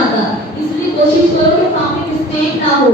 आता, इसलिए कोशिश करो कि एग्जाम में मिस्टेक ना हो।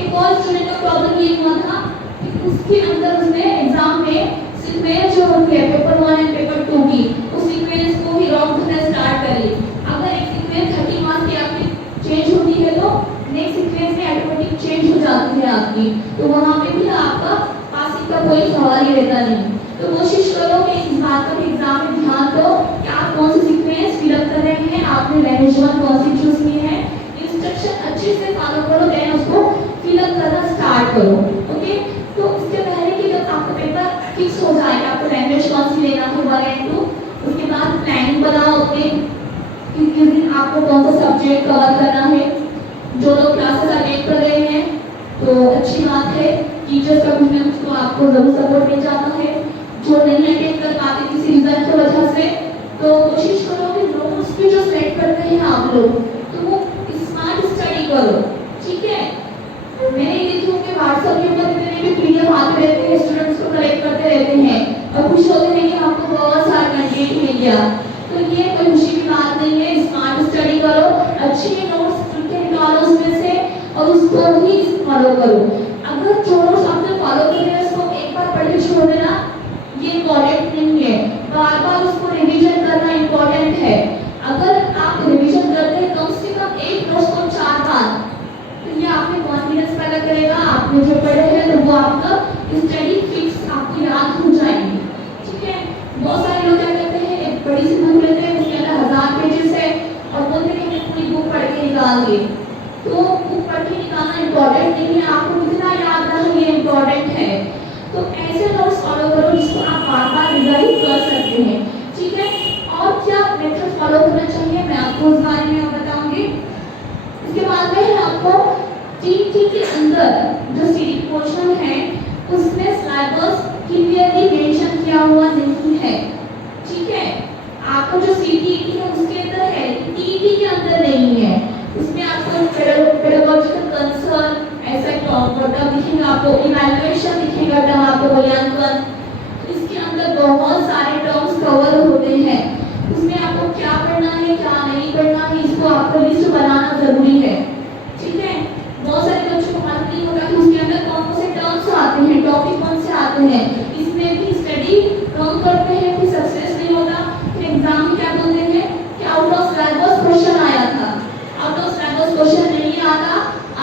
एक और स्टूडेंट का प्रॉब्लम ये हुआ था कि उसके अंदर उसने एग्जाम में सीक्वेंस जो होती है पेपर 1 एंड पेपर 2 की, उस सीक्वेंस को ही रॉन्ग करना स्टार्ट कर ली। अगर एक सीक्वेंस 30 मार्क्स की आपकी चेंज होती है तो नेक्स्ट सीक्वेंस में ऑटोमेटिक चेंज हो जाती है आपकी, तो वहां पे भी आपका पासिंग का कोई सवाल ही रहता नहीं। तो कोशिश करो कि इस बात का एग्जाम में ध्यान दो कि आप कौन सी सीक्वेंस फिल अप कर रहे हैं, आपने लैंग्वेज वन कौन सी चूज की है, इंस्ट्रक्शन अच्छे से फॉलो करो, देन उसको फिल अप करना स्टार्ट करो। ओके, तो इसके पहले कि जब आपका पेपर फिक्स हो जाए आपको लैंग्वेज कौन सी लेना है 1 एंड 2, उसके बाद प्लानिंग बनाओ अपने कि किस दिन आपको कौन सा सब्जेक्ट कवर करना है। जो लोग क्लासेस अटेंड कर रहे हैं तो अच्छी बात है, टीचर्स का कुछ ना कुछ तो आपको जरूर सपोर्ट मिल जाता है। जो नहीं अटेंड कर पाते किसी रीजन की वजह से, तो कोशिश करो कि नोट्स भी जो सेट करते हैं आप लोग तो वो स्मार्ट स्टडी करो, ठीक है। मैंने ये देखी कि व्हाट्सएप के ऊपर इतने भी पीडीएफ आते रहते हैं, स्टूडेंट्स को कलेक्ट करते रहते हैं और खुश होते हैं कि हमको बहुत सारा कंटेंट मिल गया, तो ये कोई खुशी की बात नहीं है। स्मार्ट स्टडी करो, अच्छे नोट्स चुन के निकालो उसमें से और उसको ही फॉलो करो। अगर जो नोट्स आपने फॉलो किए हैं उसको एक बार पढ़ के छोड़ देना ये इम्पोर्टेंट नहीं है, बार बार उसको रिवीजन करना इम्पोर्टेंट है। अगर आप रिवीजन करते हैं कम से कम एक नोट्स को 4 बार, तो ये आपने कॉन्फिडेंस पैदा करेगा, आपने जो पढ़े हैं तो वो आपका स्टडी फिक्स आपको याद हो जाएंगे, ठीक है। बहुत सारे लोग क्या करते हैं, एक बड़ी सी बुक लेते हैं उसके अंदर 1000 पेजेस है और बोलते हैं कि पूरी बुक पढ़ के निकाल दिए, तो बुक पढ़ के निकालना इम्पोर्टेंट नहीं है, आपको कितना याद रहा ये इम्पोर्टेंट है। तो ऐसे नोट्स फॉलो करो जिसको आप बार बार रिवाइज कर सकते हैं, ठीक है। और क्या मेथड फॉलो करना चाहिए मैं आपको उस बारे में बताऊंगी। इसके बाद में आपको टीटी के अंदर जो सीडी पोर्शन है उसमें सिलेबस क्लियरली मेंशन किया हुआ नहीं है, ठीक है। आपको जो सीडी है उसके अंदर है, टीटी के अंदर नहीं है। उसमें आपको पेडागोजिकल कंसर्न ऐसा टॉपिक दिखेगा, आपको इवैल्यूएशन दिखेगा, टर्म आपको मूल्यांकन, इसके अंदर बहुत सारे टर्म्स कवर होते हैं। उसमें आपको क्या पढ़ना है क्या नहीं पढ़ना है इसको आपको लिस्ट बनाना जरूरी है, ठीक है। बहुत सारे बच्चों को मालूम नहीं होगा कि उसके अंदर कौन से टर्म्स आते हैं, टॉपिक कौन से आते हैं, इसमें भी स्टडी कम करते हैं फिर सक्सेस नहीं होता। फिर एग्जाम में क्या बोलते हैं कि आउट ऑफ सिलेबस क्वेश्चन आया था, आउट ऑफ सिलेबस क्वेश्चन नहीं आता,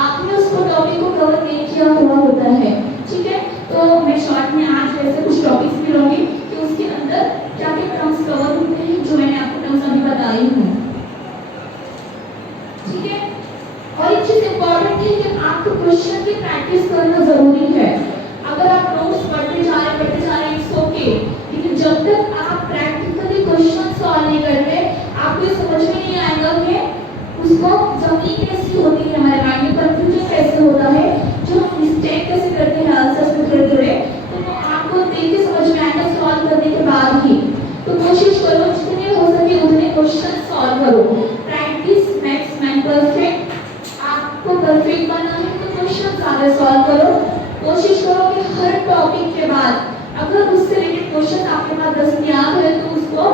आपने उसको टॉपिक को कवर नहीं किया हुआ होता है, ठीक है। तो मैं शॉर्ट में आज वैसे कुछ टॉपिक्स भी लूंगी कि उसके अंदर क्या क्या टर्म्स कवर होते हैं जो मैंने आपको टर्म्स अभी बताई हूँ, ठीक है। और एक चीज इम्पोर्टेंट है कि आपको क्वेश्चन की प्रैक्टिस करना जरूरी है। अगर आप नोट्स पढ़ते जा रहे इट्स ओके, लेकिन जब तक आप प्रैक्टिकली क्वेश्चन सॉल्व नहीं करते आपको ये समझ में नहीं आएगा कि उसको जमी कैसी होती है, हमारे माइंड में कंफ्यूजन कैसे होता है, जो हम मिस्टेक कैसे करते हैं आंसर्स में थोड़े थोड़े, तो वो आपको देख के समझ में आएगा सॉल्व करने के बाद ही। तो कोशिश करो जितने हो सके उतने क्वेश्चन सॉल्व करो, प्रैक्टिस मेक्स मैन परफेक्ट। आपको परफेक्ट बनना है तो क्वेश्चन सारे सॉल्व करो। कोशिश करो कि हर टॉपिक के बाद अगर उससे रिलेटेड क्वेश्चन आपके पास दस्तयाब है तो उसको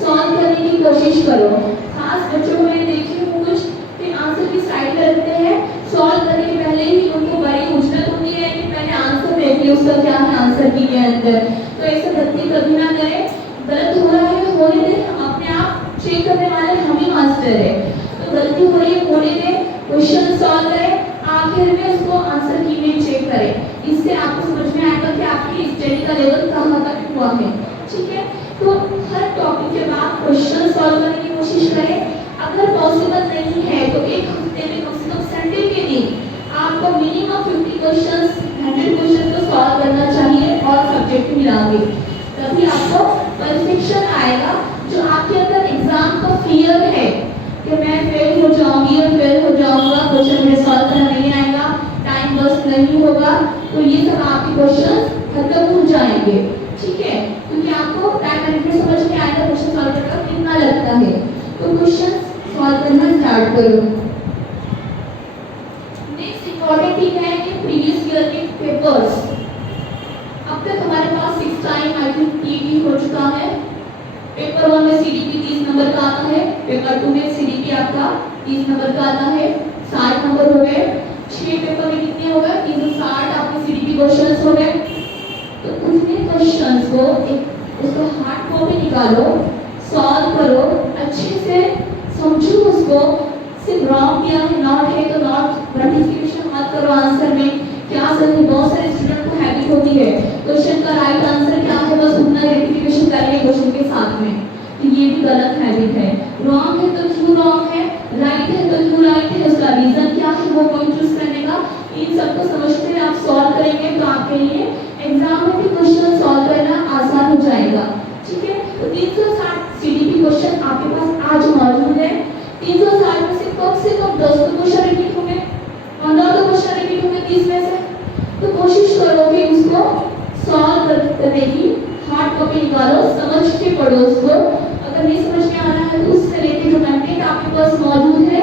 सॉल्व करने की कोशिश करो। खास बच्चों को मैंने देखी हूँ कुछ कि आंसर की साइड में रखते हैं, सॉल्व करने के पहले ही उनको बड़ी उछलत होती है कि पहले आंसर देख लिया उसका क्या है आंसर की के अंदर। तो ऐसा गलती कभी ना करें, गलत हो रहा है होने दें, हम अपने आप चेक करने वाले हम ही मास्टर है। तो गलती हो रही है होने दें, क्वेश्चन सॉल्व करें, आखिर में उसको आंसर की में चेक करें। इससे आपको समझ में आएगा कि आपकी स्टडी का लेवल कहाँ तक हुआ है, ठीक है। तो हर टॉपिक के बाद क्वेश्चन सॉल्व करने की कोशिश करें। अगर पॉसिबल नहीं है तो एक हफ्ते में कम से कम संडे के दिन आपको मिनिमम 50 क्वेश्चंस 100 क्वेश्चन तो सॉल्व करना चाहिए और सब्जेक्ट मिला के, तभी आपको परफेक्शन आएगा। जो आपके अंदर एग्जाम का फियर है कि मैं फेल हो जाऊंगी और फेल हो जाऊंगा, क्वेश्चन में सॉल्व करना नहीं आएगा, टाइम बस नहीं होगा, तो ये सब आपके क्वेश्चन खत्म हो जाएंगे, ठीक है। क्योंकि आपको टाइम मैनेजमेंट समझ में आएगा क्वेश्चन सॉल्व करना कितना लगता है, तो क्वेश्चन सॉल्व करना स्टार्ट करो। नेक्स्ट इंपॉर्टेंट थिंग है कि प्रीवियस ईयर के पेपर्स, अब तक हमारे पास 6 टाइम आई थिंक टीवी हो चुका है। पेपर 1 में सीडीपी 30 नंबर का आता है, पेपर 2 में सीडीपी आपका 30 नंबर का आता है, 60 नंबर हो गए। 6 पेपर में कितने हो गए? 360 आपके सीडीपी क्वेश्चंस हो गए। तो उतने क्वेश्चंस को एक उसको हार्ड कॉपी निकालो, सॉल्व करो, अच्छे से समझो उसको। सिर्फ रॉन्ग किया है, नॉट है तो नॉट रेक्टिफिकेशन मत करो आंसर में। क्या सही, बहुत सारे स्टूडेंट को हैबिट होती है क्वेश्चन का राइट आंसर क्या है बस उतना रेक्टिफिकेशन करेंगे क्वेश्चन के साथ में, तो ये भी गलत हैबिट है। रॉन्ग है तो क्यों रॉन्ग है, राइट है तो क्यों राइट है, उसका रीजन क्या है वो पॉइंट चूज करने का। इन सबको समझते हुए आप सॉल्व करेंगे तो आपके लिए एग्जाम में भी क्वेश्चन सॉल्व करना आसान हो जाएगा। ठीक है, तो 360 सीडीपी क्वेश्चन आपके पास आज मौजूद है। 360 में से कम 10 क्वेश्चन रिपीट होंगे, 15 क्वेश्चन रिपीट होंगे 30 में से। तो कोशिश करो कि उसको सॉल्व करने की हार्ड कॉपी निकालो, समझ के पढ़ो उसको। अगर नहीं समझ में आ रहा है तो उससे रिलेटेड जो कंटेंट आपके पास मौजूद है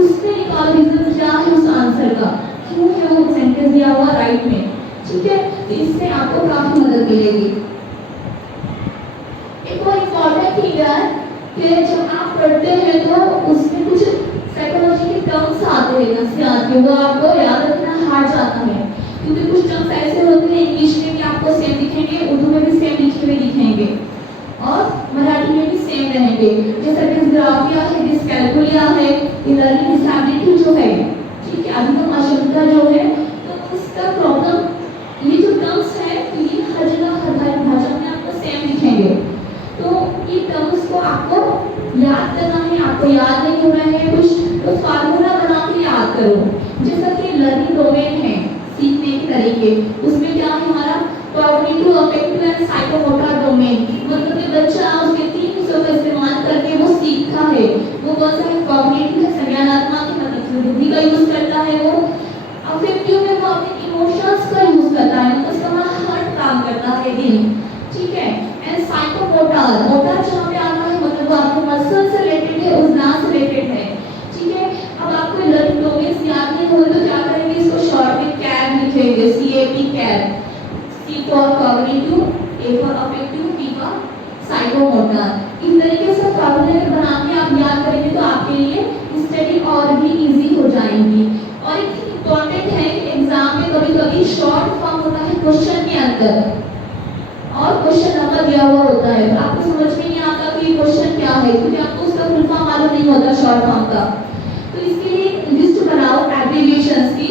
उससे निकालो रीजन क्या है उस आंसर का, क्यों है वो सेंटेंस दिया हुआ राइट में। ठीक है, तो इससे आपको काफी मदद मिलेगी। एक और इम्पोर्टेंट चीज है कि जब आप पढ़ते हैं तो उसमें कुछ साइकोलॉजी के टर्म्स आते हैं नस्सियात के, वो आपको याद रखना हार्ड जाता है, क्योंकि कुछ टर्म्स ऐसे होते हैं इंग्लिश में भी आपको सेम दिखेंगे, उर्दू में भी सेम लिखे हुए दिखेंगे और मराठी में भी सेम रहेंगे। जैसे डिस्ग्राफिया है, डिस्कैल्कुलिया है, लर्निंग डिसेबिलिटी जो है, ठीक है, अधिगम अक्षमता जो है, तो उसका प्रॉब्लम ये जो टर्म्स है ये हर जगह हर भाषा में आपको सेम दिखेंगे। तो ये टर्म्स को आपको याद करना है, आपको याद नहीं हो रहा है कुछ तो फार्मूला बना के याद करो। जैसा कि लर्निंग डोमेन है, सीखने के तरीके, उसमें क्या है हमारा cognitive, affective and psychomotor domain, मतलब कि बच्चा उसके 3 हिस्सों का इस्तेमाल करके वो सीखता है। वो कौन सा है? कॉग्निटिव है, संज्ञानात्मक है, मतलब बुद्धि का यूज करता है। वो अफेक्टिव में वो अपने इमोशंस का यूज करता है, मतलब उसका हार्ट काम करता है, दिल। ठीक है, एंड साइकोमोटर, मोटर जहाँ पे आता है मतलब वो आपके मसल से रिलेटेड है, उस से रिलेटेड है। ठीक है, अब आपको लर्निंग डोमेन्स याद नहीं हो तो क्या करेंगे, इसको शॉर्ट में कैब लिखेंगे, CAP cab. C for cognitive, A for affective, P for psychomotor. इस तरीके से फॉर्मूले बना के आप याद करेंगे तो आपके लिए स्टडी और भी इजी हो जाएगी। और एक चीज इंपॉर्टेंट है कि एग्जाम में कभी-कभी शॉर्ट फॉर्म होता है क्वेश्चन के अंदर और क्वेश्चन नंबर दिया हुआ होता है, तो आपको समझ में नहीं आता कि क्वेश्चन क्या है, क्योंकि आपको उसका फुल फॉर्म मालूम नहीं होता शॉर्ट फॉर्म का। तो इसके लिए लिस्ट बनाओ एब्रिविएशंस की,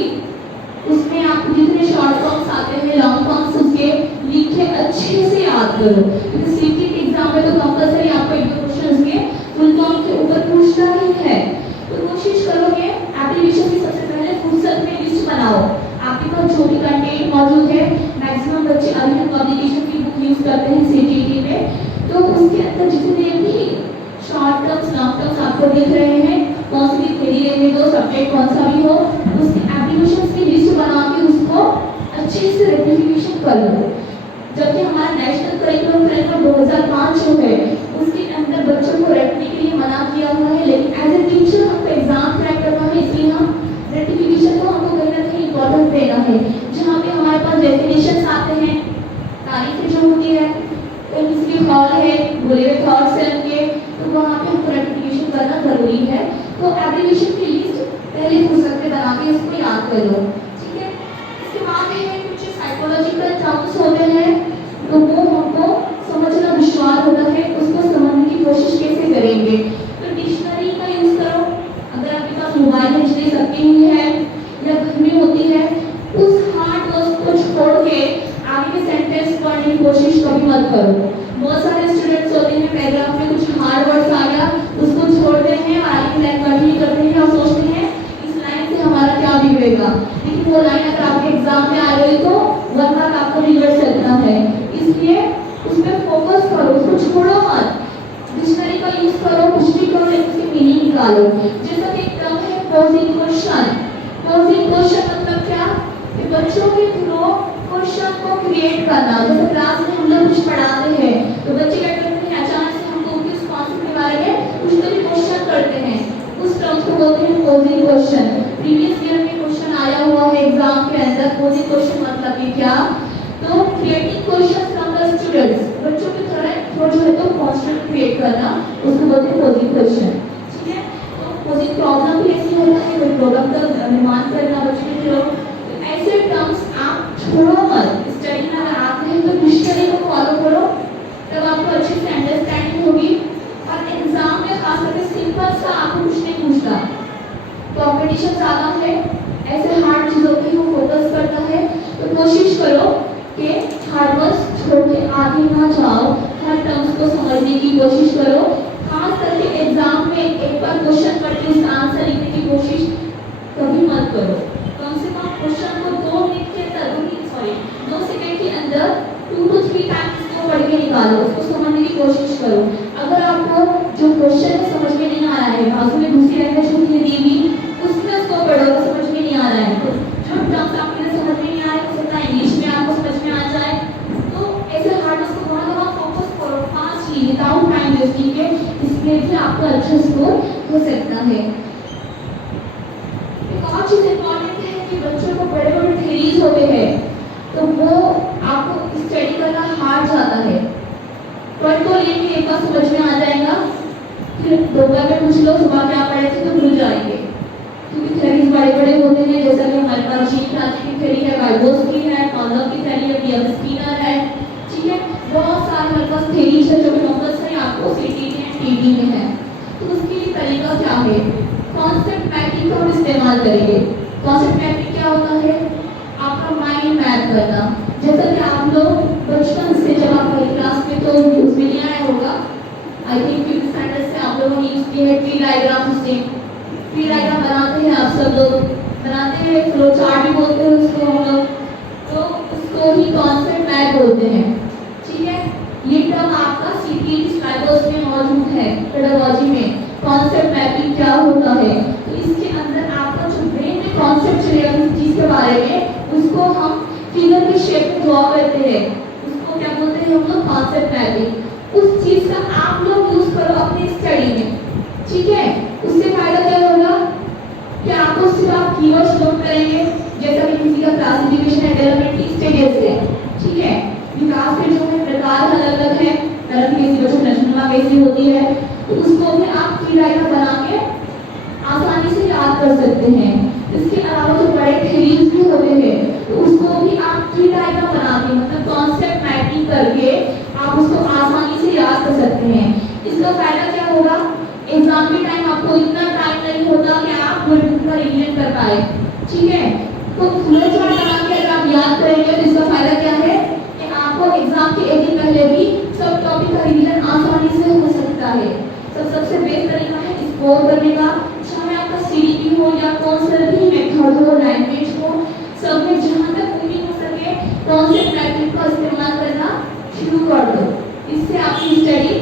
उसमें आपको जितने शॉर्ट फॉर्म्स आते हैं, लॉन्ग फॉर्म्स, उसके लिखे अच्छे से याद करो, क्योंकि सीटी के एग्जाम में तो कंपलसरी आपको एक दो क्वेश्चन उसके फुल फॉर्म के ऊपर पूछना ही है। तो कोशिश करोगे एब्रिविएशन की सबसे पहले फुर्सत में लिस्ट बनाओ। आपके पास जो भी कंटेंट मौजूद है, मैक्सिमम बच्चे अभी पब्लिकेशन की बुक यूज करते हैं सीटीटी में, तो उसके अंदर जितने भी शॉर्ट टर्म्स लॉन्ग टर्म्स आपको दिख रहे हैं, कौन सी भी थ्योरी रहने दो, सब्जेक्ट कौन सा भी हो, उसके एप्लीकेशंस की लिस्ट बना के उसको अच्छे से रेक्टिफिकेशन कर लो। जबकि हमारा नेशनल करिकुलम फ्रेमवर्क 2005 जो है उसके अंदर बच्चों को रटने के लिए मना किया हुआ है, लेकिन एज ए टीचर हमको एग्जाम क्रैक करना है, इसलिए हम रेक्टिफिकेशन को हमको कहीं ना कहीं इम्पोर्टेंस देना है। जहाँ पे हमारे पास डेफिनेशंस आते हैं, तारीखें जो होती है, इसलिए हॉल है, बोले हुए थॉट्स हैं उनके, तो वहाँ पे हमको रेक्टिफिकेशन करना जरूरी है। तो एब्रिविएशन की लिस्ट पहले फुर्सत में बना के इसको याद कर लो। ठीक है, इसके बाद है कुछ साइकोलॉजिकल टर्म्स होते हैं, तो वो हमको समझना दुश्वार होता है, उसको समझने की कोशिश कैसे करेंगे। तो डिक्शनरी का यूज करो, अगर आपके पास मोबाइल है, जिससे सबकी हुई है या घर में होती है, उस हार्ड वर्ड्स को छोड़ के आगे के सेंटेंस पढ़ने की कोशिश कभी मत करो। बहुत सारे स्टूडेंट्स होते हैं पैराग्राफ में कुछ हार्ड वर्ड्स आ गया, उसको छोड़ते हैं और आगे की लाइन कंटिन्यू करते हैं और सोचते हैं इस लाइन से हमारा क्या बिगड़ेगा, लेकिन वो लाइन अगर आपके एग्जाम में आ गई तो 1 मार्क आपको बिगड़ सकता है। इसलिए उस पर फोकस करो, उसको छोड़ो मत, डिक्शनरी का यूज करो, कुछ भी करो, लेकिन उसकी मीनिंग निकालो। जैसा कि एक टर्म है पोजिंग क्वेश्चन। पोजिंग क्वेश्चन मतलब क्या, कि बच्चों के थ्रू क्वेश्चन को क्रिएट करना। जैसे क्लास में हम लोग कुछ पढ़ाते हैं तो बच्चे क्या करते हैं, अचानक से हमको उनके कॉन्सेप्ट के बारे में कुछ तो भी क्वेश्चन करते हैं, उस टर्म को बोलते हैं पोजिंग क्वेश्चन। प्रीवियस ईयर में क्वेश्चन आया हुआ है एग्जाम के अंदर, पोजिंग क्वेश्चन मतलब ये क्या, तो creating question from the students, बच्चों की थोड़ा जो है तो क्वेश्चन क्रिएट करना, उसको बोलते हैं पोजिंग क्वेश्चन। ठीक है, तो अपोजिंग प्रॉब्लम भी ऐसी होता है, कोई प्रॉब्लम का निर्माण करना बच्चे के लोग, ऐसे टर्म्स आप छोड़ो मत। स्टडी में अगर आते हैं तो डिक्शनरी को फॉलो करो, तब आपको अच्छे से अंडरस्टैंडिंग होगी। और एग्जाम में खास करके सिंपल सा आपको कुछ नहीं पूछता, कॉम्पिटिशन ज़्यादा है, ऐसे हार्ड चीज़ों की वो फोकस करता है। तो कोशिश करो कि हार्ड वर्क छोड़ के आगे ना जाओ, हर टर्म्स को समझने की कोशिश करो। खास करके एग्जाम में एक बार क्वेश्चन पढ़ के उसका आंसर लिखने की कोशिश कभी मत करो। कम से कम क्वेश्चन को 2 मिनट के अंदर 2 सेकंड के अंदर 2 to 3 टाइम्स इसको पढ़ के निकालो, उसको समझने की कोशिश करो। अगर आपको जो क्वेश्चन है समझ में नहीं आ रहा है, बाजू में दूसरी लैंग्वेज होती है दी उसमें उसको पढ़ो, समझ में नहीं आ रहा है, तो जो टर्म्स आपके समझ में नहीं आ रहा है, हो सकता है इंग्लिश में आपको समझ में आ जाए। तो ऐसे हार्डनेस को वहाँ फोकस करो फास्टली विदाउट टाइम वेस्टिंग के, इसमें भी आपका अच्छा स्कोर हो सकता है। एक और चीज़ इम्पॉर्टेंट है कि बच्चों को बड़े बड़े थ्योरीज होते हैं तो वो आपको स्टडी करना हार्ड जाता है। पढ़ तो लेंगे, एक बार समझ में आ जाएगा, फिर दोपहर में पूछ लो सुबह क्या पढ़े थे तो भूल जाएंगे, क्योंकि थ्योरीज बड़े बड़े होते हैं। जैसा कि हमारे पास जीन राजी की थ्योरी है, वाइगोस की है, कॉलम की थ्योरी है, डीएफ स्किनर है, ठीक है, बहुत सारे हमारे पास थ्योरीज है जो कि कंपल्सरी आपको सीटीटी एंड टीटी में है। तो उसके लिए तरीका क्या है, कॉन्सेप्ट मैपिंग का हम इस्तेमाल करेंगे। कॉन्सेप्ट मैपिंग क्या होता है, आपका माइंड मैप करना। जैसा कि आप लोग बचपन से जब आप पहली क्लास में तो यूज में नहीं आया होगा, आई थिंक 5th स्टैंडर्ड से आप लोगों ने यूज किया है tree diagram system. Tree diagram बनाते हैं, आप सब लोग बनाते हैं, फ्लो चार्ट भी बोलते हैं उसको हम लोग, तो उसको ही कॉन्सेप्ट मैप बोलते हैं, ठीक है। ये टर्म आपका सीटीटी सिलेबस में मौजूद है, पेडागोजी में कॉन्सेप्ट मैपिंग क्या होता है। तो इसके अंदर आपका जो ब्रेन में कॉन्सेप्ट चलेगा किसी चीज के बारे में, उसको हम फिगर के शेप में ड्रॉ करते हैं, उसको क्या बोलते हैं हम लोग, कॉन्सेप्ट मैपिंग। उस चीज का आप लोग यूज करो अपनी स्टडी में, ठीक है। उससे फायदा क्या होगा कि आपको सिर्फ आप कीवर्ड्स नोट करेंगे, जैसा कि किसी का क्लासिफिकेशन है डेवलपमेंट स्टेजेस है, ठीक है, विकास के जो है प्रकार अलग अलग है, नरम कैसी बच्चों नजनुमा कैसी होती है, तो उसको भी आप ट्री डायग्राम बना के आसानी से याद कर सकते हैं। इसके अलावा जो बड़े थ्योरीज भी होते हैं तो उसको भी आप ट्री डायग्राम बना के, मतलब कॉन्सेप्ट मैपिंग करके आप उसको आसानी से याद कर सकते हैं। इसका फायदा क्या होगा, एग्जाम के टाइम आपको इतना टाइम नहीं होता कि आप पूरे बुक का रिवीजन कर पाए, ठीक है। तो फ्लो चार्ट बना के अगर आप याद करेंगे तो इसका फायदा क्या है कि आपको एग्जाम के एक दिन पहले भी सब टॉपिक का रिवीजन आसानी से हो सकता है। तो सबसे बेस्ट तरीका है स्कोर करने का, चाहे आपका सीडीपी हो या कौन सा भी मेथड हो, लैंग्वेज हो, सब में जहाँ तक उम्मीद हो सके कॉन्सेप्ट मैपिंग का इस्तेमाल करना शुरू कर दो, इससे आपकी स्टडी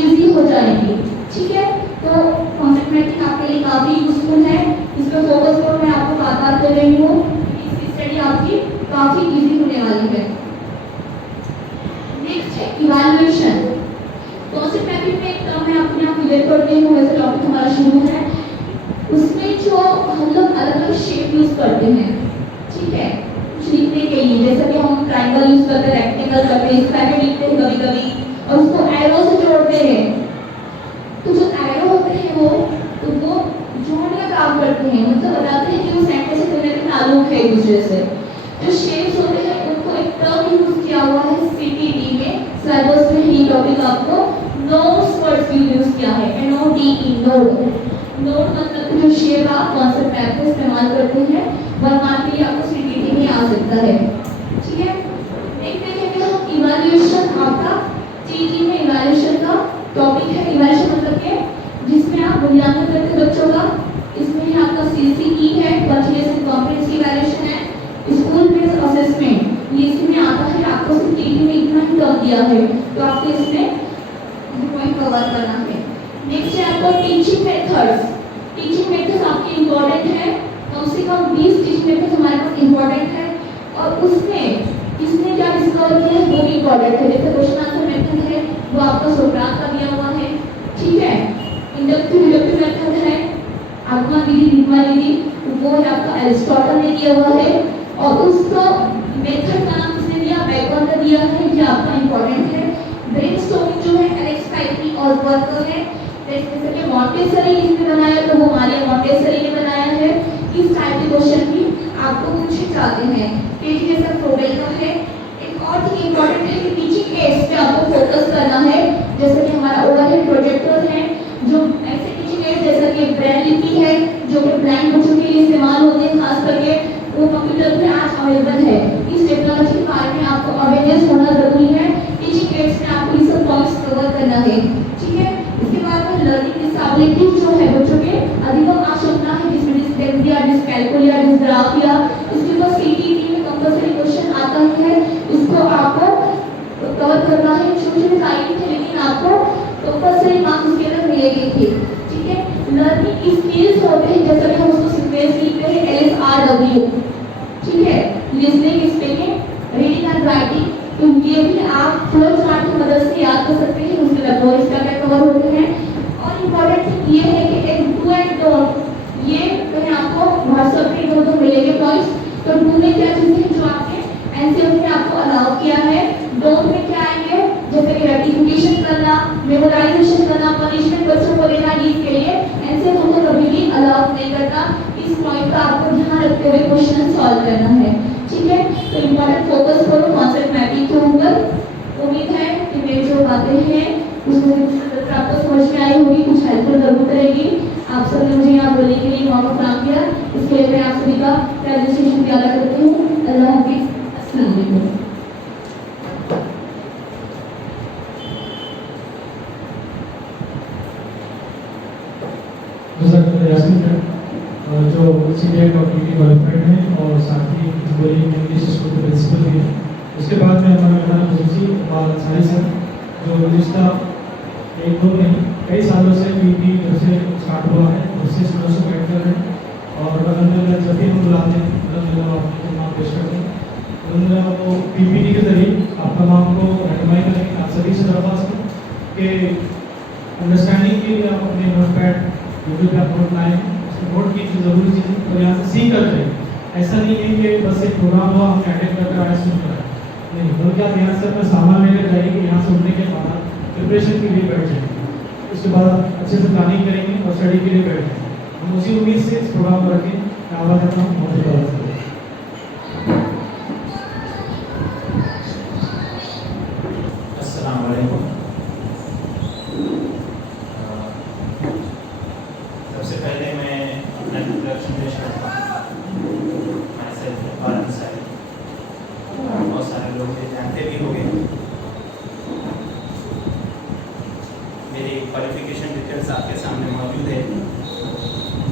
इजी हो जाएगी, ठीक है। तो कॉन्सेप्ट मैपिंग आपके लिए काफ़ी यूजफुल है, इस पर फोकस करो, मैं आपको बात बात कर रही हूँ, इसकी स्टडी आपकी काफ़ी इजी होने वाली है। नेक्स्ट है इवैल्यूएशन। कॉन्सेप्ट मैपिंग में एक टर्म है, अपने आप क्लियर कर रही हूँ, वैसे टॉपिक हमारा शुरू है। उसमें जो हम लोग अलग अलग शेप यूज करते हैं, ठीक है, कुछ लिखने के लिए, जैसे कि हम ट्राइंगल यूज करते हैं, रेक्टेंगल करते हैं, स्क्वायर लिखते हैं कभी कभी, और उसको एरो से जोड़ते हैं। तो जो एरो होते हैं वो जोड़ने का काम करते हैं, मतलब बताते हैं कि वो सेंटर से कितने ताल्लुक है एक दूसरे से। जो शेप्स होते हैं उनको एक टर्म यूज किया हुआ है सीटीटी में, सिलेबस में ही टॉपिक आपको नोड्स वर्ड यूज किया है, NODE नोड। नोड मतलब जो शेप आप कॉन्सेप्ट मैप में इस्तेमाल करते हैं, 1 मार्क के लिए आपको सीटीटी में आ सकता है, ठीक है। एक देखेंगे हम इवैल्यूएशन, आपका टीटी में इवैल्यूएशन का टॉपिक है। इवैल्यूएशन मतलब के जिसमें आप मूल्यांकन करते हैं बच्चों का, इसमें ही आपका CCE है, कंटीन्यूअस एंड कॉम्प्रिहेंसिव इवैल्यूएशन है, स्कूल बेस्ड असेसमेंट, ये इसमें आता है। आपको सिर्फ टीटी में इतना ही टर्म दिया है, तो आपको इसमें पॉइंट कवर करना है। नेक्स्ट है आपको टीचिंग मेथड्स। टीचिंग मेथड्स आपके इम्पोर्टेंट है, कम से कम 20 टीचिंग मेथड्स हमारे पास इम्पोर्टेंट है, और उसमें किसने क्या डिस्कवर किया है वो भी इम्पोर्टेंट है। जैसे क्वेश्चन आंसर मेथड है वो आपका सोक्रात का दिया हुआ है, ठीक है। इंडक्टिव डिडक्टिव मेथड है, आगमा विधि, रीमा विधि, वो है आपका एरिस्टोटल ने दिया हुआ है, और उसका मेथड का नाम किसने दिया, बैकन ने दिया है, ये आपका इम्पोर्टेंट है। ब्रेनस्टॉर्मिंग जो है एलेक्स टाइपी और वर्कर है, जैसे कि मॉन्टेसरी इसने बनाया तो वो मारिया मॉन्टेसरी ने बनाया है। इस टाइप के क्वेश्चन भी आपको पूछे जाते हैं। पेज जैसा फ्रोबेल का है। एक और चीज इंपॉर्टेंट है कि टीचिंग एड्स पे आपको फोकस करना है। जैसे कि हमारा ओवरहेड प्रोजेक्टर है, जो ऐसे टीचिंग एड्स जैसा कि ब्रेल लिपि है जो कि ब्लाइंड बच्चों के लिए इस्तेमाल होते हैं, खास करके वो कंप्यूटर में आज अवेलेबल है। इस टेक्नोलॉजी के बारे में आपको अवेयरनेस होना जरूरी है। टीचिंग एड्स में आपको ये सब पॉइंट्स कवर करना है, ठीक है। इसके बाद में लर्निंग डिसेबिलिटी जो है बच्चों के अधिकतम आवश्यकता है, जिसमें डिस्लेक्सिया, डिसकैल्कुलिया, डिसग्राफिया, इसके ऊपर सीटीईटी में कंपल्सरी क्वेश्चन आता ही है, इसको आपको कवर करना है। छोटे-छोटे टाइप थे लेकिन आपको कंपल्सरी मार्क्स उसके अंदर मिलेंगे ही, ठीक है। लर्निंग स्किल्स होते हैं, जैसे कि हम उसको सीक्वेंस लिखते हैं LSRW, ठीक है। Listening, speaking, reading and writing, तो ये भी आप फ्लो चार्ट की मदद से याद कर सकते हैं। उसके बाद वॉइस का क्या कवर होते हैं। और इम्पोर्टेंट थिंग ये है कि एक डू एंड डोंट, ये कहीं आपको व्हाट्सएप पे दो मिलेंगे पॉइंट्स। तो डू में क्या चीजें हैं जो आपने एनसीईआरटी में आपको अलाउ किया है। डोंट में क्या आएंगे, जैसे कि रेटिफिकेशन करना, मेमोराइजेशन करना, पनिशमेंट बच्चों को देना, इसके लिए एनसीईआरटी हमको कभी भी अलाउ नहीं करता। इस पॉइंट का आपको ध्यान रखते हुए क्वेश्चन सॉल्व करना है, ठीक है। तो इम्पोर्टेंट फोकस करो कॉन्सेप्ट मैपिंग के ऊपर। उम्मीद है कि मेरी जो बातें हैं उसमें आपको समझ में आई होगी, कुछ हेल्पफुल जरूर करेगी। आप सबने मुझे यहाँ बोलने के लिए मौका प्रदान किया, इसके लिए मैं आप सभी का रजिस्ट्रेशन अदा करती हूँ। अल्लाह हाफिज़, अस्सलाम वालेकुम। जो सीनियर डॉक्टर की क्वालिफाइड है और साथ ही इंग्लिश स्कूल के प्रिंसिपल भी है। उसके बाद में हमारा मेहमान खुसूसी और अंसारी सर, जो गुज़िश्ता एक दो नहीं कई सालों से पीपी जब से स्टार्ट हुआ है उससे स्टूडेंट्स को गाइड कर रहे हैं। और अलहमदिल्ला जब भी हम बुलाते हैं अलहमदिल्ला आपको नाम पेश करते हैं। अलहमदिल्ला वो पीपीटी के जरिए आप तमाम को रहनुमाई करेंगे। आप सभी से दरख्वास्त है कि अंडरस्टैंडिंग के लिए आप अपने नोट पैड जो भी आप नोट लाए हैं नोट की जरूरी चीज़ें और यहाँ से सीख कर जाए। ऐसा नहीं है कि बस एक प्रोग्राम हुआ हमने अटेंड करके आया सुन कर नहीं, बल्कि आप यहाँ से अपना सामान लेकर जाइए। यहाँ से उठने के बाद प्रिपरेशन के लिए बैठ जाएंगे, उसके बाद अच्छे से प्लानिंग करेंगे और स्टडी के लिए बैठ जाएंगे। हम उसी उम्मीद से इस प्रोग्राम को रखें। मैं आवाज़ देता हूँ बहुत अस्सलाम वालेकुम। सबसे पहले मैं अपना इंट्रोडक्शन पेश करता हूँ। मैं सेल्फ इकबाल अंसारी, बहुत सारे लोग मुझे जानते भी होंगे। मेरी क्वालिफिकेशन डिटेल्स आपके सामने मौजूद है।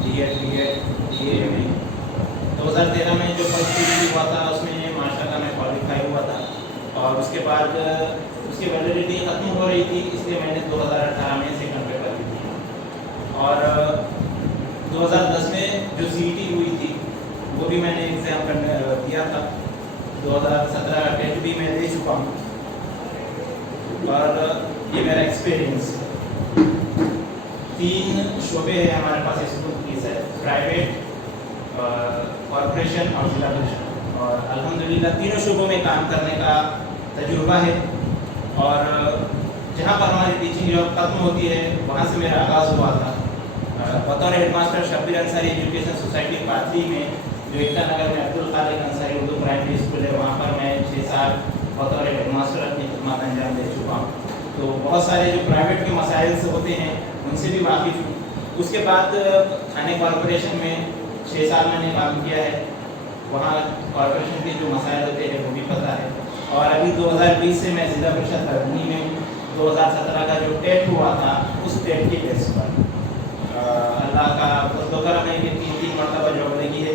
DED, DA में 2013 में जो फर्स्ट डिग्री हुआ था उसमें माशाल्लाह मैं क्वालिफाई हुआ था। और उसके बाद उसकी वैलिडिटी ख़त्म हो रही थी, इसलिए मैंने 2018 में सेकंड पेपर दी थी। और 2010 में जो CET हुई थी वो भी मैंने एग्ज़ाम दिया था। 2017 टेट भी मैं दे चुका हूँ। और ये मेरा एक्सपीरियंस है। 3 शोबे हैं हमारे पास स्कूल की है, प्राइवेट, कॉरपोरेशन और जिला परिषद। और अल्हम्दुलिल्लाह तीनों शोबों में काम करने का तजुर्बा है। और जहाँ पर हमारी टीचिंग जॉब खत्म होती है वहाँ से मेरा आगाज़ हुआ था बतौर headmaster Shabbir Ansari education society Pathri में, जो एकता नगर में अब्दुल खालिक अंसारी उर्दू प्राइमरी स्कूल है। वहाँ पर मैं 6 साल बतौर हेडमास्टर अपनी खिदमत अंजाम दे चुका हूँ। तो बहुत सारे जो प्राइवेट के मसाइल से होते हैं उनसे भी वाकिफ़ हूँ। उसके बाद थाने कॉरपोरेशन में 6 साल मैंने काम किया है। वहाँ कॉरपोरेशन के जो मसाइल होते हैं वो भी पता है। और अभी 2020 से मैं जिला परिषद हरदोई में 2017 का जो टेट हुआ था उस टेट के बेस पर अल्लाह का फज़ल करम है कि 3 मरतबा जॉब लगी है।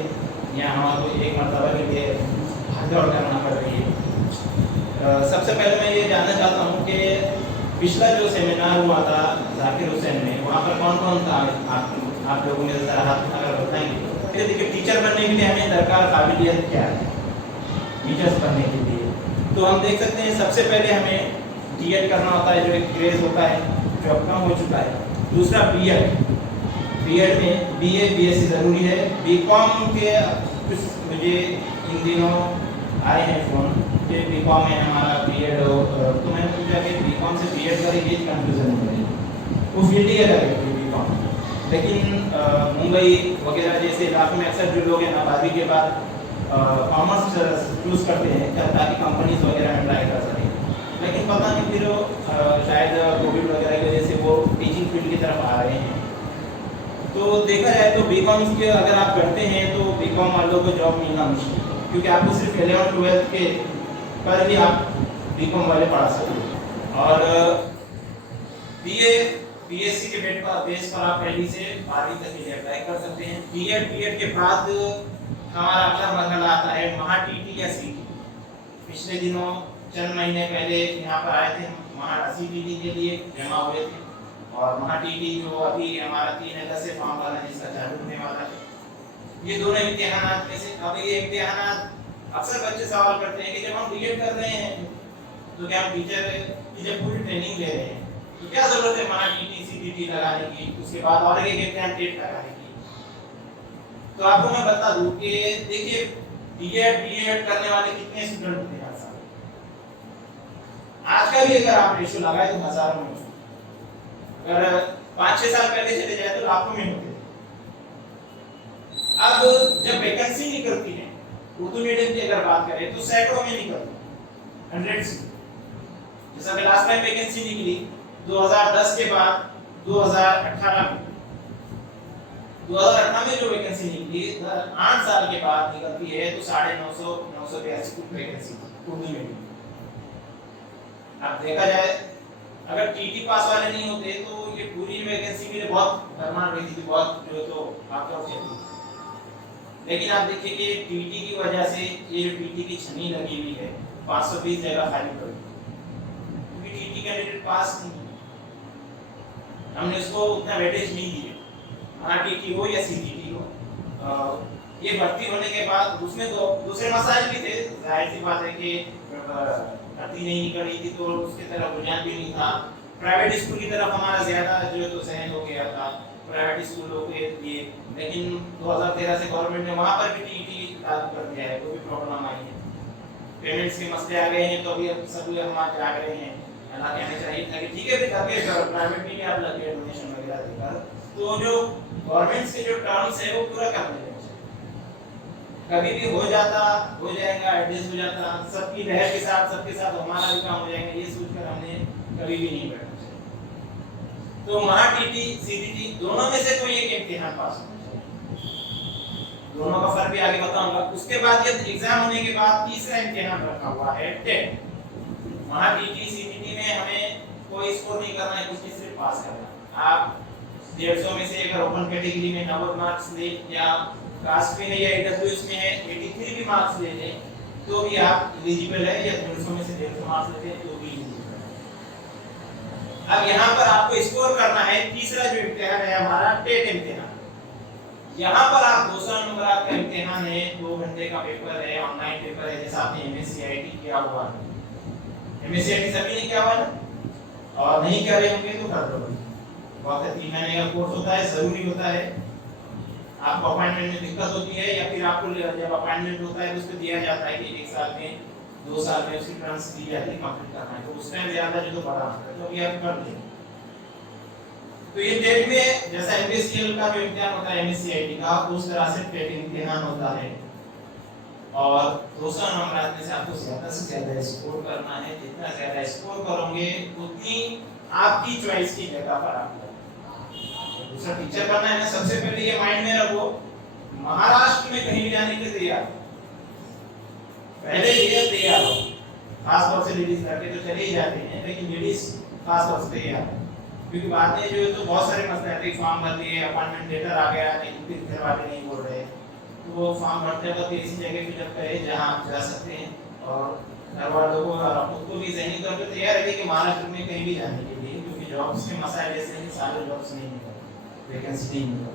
यहाँ हमारे को 1 मरतबा के लिए भाग-दौड़ करना पड़ रही है। सबसे पहले मैं ये जानना चाहता हूँ कि पिछला जो सेमिनार हुआ था जाकिर हुसैन में, वहाँ पर कौन कौन था? आप लोगों ने ज़रा हाथ अगर बताएंगे। देखिए, टीचर बनने के लिए हमें दरकार काबिलियत क्या है टीचर्स बनने के लिए? तो हम देख सकते हैं सबसे पहले हमें DED करना होता है, जो एक ग्रेज होता है जो अब कम हो चुका है। दूसरा BED में BA BSc ज़रूरी है। BCom के कुछ मुझे इन दिनों आए हैं फ़ोन कि BCom में हमारा BED हो, तो मैंने पूछा कि BCom से BED का ये कन्फ्यूज़न हो रही है। वो फील्ड ही अलग है बीकॉम। लेकिन मुंबई वगैरह जैसे इलाकों में अक्सर जो लोग हैं ना 12वीं के बाद कॉमर्स चूज़ करते हैं ताकि कंपनीज वगैरह में ट्राई कर सकें। लेकिन पता नहीं फिर शायद कोविड वगैरह की वजह से वो टीचिंग फील्ड की तरफ आ रहे हैं। तो देखा जाए तो बीकॉम के अगर आप करते हैं तो बीकॉम वालों को जॉब मिलना मुश्किल है, क्योंकि आपको सिर्फ 11th-12th के पर ही आप बीकॉम वाले पढ़ा सकते हैं। और बीए बीएससी के बेस पर आप पहली से 12वीं तक के लिए अप्लाई कर सकते हैं। बीएड के बाद हमारा अगला मरहला आता है महा टीटी या सीटी। पिछले दिनों चंद महीने पहले यहाँ पर आए थे, महा सीटीटी के लिए जमा हुए थे, और महा टीटी जो अभी हमारा 3 अगस्त से फॉर्म भरना जिसका चालू होने वाला है। ये दोनों इम्तिहान में से अब ये इम्तिहान अक्सर बच्चे सवाल करते हैं कि जब हम बीएड कर रहे हैं तो क्या हम टीचर की जब पूरी ट्रेनिंग ले रहे हैं तो क्या जरूरत है महा टीटी सीटीटी लगाने की, उसके बाद और एक एग्जाम टेट लगाने की। तो आपको मैं बता दूं कि देखिए बीएड करने वाले कितने स्टूडेंट होते हैं हर साल। आज का भी अगर आप रेशो लगाए तो हजारों में, अगर 5-6 साल पहले चले जाए तो लाखों में होते। अब जब वैकेंसी निकलती है उर्दू मीडियम की अगर बात करें तो सैकड़ों में निकलती है, 100 से। जैसा कि लास्ट टाइम वैकेंसी निकली 2010 के बाद 2018 में जो वैकेंसी निकली 8 साल के बाद निकलती है तो 982 कुछ वैकेंसी उर्दू में। अब देखा जाए अगर टीटी पास वाले नहीं होते तो ये पूरी वैकेंसी के लिए बहुत भरमार रहती थी, बहुत जो तो आपका होती। लेकिन आप देखिए कि टीटी की वजह से ये जो टीटी की छनी लगी हुई है 520 जगह खाली पड़ी, क्योंकि टीटी कैंडिडेट पास नहीं, हमने उसको उतना वेटेज नहीं दिया। टीटी हो या सीटीटी हो, ये भर्ती होने के बाद उसमें तो दूसरे मसाइल भी थे। जाहिर सी बात है कि भर्ती नहीं निकल रही थी तो उसके तरफ रुझान भी नहीं था। प्राइवेट स्कूल की तरफ हमारा ज्यादा जो तो सहन हो गया था प्राइवेट स्कूलों के लिए। लेकिन 2013 से गवर्नमेंट ने वहां पर भी टीटी लागू कर दिया है, वो भी प्रॉब्लम आई है। पेमेंट्स के मसले आ गए हैं तो अभी सब लोग हमारे जाग रहे हैं। हालांकि हमें चाहिए था कि ठीक है भी करके प्राइवेट में भी आप लगे डोनेशन वगैरह देकर, तो जो गवर्नमेंट के जो टर्म्स है वो पूरा कर देते हैं। कभी भी हो जाएगा, एडजस्ट हो जाता, सबकी लहर के साथ सबके साथ हमारा भी काम हो जाएगा, ये सोचकर हमने कभी भी नहीं बैठा। तो महा टीटी सीटीटी दोनों में से कोई एक इम्तिहान पास होना चाहिए। दोनों का फर्क भी आगे बताऊंगा। उसके बाद ये एग्जाम होने के बाद तीसरा इम्तिहान रखा हुआ है टेट। महा टीटी सीटीटी में हमें कोई स्कोर नहीं करना है, कुछ नहीं, सिर्फ पास करना। आप 150 में से अगर ओपन कैटेगरी में 90 मार्क्स ले या कास्ट में है या ईडब्ल्यूएस में है 83 भी मार्क्स ले लें तो भी आप एलिजिबल है, या 150 में से 150 मार्क्स लेते हैं तो भी एलिजिबल है। अब यहाँ पर आपको स्कोर करना है तीसरा जो इम्तिहान है हमारा टेट इम्तिहान। यहाँ पर आप 200 नंबर का इम्तिहान है, 2 घंटे का पेपर है, ऑनलाइन पेपर है, जैसा आपने एमएससीआईटी किया हुआ है। एमएससीआईटी सभी ने किया हुआ है, और नहीं कर रहे होंगे तो कर दो। बहुत 3 महीने का कोर्स होता है, जरूरी होता है। आपको अपॉइंटमेंट में दिक्कत होती है या फिर आपको जब अपॉइंटमेंट होता है तो उसको दिया जाता है कि 1 साल में 2 साल में उसकी टर्म्स दी जाती है, कंप्लीट करना है, तो उस टाइम ज्यादा जो तो बड़ा होता है तो अभी आप कर लेंगे। तो ये टेट में जैसा एमपीसीएल का जो इम्तिहान होता है एमएससीआईटी का, उस तरह से टेट इम्तिहान होता है, और 200 नंबर में से आपको ज्यादा से ज्यादा स्कोर करना है। जितना ज्यादा स्कोर करोगे उतनी आपकी चॉइस की जगह पर आप दूसरा टीचर करना है ना। सबसे पहले ये माइंड में रखो, महाराष्ट्र में कहीं भी जाने के लिए तैयार, पहले ये तैयार हो। खास तौर से लेडीज लड़के तो चले ही जाते हैं, लेकिन लेडीज खास तौर से तैयार है, क्योंकि बाद में जो तो बहुत सारे मसले आते हैं। फॉर्म भर दिए, अपॉइंटमेंट लेटर आ गया, लेकिन फिर घर वाले नहीं बोल रहे, तो वो फॉर्म भरते वक्त ऐसी जगह फिलअप करें जहां आप जा सकते हैं, और घर वालों को और खुद को भी ज़हनी तौर पर तैयार रखें कि महाराष्ट्र में कहीं भी जाने के लिए, क्योंकि जॉब्स के मसाइल ऐसे हैं, सारे जॉब्स नहीं मिलते, वैकेंसी नहीं मिलती।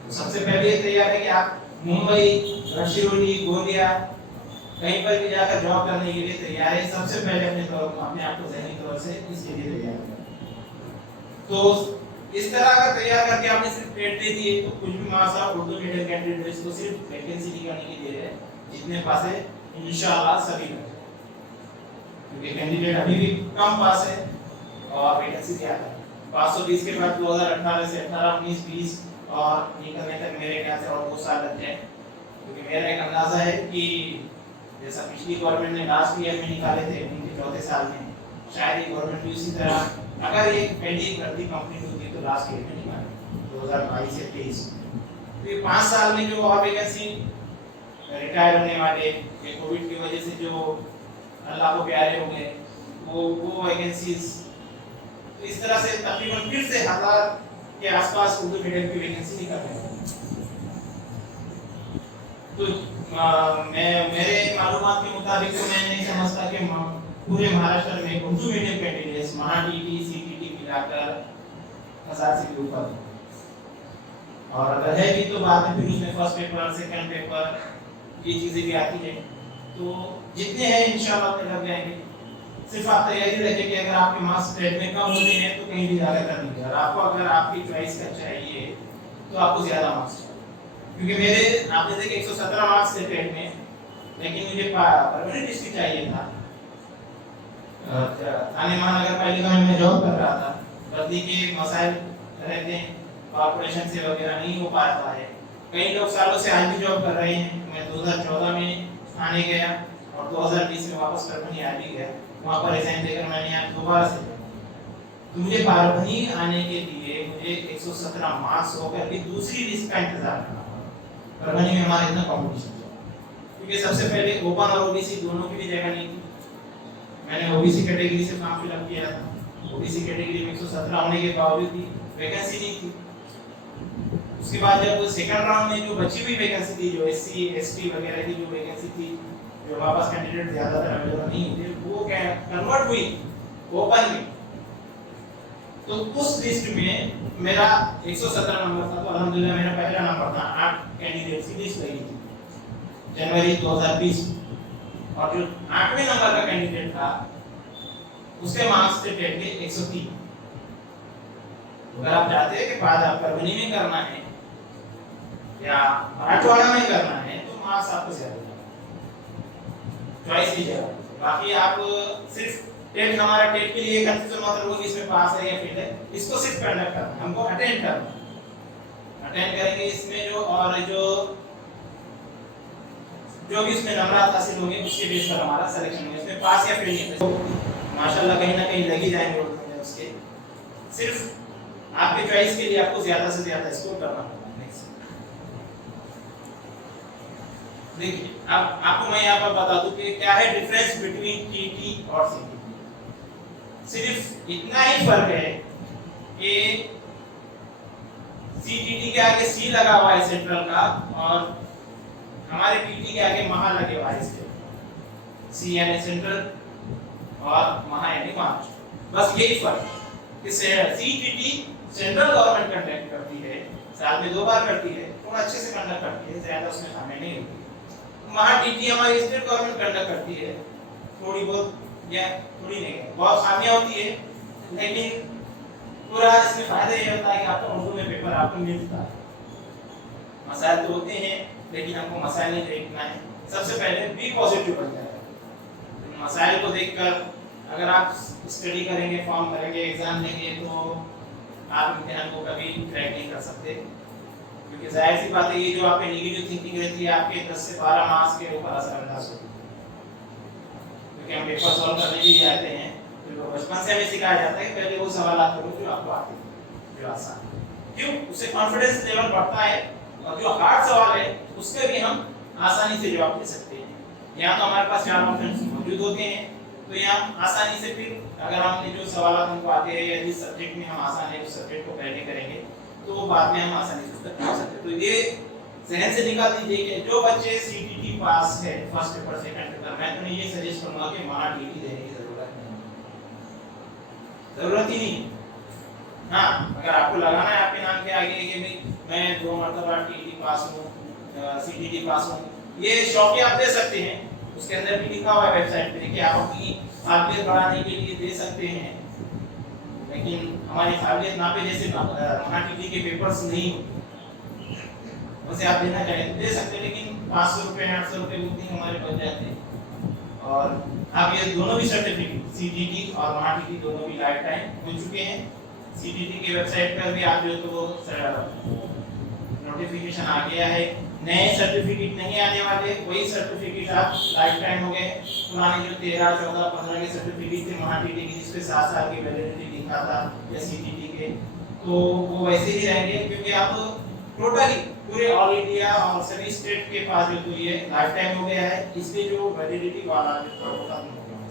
तो सबसे पहले ये तैयार है कि आप मुंबई, गढ़चिरौली, गोंदिया कहीं पर भी जाकर जॉब करने के लिए तैयार है। सबसे पहले अपने आप को ज़हनी तौर से इसके लिए तैयार करें। तो इस तरह अगर तैयार करके आपने सिर्फ टेट दे दिए तो कुछ भी मार्क्स आप उर्दू मीडियम कैंडिडेट्स को सिर्फ वैकेंसी निकालने के लिए है, जितने पास है इंशाल्लाह सभी लग जाए, क्योंकि कैंडिडेट अभी भी कम पास है और वैकेंसी ज्यादा है। 520 के बाद 2018 से 18, 19, 20 और निकलने तक मेरे ख्याल से और 2 साल लग जाए, क्योंकि मेरा एक अंदाजा है कि जैसा पिछली गवर्नमेंट ने लास्ट ईयर में निकाले थे उनके चौथे साल में, शायद ये गवर्नमेंट भी उसी तरह अगर ये पहली भर्ती कंप्लीट होती तो लास्ट ईयर में निकाले 2022 से 23। तो ये 5 साल में जो और वैकेंसी रिटायर होने वाले या कोविड की वजह से जो अल्लाह को प्यारे हो गए वो वैकेंसीज, तो इस तरह से तकरीबन फिर से 1000 के आसपास उर्दू मीडियम की वैकेंसी निकल रही है। तो मेरे मालूमात के मुताबिक तो मैं नहीं समझता कि पूरे महाराष्ट्र में उर्दू मीडियम कैंडिडेट्स महाटीटी सीटीटी मिलाकर 1000 से भी ऊपर, और अगर है भी तो बाद में फिर उसमें फर्स्ट पेपर सेकंड पेपर ये चीजें भी आती है। तो जितने हैं इंशाल्लाह लग जाएंगे। सिर्फ आप तैयारी रखें कि अगर आपके मार्क्स ट्रेड में कम होते हैं तो कहीं भी ज़्यादा कर लीजिए, और आपको अगर आपकी चॉइस का चाहिए तो आपको ज़्यादा मार्क्स चाहिए, क्योंकि मेरे आपने देखे 117 मार्क्स थे ट्रेड में, लेकिन मुझे परमानेंट डिस्ट्रिक्ट चाहिए था। थाने महानगर पालिका में मैं जॉब कर रहा था, भर्ती के मसाइल रहते हैं, कॉर्पोरेशन से वगैरह नहीं हो पाता है। कई लोग सालों से आज भी जॉब कर रहे हैं। मैं 2014 में थाने गया और 2020 में वापस परभनी आ भी गया, वहाँ पर रिजाइन देकर मैंने यहाँ दोबारा से तो मुझे परभनी आने के लिए मुझे 117 मार्क्स होकर भी दूसरी लिस्ट का इंतजार करना पड़ा। परभनी में हमारा इतना कॉम्पिटिशन था, क्योंकि सबसे पहले ओपन और ओबीसी दोनों की भी जगह नहीं थी। मैंने ओबीसी कैटेगरी से फॉर्म फिलअप किया था, ओबीसी कैटेगरी में 117 होने के बावजूद भी वैकेंसी नहीं थी। उसके बाद जब सेकंड राउंड में जो बची हुई वैकेंसी थी, जो एससी एसटी वगैरह की जो वैकेंसी थी, जो वापस कैंडिडेट ज्यादातर अवेलेबल नहीं थे, वो क्या कन्वर्ट हुई ओपन में। तो उस लिस्ट में मेरा 117 नंबर था, तो अल्हम्दुलिल्लाह मेरा पहला नंबर था। 8 कैंडिडेट्स की लिस्ट लगी थी जनवरी 2020 में, और जो 8वें नंबर का कैंडिडेट था उसके मार्क्स थे टेट के 103। अगर आप चाहते हैं कि बाद आप परभनी में करना है या मराठवाड़ा में करना है तो मार्क्स आपको ज्यादा चॉइस की जगह। बाकी आप सिर्फ टेट, हमारा टेट के लिए कंफ्यूजन मतलब वो इसमें पास है या फेल है, इसको सिर्फ कंडक्ट करना है, हमको अटेंड करना। अटेंड करेंगे इसमें जो और जो भी इसमें नंबर हासिल होंगे उसके बेस पर हमारा सिलेक्शन होगा। इसमें पास या फेल नहीं, तो माशाल्लाह कहीं ना कहीं लग ही जाएंगे उसके। सिर्फ आपके चॉइस के लिए आपको ज्यादा से ज्यादा स्कोर करना होगा। देखिए अब आपको मैं यहाँ पर बता दूं कि क्या है डिफरेंस बिटवीन टीटी और सीटीटी। सिर्फ इतना ही फर्क है कि सीटीटी के आगे सी लगा हुआ है सेंट्रल का, और हमारे टीटी के आगे महा लगे हुआ है इसके। सी यानी सेंट्रल और महा यानी महाराष्ट्र, बस यही फर्क है कि सीटीटी सेंट्रल गवर्नमेंट कंडक्ट करती है, साल में 2 बार करती है, थोड़ा अच्छे से कंडक्ट करती है, ज्यादा उसमें खामी नहीं होती। महाटीटी हमारी स्टेट गवर्नमेंट कंडक्ट करती है, थोड़ी बहुत या थोड़ी नहीं, बहुत खामियां होती है, लेकिन पूरा इसमें फायदा ये होता है कि आपको उर्दू में पेपर आपको मिलता है। मसाइल तो होते हैं, लेकिन हमको मसाइल नहीं देखना है, सबसे पहले बी पॉजिटिव बन जाएगा। मसाइल को देखकर अगर आप स्टडी करेंगे, फॉर्म करेंगे, एग्जाम देंगे, तो आप इम्तिहान को कभी क्रैक नहीं कर सकते, क्योंकि जाहिर सी बात है ये जो आपकी नेगेटिव थिंकिंग रहती है आपके 10 से 12 मार्क्स के ऊपर असरअंदाज होती है। क्योंकि हम पेपर सॉल्व करने भी आते हैं, तो बचपन से हमें सिखाया जाता है कि पहले वो सवाल करो जो आपको आते हैं, जो आसान। क्यों? उससे कॉन्फिडेंस लेवल बढ़ता है, और जो हार्ड सवाल है उसके भी हम आसानी से जवाब दे सकते हैं। यहाँ तो हमारे पास 4 ऑप्शंस मौजूद होते हैं, तो यहाँ आसानी से फिर अगर हमने जो सवाल हमको आते हैं या जिस सब्जेक्ट में हम आसान है उस सब्जेक्ट को पहले करेंगे तो बाद में हम आसानी से उसको कर सकते हैं। तो ये जहन से निकाल दीजिए कि जो बच्चे सीटीटी पास है फर्स्ट पेपर सेकंड पेपर, मैं तो ये सजेस्ट करूंगा कि महाटीटी देने की जरूरत ही नहीं। हाँ, अगर आपको लगाना है आपके नाम के आगे कि भाई मैं 2 मरतबा टीटी पास हूँ, सीटीटी पास हूँ, ये शौकिया आप दे सकते हैं। उसके अंदर भी लिखा हुआ है वेबसाइट पे कि आप अपनी काबिलियत बढ़ाने के लिए दे सकते हैं, लेकिन हमारी काबिलियत नापे जैसे महाटीटी के पेपर्स नहीं होते, वैसे आप देना चाहें तो दे सकते हैं, लेकिन 500 रुपये 800 रुपये बुकिंग हमारे बच जाते हैं। और आप ये दोनों भी सर्टिफिकेट सीटीटी और महाटीटी दोनों भी लाइफ टाइम हो चुके हैं, सीटीटी की वेबसाइट पर भी आप जो तो नोटिफिकेशन आ गया है। नए सर्टिफिकेट नहीं आने वाले, वही सर्टिफिकेट आप लाइफ टाइम हो गए। पुराने जो 13, 14, 15 के सर्टिफिकेट थे महाटीटी के जिसपे 7 साल की वैलिडिटी लिखा था या सीटीटी के, तो वो वैसे ही रहेंगे, क्योंकि आप टोटली पूरे ऑल इंडिया और सभी स्टेट के पास जो तो ये लाइफ टाइम हो गया है, इसलिए जो वैलिडिटी वाला जो खत्म हो गया है।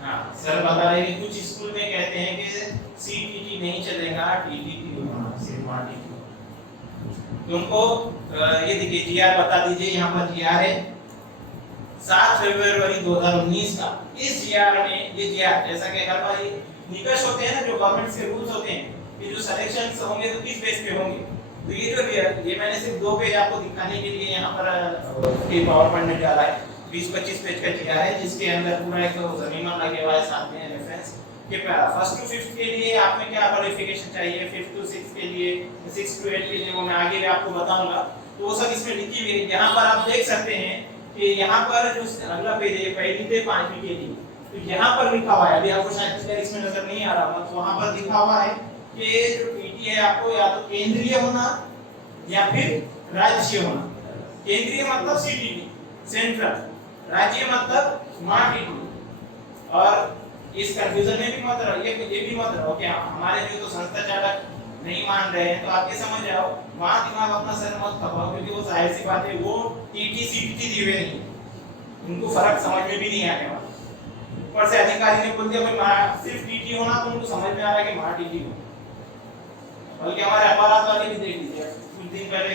हाँ, सर बता रहे हैं कि कुछ स्कूल में कहते हैं कि सीटीटी नहीं चलेगा, टीटीटी होगा, सिर्फ टीटी। तो उनको ये देखिए जीआर बता दीजिए, यहाँ पर जीआर है 7 फरवरी 2019 का। इस जीआर में ये जीआर जैसा कि हर बार निकष होते हैं ना, जो गवर्नमेंट के रूल्स होते हैं कि जो सिलेक्शंस होंगे तो किस बेस पे होंगे, तो ये जो ये मैंने सिर्फ 2 पेज आपको दिखाने के लिए यहाँ पर पावर पॉइंट में डाला है। 20-25 पेज का जीआर है जिसके अंदर पूरा एक जमीन लगे हुआ है, साथ में रेफरेंस के 1st to 5th के लिए आपने क्या क्वालिफिकेशन चाहिए, 5th to 6th के लिए, 6th to 8th के लिए, वो मैं आगे भी आपको बताऊंगा। तो वो सब इसमें लिखी हुई है। यहाँ पर आप देख सकते हैं कि यहाँ पर जो अगला पेज है पहली से 5वीं के लिए, तो यहाँ पर लिखा हुआ है, अभी आपको शायद इसमें नजर नहीं आ रहा होगा, तो वहाँ पर लिखा हुआ है कि जो पीटी है आपको या तो केंद्रीय होना या फिर राज्य होना। केंद्रीय मतलब सीटीटी सेंट्रल, राज्य मतलब महाटीटी। और इस कंफ्यूजन में भी मत रहो, ये भी मत रहो कि हमारे जो तो संस्था चालक नहीं मान रहे हैं, तो आप ये समझ जाओ वहां दिमाग अपना सर मत खपाओ, क्योंकि वो जाहिर सी बात है, वो टीटी सीटीटी दिए हुए नहीं, उनको फर्क समझ में भी नहीं आने वाला। ऊपर से अधिकारी ने बोल दिया भाई सिर्फ टीटी होना, तो उनको समझ में आ रहा है कि महाटीटी हो। बल्कि हमारे अखबार वाले भी देख लीजिए, कुछ दिन पहले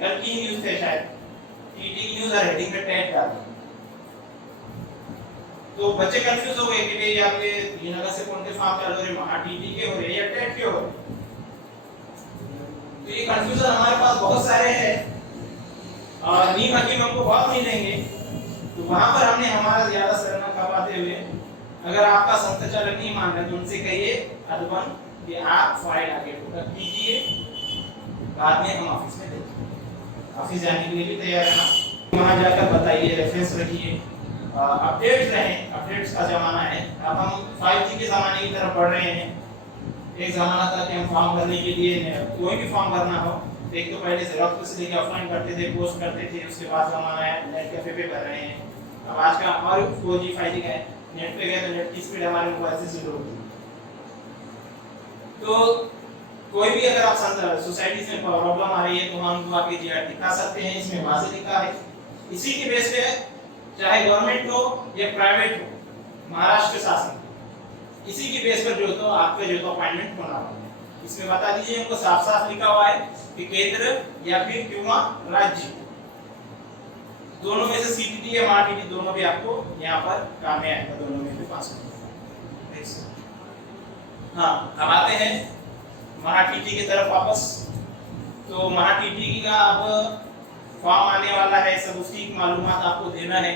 कल की न्यूज थे शायद, टीटी न्यूज और हेडिंग पे टैग डाल, तो बच्चे कंफ्यूज हो गए कि भाई आपके नगर से कौन से फॉर्म चालू हो रहे, महाटीटी के हो रहे या टेट के हो रहे। तो ये कंफ्यूजन हमारे पास बहुत सारे हैं और नीम हकीम हमको बहुत मिलेंगे, तो वहां पर हमने हमारा ज्यादा सर न खपाते हुए, अगर आपका संस्था चालक नहीं मान रहे तो उनसे कहिए अदबन कि आप फाइल आगे रख कीजिए, बाद में हम ऑफिस में देंगे। ऑफिस जाने के लिए भी तैयार है, वहां जाकर बताइए, रेफरेंस रखिए, अपडेट रहें। अपडेट्स का जमाना है, अब हम 5G के जमाने की तरफ बढ़ रहे हैं। एक जमाना था कि हम फॉर्म भरने के लिए कोई भी फॉर्म भरना हो, एक तो पहले जेरॉक्स से लेके ऑफलाइन करते थे, पोस्ट करते थे, उसके बाद जमाना है नेट कैफे पे भर रहे हैं। अब आज का और 4G 5G का है, नेट पे गए तो नेट की स्पीड हमारे मोबाइल से 0 होती है। तो कोई भी अगर आप सोसाइटी में प्रॉब्लम आ रही है तो हम आपके जीआर दिखा सकते हैं, इसमें वाज़ेह लिखा है। इसी के बेस पे चाहे गवर्नमेंट हो या प्राइवेट हो, महाराष्ट्र शासन, इसी की बेस पर जो तो आपका जो तो अपॉइंटमेंट होना है, इसमें बता दीजिए हमको साफ साफ लिखा हुआ है कि केंद्र या फिर क्यों राज्य, दोनों में से सीटीटी या महाटीटी दोनों भी आपको यहाँ पर काम में आएगा, दोनों में भी पास होगा। हाँ, अब आते हैं महाटीटी की तरफ वापस। तो महाटीटी का अब फॉर्म आने वाला है, सब उसकी मालूमात आपको देना है।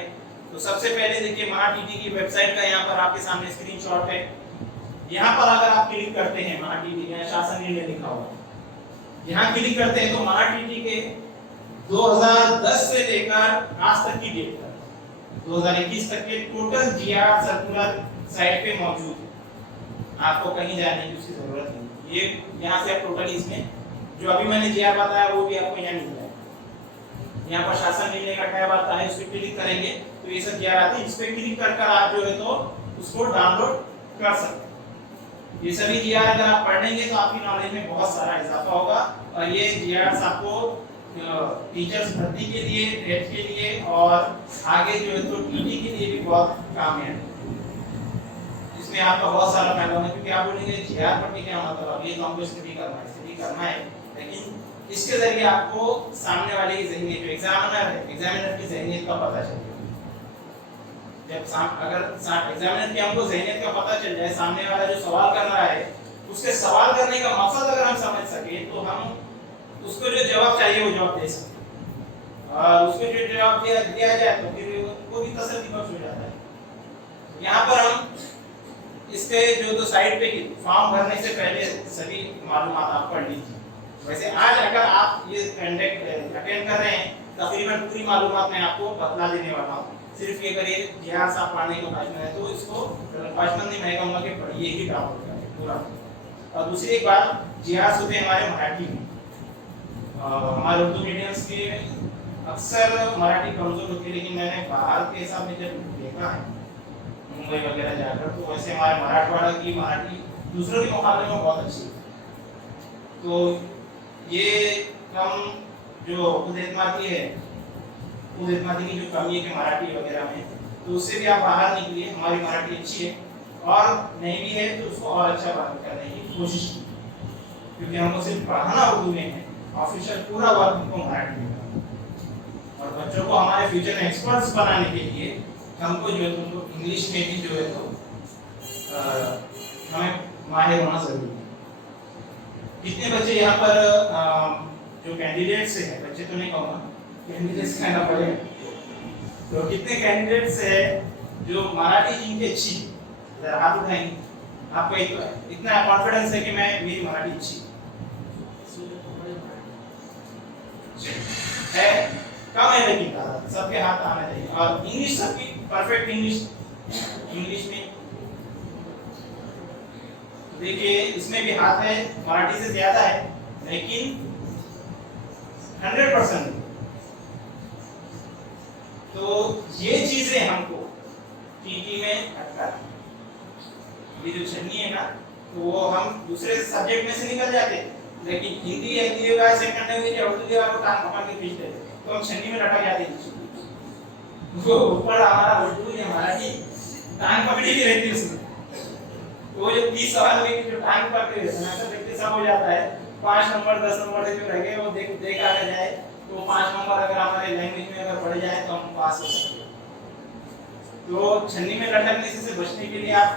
तो सबसे पहले देखिए महाटीटी की वेबसाइट का यहाँ पर आपके सामने स्क्रीनशॉट है। यहाँ पर अगर आप क्लिक करते हैं महाटीटी में शासन निर्णय लिखा हुआ, यहाँ क्लिक करते हैं तो महाटीटी के 2010 से लेकर आज तक की डेट तक 2021 तक के टोटल जीआर सर्कुलर साइट पे मौजूद है, आपको कहीं जाने की उसकी जरूरत नहीं। ये यहाँ से आप टोटल इसमें जो अभी मैंने जीआर बताया वो भी आपको यहाँ मिल जाएगा। यहाँ पर शासन निर्णय का टैब आता है, उस पर क्लिक करेंगे तो ये सब जीआर आते हैं, इस पर क्लिक कर आप जो है तो उसको डाउनलोड कर सकते हैं। ये सभी जीआर अगर आप पढ़ लेंगे तो आपकी नॉलेज में बहुत सारा इजाफा होगा, और ये जीआर आपको टीचर्स भर्ती के लिए, टेट के लिए और आगे जो है तो टीटी के लिए भी बहुत काम है। इसमें आपका बहुत सारा फायदा होगा, क्योंकि आप बोलेंगे जीआर पढ़ के क्या मतलब, ये तो हमको स्टडी करना है, लेकिन इसके जरिए आपको सामने वाले की ज़हनियत, जो एग्जामिनर है, एग्जामिनर की ज़हनियत का पता चलेगा। जब अगर एग्जामिनर की हमको ज़हनियत का पता चल जाए, सामने वाला जो सवाल कर रहा है उसके सवाल करने का मकसद अगर हम समझ सके, तो हम उसको जो जवाब चाहिए वो जवाब दे सकते, और उसको जो जवाब दिया जाए तो फिर वो भी तसल्ली बख्श हो जाता है। यहाँ पर हम इसके जो तो साइड पे फॉर्म भरने से पहले सभी मालूमात आप पढ़ लीजिए। वैसे आज अगर आप ये अटेंड कर रहे हैं, तकरीबन पूरी मालूमात मैं आपको बतला देने वाला हूँ। सिर्फ ये करिए जिहाद साहब पढ़ने को ख्वाहिशमंद है तो इसको ख्वाहिशमंद नहीं, मैं कहूँगा कि पढ़िए ही प्राप्त करें पूरा। और दूसरी एक बात, जिहाद होते हैं हमारे मराठी में, हमारे उर्दू मीडियम्स के अक्सर मराठी कमजोर होती है, लेकिन मैंने बाहर के हिसाब में जब देखा है मुंबई वगैरह जाकर, तो वैसे हमारे मराठवाड़ा की मराठी दूसरों के मुकाबले में बहुत अच्छी है। तो ये कम जो खुद एतमादी है, खुद एतमादी की जो कमी है कि मराठी वगैरह में, तो उससे भी आप बाहर निकलिए। हमारी मराठी अच्छी है और नहीं भी है तो उसको और अच्छा बात करने की कोशिश कीजिए, क्योंकि हमको सिर्फ पढ़ाना उर्दू में है, ऑफिशियल पूरा वर्क हमको मराठी में करना। और बच्चों को हमारे फ्यूचर में एक्सपर्ट्स बनाने के लिए हमको जो है तुमको इंग्लिश में भी जो है तो हमें माहिर होना जरूरी है। कितने बच्चे यहाँ पर जो कैंडिडेट्स हैं, बच्चे तो नहीं कहूँगा, कैंडिडेट्स कहना पड़ेगा, तो कितने कैंडिडेट्स हैं जो मराठी जिनकी अच्छी, जरा हाथ उठाएंगे। आपको इतना कॉन्फिडेंस है कि मैं मेरी मराठी अच्छी है, कम है लेकिन सबके हाथ आना चाहिए। और इंग्लिश सबकी परफेक्ट इंग्लिश में देखिए इसमें भी हाथ है, मराठी से ज्यादा है, लेकिन 100%। तो ये चीजें हमको टीटी में अटकाती, ये जो छन्नी है ना, तो वो हम दूसरे सब्जेक्ट में से निकल जाते, लेकिन हिंदी का सेकंड लैंग्वेज या उर्दू को टांग पकड़ के खींच लेते, तो हम छन्नी में लटक जाते। वो ऊपर हमारा उर्दू या मराठी टांग पकड़ी भी रहती है उसमें, वो जो 30 सवाल में जो टांग पकड़े रहते हैं ना, व्यक्ति सब हो जाता है। 5 नंबर 10 नंबर जो रह गए वो देख आगे जाए, तो 5 नंबर अगर हमारे लैंग्वेज में अगर बढ़ जाए तो हम पास हो सकते हैं। तो छन्नी में लटकने से बचने के लिए आप,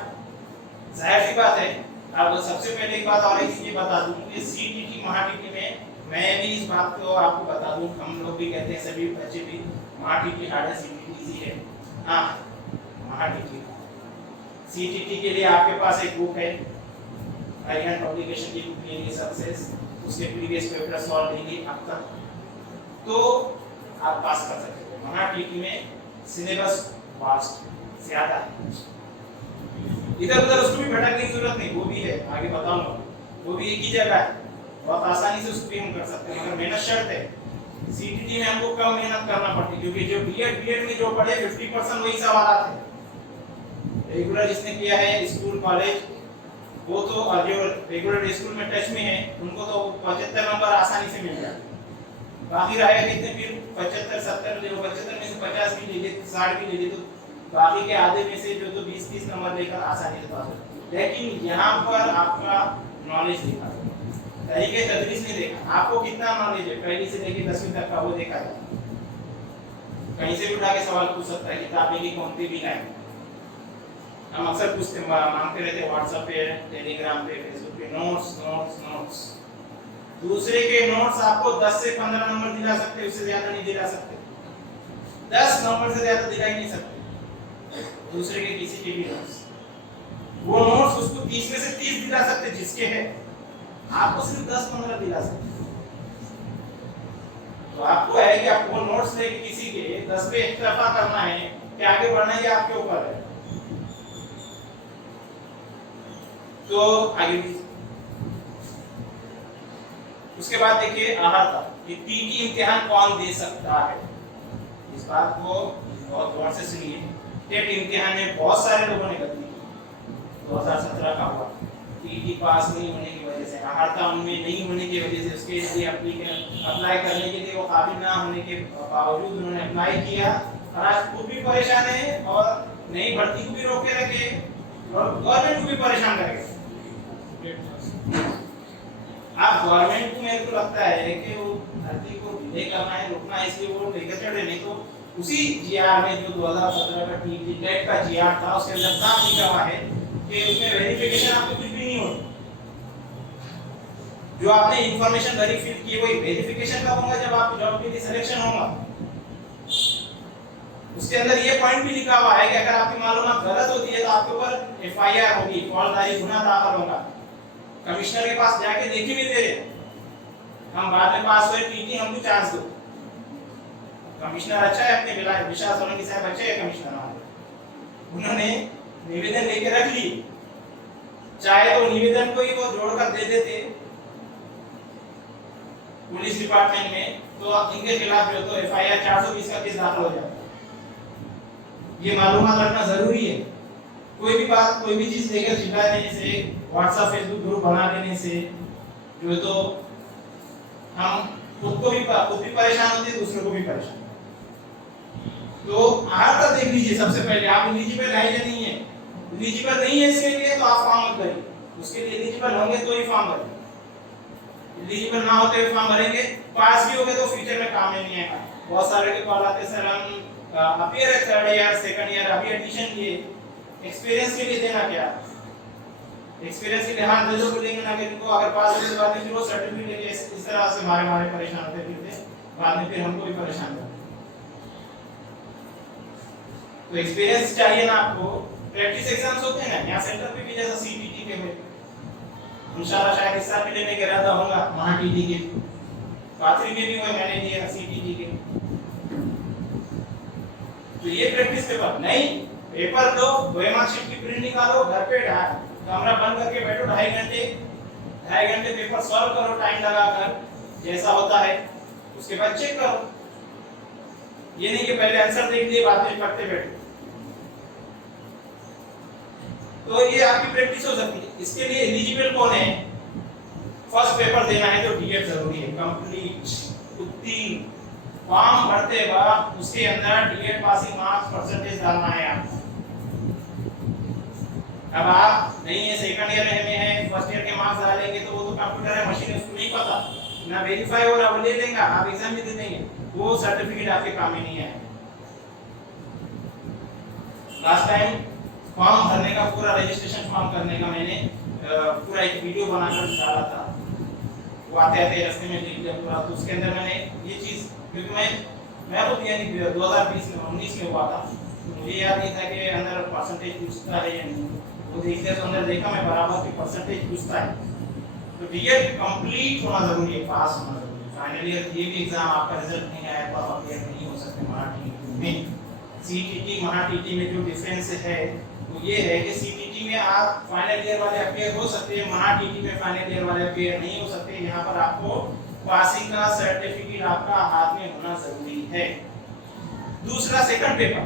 जाहिर सी बात है, आप सबसे पहले एक बात और एक चीज बता दूं कि सीटीटी महाटीटी में मैं भी इस बात को आपको बता दूं, हम लोग भी कहते हैं, सभी बच्चे भी, महाटीटी हार्ड है, सीटीटी इजी है। हाँ, महाटीटी सीटीटी के लिए आपके पास एक बुक है, आईएन पब्लिकेशन की बुक ले ली सक्सेस, उसके प्रीवियस पेपर सॉल्व कीजिए अब तक, तो आप पास कर सकते हो। महाटीटी में सिलेबस वास्ट ज्यादा है, इधर उधर उसको भी भटकने की जरूरत नहीं, वो भी है, आगे बताऊंगा, वो भी एक ही जगह है, बहुत आसानी से उसको भी हम कर सकते हैं, मगर मेहनत शर्त है। सीटीटी में हमको कम मेहनत करना पड़ती है, क्योंकि जो बीएड में जो पढ़े 50% वही सवाल आते हैं। रेगुलर जिसने किया है स्कूल कॉलेज, वो तो जो रेगुलर स्कूल में टच में है, उनको तो 75 नंबर आसानी से मिल जाए। बाकी रहेगा कितने, फिर 75 70 जो 75 में से 50 भी ले लिए, 60 भी ले लिए, तो बाकी के आधे में से जो तो 20-30 नंबर लेकर आसानी से पास हो। लेकिन यहाँ पर आपका नॉलेज देखा, तरीके तदरीस नहीं देखा, आपको कितना नॉलेज है पहली से लेकर 10वीं तक का, वो देखा जाए। कहीं से भी उठा के सवाल पूछ सकता है, किताबें की कौन-सी भी लाइन हम अक्सर पूछते मांगते रहते, व्हाट्सएप पे, टेलीग्राम पे, फेसबुक पे, नोट्स। दूसरे के नोट्स आपको 10 से 15 नंबर दिला सकते, उससे ज्यादा नहीं दिला सकते, 10 नंबर से ज्यादा दिला ही नहीं सकते दूसरे के किसी के भी नोट्स। वो नोट्स उसको 30 में से 30 दिला सकते जिसके है, आपको सिर्फ 10-15 दिला सकते। तो आपको है कि आपको नोट्स लेके किसी के 10 पे इक्तफा करना है कि आगे बढ़ना है, आपके ऊपर है। तो आगे उसके बाद देखिए अहर्ता, ये टीटी इम्तिहान कौन दे सकता है, इस बात को बहुत गौर से सुनिए। टेट इम्तिहान में बहुत सारे लोगों ने गलती की, 2017 का हुआ, टीटी पास नहीं होने की वजह से, अहर्ता उनमें नहीं होने की वजह से, उसके लिए अप्लाई करने के लिए वो काबिल ना होने के बावजूद उन्होंने अप्लाई किया, और आज खुद भी परेशान है और नई भर्ती को भी रोके रखे और गवर्नमेंट को भी परेशान करेंगे। आप गवर्नमेंट को, मेरे को लगता है कि वो भर्ती को डिले करना है, रोकना है, इसलिए वो लेकर चढ़े, नहीं तो उसी जीआर में जो 2017 का टीटी टेट का जीआर था, उसके अंदर साफ लिखा हुआ है कि उसमें वेरिफिकेशन आपको कुछ भी नहीं होगा, जो आपने इंफॉर्मेशन वेरीफाई की वही वेरिफिकेशन कब होगा, जब आप जॉब के लिए सिलेक्शन होगा। उसके अंदर ये पॉइंट भी लिखा हुआ है कि अगर आपकी मालूमात गलत होती है तो आपके ऊपर एफआईआर होगी, फौजदारी गुनाह दाखिल होगा। कमिश्नर के पास जाके देखी नहीं दे रहे, हम बाद में पास हुए टीटी, हमको चांस दो। कमिश्नर अच्छा है, अपने विशाल सोलंकी साहब अच्छे है कमिश्नर हमारे, उन्होंने निवेदन लेके रख ली, चाहे तो निवेदन को ही वो जोड़कर दे देते पुलिस डिपार्टमेंट में, तो इनके खिलाफ जो तो एफआईआर 420 का केस दाखिल हो जाता। ये मालूमात रखना जरूरी है। कोई भी बात, कोई भी चीज लेकर छिपा देने से, व्हाट्सएप फेसबुक ग्रुप बना देने से जो तो हम खुद भी परेशान होते हैं, दूसरों को भी परेशान। तो अर्हता देख लीजिए सबसे पहले, आप एलिजिबल है या नहीं है। एलिजिबल नहीं है इसके लिए तो आप फॉर्म मत भरिए, उसके लिए एलिजिबल होंगे तो ही फॉर्म भरिए। एलिजिबल ना होते हुए फॉर्म भरेंगे, पास भी हो गए तो फ्यूचर में काम नहीं आएगा। बहुत सारे के कॉल आते सर हम अपीयर है 3rd ईयर 2nd ईयर अभी एडमिशन लिए, एक्सपीरियंस के लिए देना क्या, एक्सपीरियंस के लिए हाथ दे दो बोलेंगे ना कि इनको अगर पास होने के बाद में फिर वो सर्टिफिकेट लेके इस तरह से मारे परेशान होते फिरते, बाद में फिर हमको भी परेशान करते। तो एक्सपीरियंस चाहिए ना आपको। प्रैक्टिस एग्जाम्स होते हैं ना, यहाँ सेंटर पे भी जैसा सीटीटी के में इंशाल्लाह शायद इस साल भी लेने के इरादा होगा, वहाँ टीटी के पाथरी में भी हुए, मैंने दिया सीटीटी के। तो ये प्रैक्टिस पेपर नहीं, पेपर दो, मार्कशीट की प्रिंट निकालो, घर पे कमरा बंद करके बैठो 2.5 घंटे पेपर सॉल्व करो टाइम लगाकर, जैसा होता है उसके बाद चेक करो। ये नहीं कि पहले आंसर देख लिए बाद में पढ़ते बैठो। तो ये आपकी प्रैक्टिस हो सकती है। इसके लिए एलिजिबल कौन है? फर्स्ट पेपर देना है तो डीएड जरूरी है, कंप्लीट उत्तीर्ण। फॉर्म भरते वक्त उसके अंदर डीएड पासिंग मार्क्स परसेंटेज डालना है आपको। अब आप नहीं है, 2nd ईयर में है, 1st ईयर के मार्क्स डालेंगे तो वो तो कंप्यूटर है, मशीन है, उसको नहीं पता ना वेरीफाई हो रहा, वो ले लेगा, आप एग्जाम भी दे देंगे, वो सर्टिफिकेट आपके काम में नहीं आएगा। लास्ट टाइम फॉर्म भरने का पूरा रजिस्ट्रेशन फॉर्म करने का मैंने पूरा एक वीडियो बनाकर डाला था, वो आते आते रास्ते में लिख दिया पूरा। तो उसके अंदर मैंने ये चीज, क्योंकि मैं तो यानी 2020 में 19 में हुआ था, तो मुझे याद नहीं था कि अंदर परसेंटेज पूछता है या नहीं। वो देखते तो अंदर देखा मैं बराबर की परसेंटेज पूछता है। तो डीएड कंप्लीट होना जरूरी है, पास होना जरूरी है। फाइनल ईयर ये भी एग्जाम आपका रिजल्ट नहीं आया तो आप अपियर नहीं हो सकते मराठी में। सीटीटी मराठी में जो डिफरेंस है वो ये है कि सीटीटी में आप फाइनल ईयर वाले अपियर हो सकते हैं, मराठी में फाइनल ईयर वाले अपियर नहीं हो सकते। यहाँ पर आपको पासिंग का सर्टिफिकेट आपका हाथ में होना जरूरी है। दूसरा सेकंड पेपर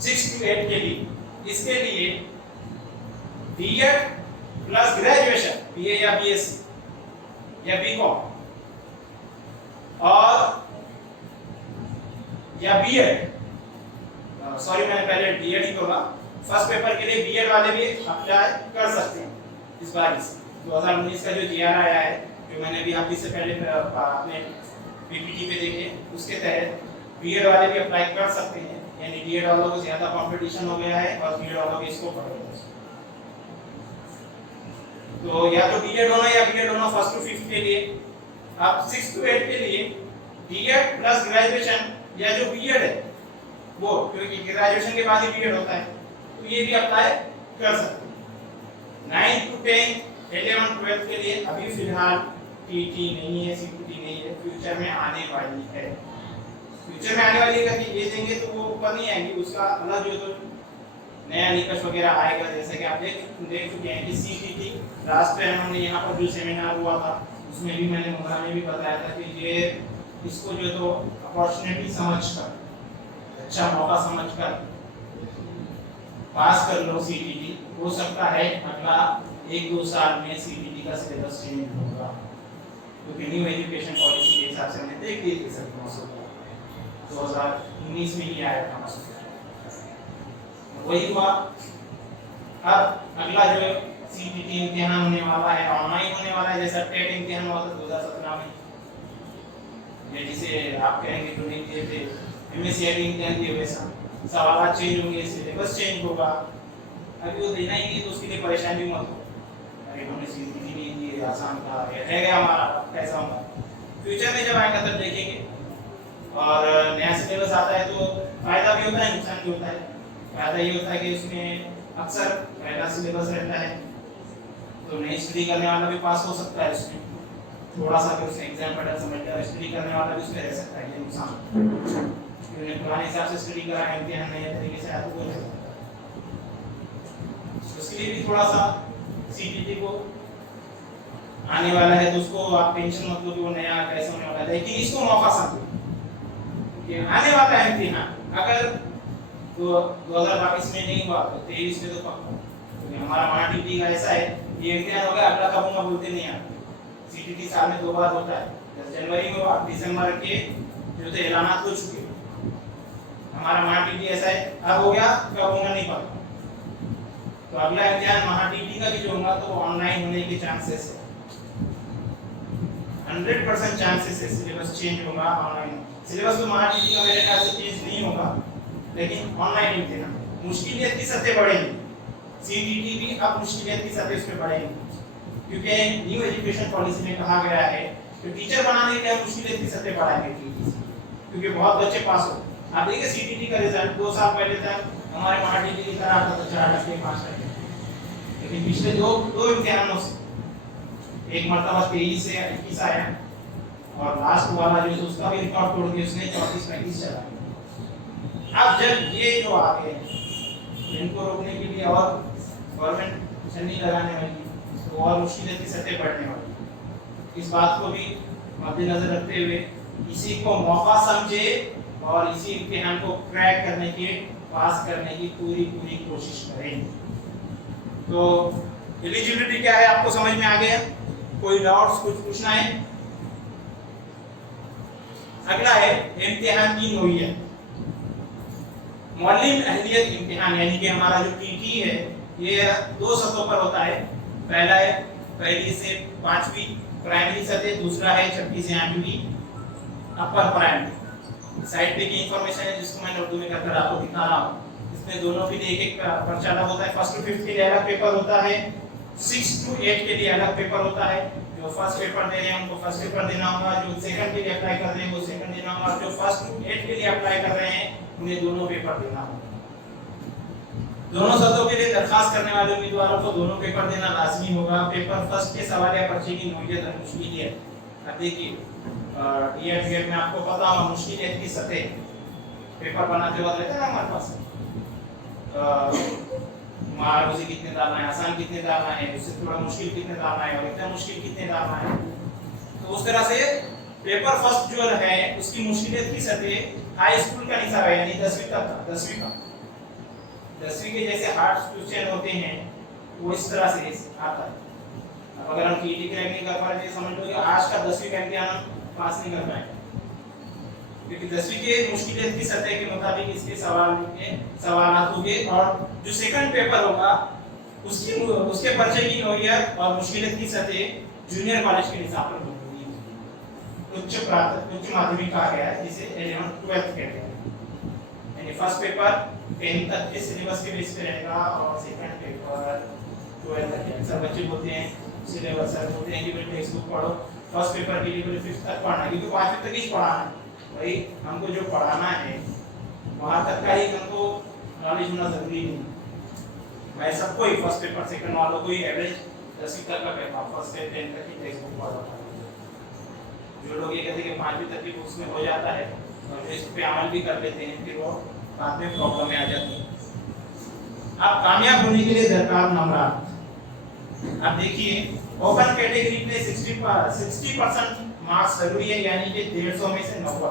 6 to 8 के लिए, इसके लिए बीएड प्लस ग्रेजुएशन, बीए या बीएससी या बीकॉम और या बीएड, सॉरी मैंने पहले बीएड ही बोला। फर्स्ट पेपर के लिए बीएड वाले भी अप्लाई कर सकते हैं। इस बार 2019 का जो जीआर आया है, जो मैंने भी आप इससे पहले अपने पीपीटी पे देखे, उसके तहत बीएड वाले भी अप्लाई कर सकते हैं। यानी बीएड वालों को ज्यादा कंपटीशन हो गया है और बीएड वालों के स्कोप बढ़ गया है। तो या तो बीएड होना या बीएड होना 1st to 5th के लिए। अब 6 to 8 के लिए बीएड प्लस ग्रेजुएशन या जो बीएड है वो, क्योंकि ग्रेजुएशन के बाद ही बीएड होता है, तो ये भी अप्लाई कर सकते हैं। 9 to 10 11 12 के लिए अभी फिलहाल टीटी नहीं है, सीटीटी नहीं है, फ्यूचर में आने वाली है। फ्यूचर में आने वाली है कि ये देंगे तो वो ऊपर नहीं आएगी, उसका अलग जो तो नया निकष वगैरह आएगा। जैसे कि आप देख चुके हैं कि सीटीटी लास्ट टाइम हमने यहाँ पर जो सेमिनार हुआ था उसमें भी मैंने मुंगा में भी बताया था कि ये इसको जो तो अपॉर्चुनिटी समझकर, अच्छा मौका समझकर पास कर लो सीटीटी। हो सकता है अगला 1-2 साल में सीटीटी का सिलेबस चेंज होगा, क्योंकि न्यू एजुकेशन पॉलिसी के हिसाब से हमने देख लिया कि सर 2019 में ही आया था मसला, वही हुआ। अब अगला जो सीटीटी इम्तिहान होने वाला है, ऑनलाइन होने वाला है, जैसा टेट इम्तिहान हुआ था 2017 में, या जिसे आप कहेंगे जो नहीं दिए थे एमएससीआईटी इम्तिहान दिए, वैसा सवाल चेंज होंगे, सिलेबस चेंज होगा। अभी वो देना ही नहीं तो उसके लिए परेशान भी मत हो, अरे हमने सीटीटी नहीं दी, आसान था, रह गया हमारा, कैसा होगा। फ्यूचर में जब आएगा तब देखेंगे। और नया सिलेबस आता है तो फायदा भी होता है, नुकसान भी होता है। फायदा ये होता है कि उसमें अक्सर पहला सिलेबस रहता है तो नई स्टडी करने वाला भी पास हो सकता है उसमें, थोड़ा सा अगर उसने एग्जाम पैटर्न समझ लिया, स्टडी करने वाला भी उसमें रह सकता है, ये नुकसान क्योंकि पुराने हिसाब से स्टडी करा है, इम्तिहान नए तरीके से आते हुए उसके लिए भी थोड़ा सा सीटीटी को आने वाला है, तो उसको आप टेंशन मत लो कि वो नया कैसे होने वाला है, लेकिन इसको मौका समझो कि आने वाला है इम्तिहान। अगर तो 2022 में नहीं हुआ तो 23 में तो पक्का, क्योंकि हमारा महाटीटी का ऐसा है, ये इम्तिहान हो गया अगला कब होगा बोलते नहीं आते। सीटीटी साल में 2 बार होता है, 10 जनवरी में और दिसंबर के जो थे ऐलानात हो चुके। हमारा महाटीटी ऐसा है, अब हो गया कब होगा नहीं पता, तो अगला इम्तिहान महाटीटी का भी जो होगा तो ऑनलाइन होने के चांसेस है, 100% चांसेस है सिलेबस चेंज होगा ऑनलाइन। सिलेबस तो महाटीटी का मेरे ख्याल से चेंज नहीं होगा, लेकिन ऑनलाइन इम्तिहान मुश्किलियत की सतह बढ़ेगी, सीटीटी भी अब मुश्किलियत की सतह उसमें बढ़ेगी, क्योंकि न्यू एजुकेशन पॉलिसी में कहा गया है कि टीचर बनाने के लिए मुश्किलियत की सतह बढ़ाएंगे, क्योंकि बहुत बच्चे पास हो। आप देखिए सीटीटी का रिजल्ट 2 साल पहले तक हमारे महाटीटी की तरह आता था 4% 5%, लेकिन पिछले दो इम्तिहानों से एक मरतबा 23 से 21 आया, और लास्ट वाला जो है उसका भी रिकॉर्ड तोड़ के उसने 34-35 चला। अब जब ये जो आ गए इनको रोकने के लिए और गवर्नमेंट छन्नी लगाने वाली, तो और मुश्किल की सतह बढ़ने वाली, इस बात को भी मद्देनजर रखते हुए इसी को मौका समझे और इसी इम्तिहान को क्रैक करने के, पास करने की पूरी कोशिश करें। तो एलिजिबिलिटी क्या है आपको समझ में आ गया? कोई डाउट्स, कुछ पूछना है? अगला है इम्तिहान की नौइयत। मौलिम अहलियत इम्तिहान यानी कि हमारा जो टीटी है ये 2 सतहों पर होता है। पहला है 1 से 5वीं प्राइमरी सतह, दूसरा है 6वीं से 8वीं अपर प्राइमरी। साइड पे की इंफॉर्मेशन है जिसको मैंने उर्दू में करकर आपको दिखा रहा हूँ। इसमें दोनों के लिए एक पर्चा अलग होता है। 1 to 5 के लिए अलग पेपर होता है, 6 to 8 के लिए अलग पेपर होता है। जो फर्स्ट पेपर दे रहे हैं उनको फर्स्ट पेपर देना होगा, जो सेकंड के लिए अप्लाई कर रहे हैं वो सेकंड देना होगा, जो 1 to 8 के लिए अप्लाई कर रहे हैं उन्हें दोनों पेपर देना होगा। दोनों सतहों के लिए दरखास्त करने वाले उम्मीदवारों को दोनों पेपर देना लाजमी होगा। पेपर फर्स्ट के सवाल या पर्चे की नौइयत और मुश्किलियत, अब देखिए डीएड में आपको पता होगा मुश्किलियत की सतह पेपर बनाते वक्त रहता है ना हमारे पास, मुझे कितने डालना है, आसान कितने डालना है, उससे थोड़ा मुश्किल कितने डालना है और इतना मुश्किल कितने डालना है। तो उस तरह से पेपर फर्स्ट जो है उसकी मुश्किलियत की सतह हाई स्कूल का निसाब है, यानी 10वीं तक का, 10वीं के जैसे हार्ड क्वेश्चन होते हैं वो इस तरह से आता है। अब अगर हम टीटी क्रैक नहीं कर पा रहे समझ लो कि आज का 10वीं का इम्तिहान हम पास नहीं कर पाएंगे, क्योंकि 10वीं के मुश्किलियत की सतह के मुताबिक इसके सवालात होंगे और जो सेकंड पेपर होगा उसके पर्चे की नौइयत और मुश्किलियत की सतह जूनियर कॉलेज के हिसाब पर होगी। उच्च माध्यमिक कहा गया है जिसे 11th 12th कहते हैं, यानी फर्स्ट पेपर 10th तक के सिलेबस के बेस पे रहेगा और सेकंड पेपर 12th तक के। सब बच्चे बोलते हैं सिलेबस सर बोलते हैं कि बेटा टेक्स्ट बुक पढ़ो, फर्स्ट पेपर के लिए 5th तक पढ़ना, क्योंकि 5वीं तक ही पढ़ाना है भाई, हमको जो पढ़ाना है वहां तक का ही हमको नॉलेज होना जरूरी नहीं। मैं सबको ही फर्स्ट पेपर सेकंड वालों को ही एवरेज 10वीं तक का पेपर फर्स्ट से 10th तक की टेक्स्ट बुक पढ़ाता हूं। जो लोग ये कहते हैं कि 5वीं तक की बुक्स में हो जाता है और इस पे अमल भी कर लेते हैं, फिर वो बाद में प्रॉब्लम में आ जाती है। अब कामयाब होने के लिए दरकार नंबरात। अब देखिए ओपन कैटेगरी पे 60% मार्क्स जरूरी है, यानी कि 150 में से 90।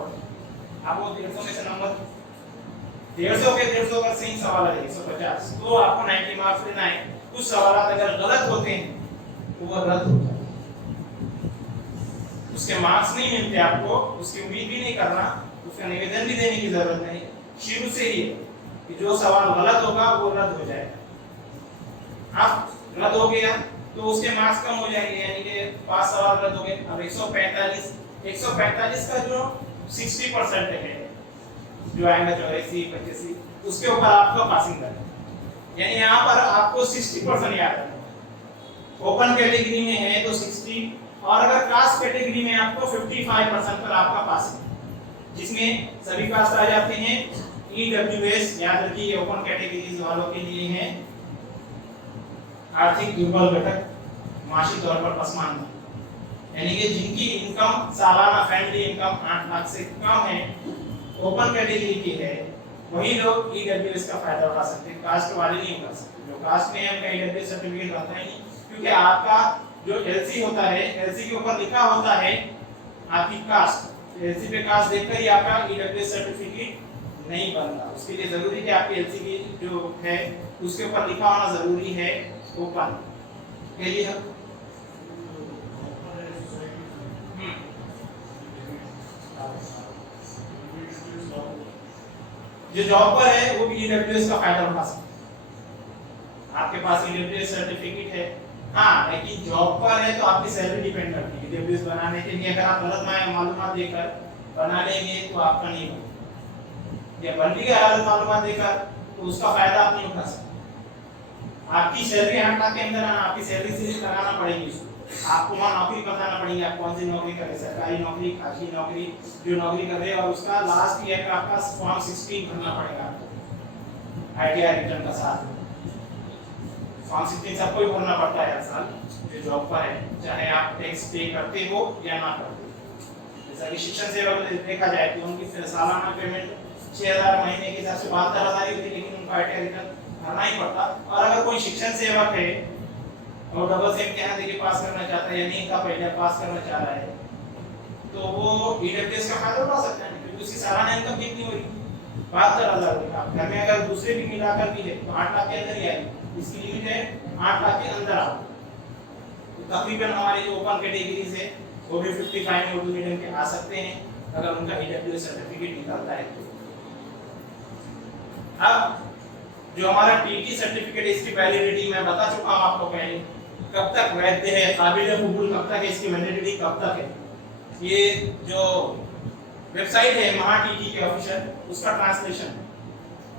अब वो 150 में से 90, 150 के 150 का सही सवाल है 150, तो आपको 90 मार्क्स लेना है। कुछ सवाल अगर गलत होते हैं तो वो रद्द होता है, उसके मार्क्स नहीं मिलते आपको, उसकी उम्मीद भी नहीं करना, उसका निवेदन भी देने की जरूरत नहीं, शुरू से ही कि जो सवाल गलत होगा वो रद्द हो जाएगा। अब रद्द हो गया तो उसके मार्क्स कम हो जाएंगे, यानी कि 5 सवाल रद्द हो गए। अब 145 का जो 60% है जो आएगा 84 85, उसके ऊपर आपका पासिंग करना है, यानी यहाँ पर आपको 60% याद रखना। ओपन कैटेगरी में है तो 60, और अगर कास्ट कैटेगरी में आपको 55% पर आपका पासिंग, जिसमें सभी कास्ट आ जाते हैं। ईडब्ल्यूएस याद रखिए ओपन कैटेगरीज वालों के लिए है आर्थिक दुर्बल घटक, माशी तौर पर पसमानदा। यानी कि जिनकी इनकम सालाना फैमिली इनकम 8 लाख से कम है, ओपन कैटेगरी की है, वही लोग ईडब्ल्यूएस का फायदा उठा सकते हैं, कास्ट वाले नहीं उठा सकते। जो कास्ट में है उनका ईडब्ल्यूएस सर्टिफिकेट रहता ही नहीं, क्योंकि आपका जो एलसी होता है, एलसी के ऊपर लिखा होता है आपकी कास्ट, एलसी पे कास्ट देखकर ही आपका ईडब्ल्यूएस सर्टिफिकेट नहीं बनता। उसके लिए जरूरी है कि आपकी एलसी की जो है उसके ऊपर लिखा होना जरूरी है ओपन के लिए। जो जॉब पर है वो भी ईडब्ल्यूएस का फायदा उठा सकते हैं। आपके पास ईडब्ल्यूएस सर्टिफिकेट है, हाँ, लेकिन जॉब पर है तो आपकी सैलरी डिपेंड करती है। ईडब्ल्यूएस बनाने के लिए अगर आप गलत मालूमात देकर बना लेंगे तो आपका नहीं बनेगा, या बन भी गया गलत मालूमात देकर तो उसका फायदा आप नहीं उठा सकते। आपकी सैलरी 8 लाख के अंदर आना, आपकी सैलरी से लगाना पड़ेगी उसको, आपको वहाँ नौकरी बताना पड़ेगी, आप कौन सी नौकरी कर रहे, सरकारी नौकरी, खासगी नौकरी, जो नौकरी कर रहे हैं, और उसका लास्ट ईयर का आपका फॉर्म 16 भरना पड़ेगा आपको आईटीआर रिटर्न का साथ। फॉर्म 16 सबको ही भरना पड़ता है हर साल जो जॉब पर है, चाहे आप टैक्स पे करते हो या ना करते हो। जैसा कि शिक्षण सेवा में देखा जाए तो उनकी सालाना पेमेंट 6000 महीने के हिसाब से 72,000 ही होती है, लेकिन उनको आईटीआर रिटर्न भरना ही पड़ता। और अगर कोई शिक्षण सेवक है और डबल से इम्तिहान देके पास करना चाहता है या नहीं का पहले पास करना चाह रहा है, तो वो ईडब्ल्यूएस का फायदा उठा सकता है, क्योंकि उसकी सालाना इनकम कितनी हो रही, 72,000 रुपये। घर में अगर दूसरे भी मिलाकर भी है तो 8 लाख के अंदर ही आएगी, इसकी लिमिट है 8 लाख के अंदर आओ। तो तकरीबन हमारे जो ओपन कैटेगरीज है वो भी 55 में उर्दू मीडियम के आ सकते हैं अगर उनका ईडब्ल्यूएस सर्टिफिकेट निकलता है तो। अब जो हमारा टीटी सर्टिफिकेट, इसकी वैलिडिटी मैं बता चुका हूं आपको पहले, कब तक वैध है, काबिल कबूल कब तक है, इसकी वैलिडिटी कब तक है। ये जो वेबसाइट है महा टीटी के ऑफिशियल, उसका ट्रांसलेशन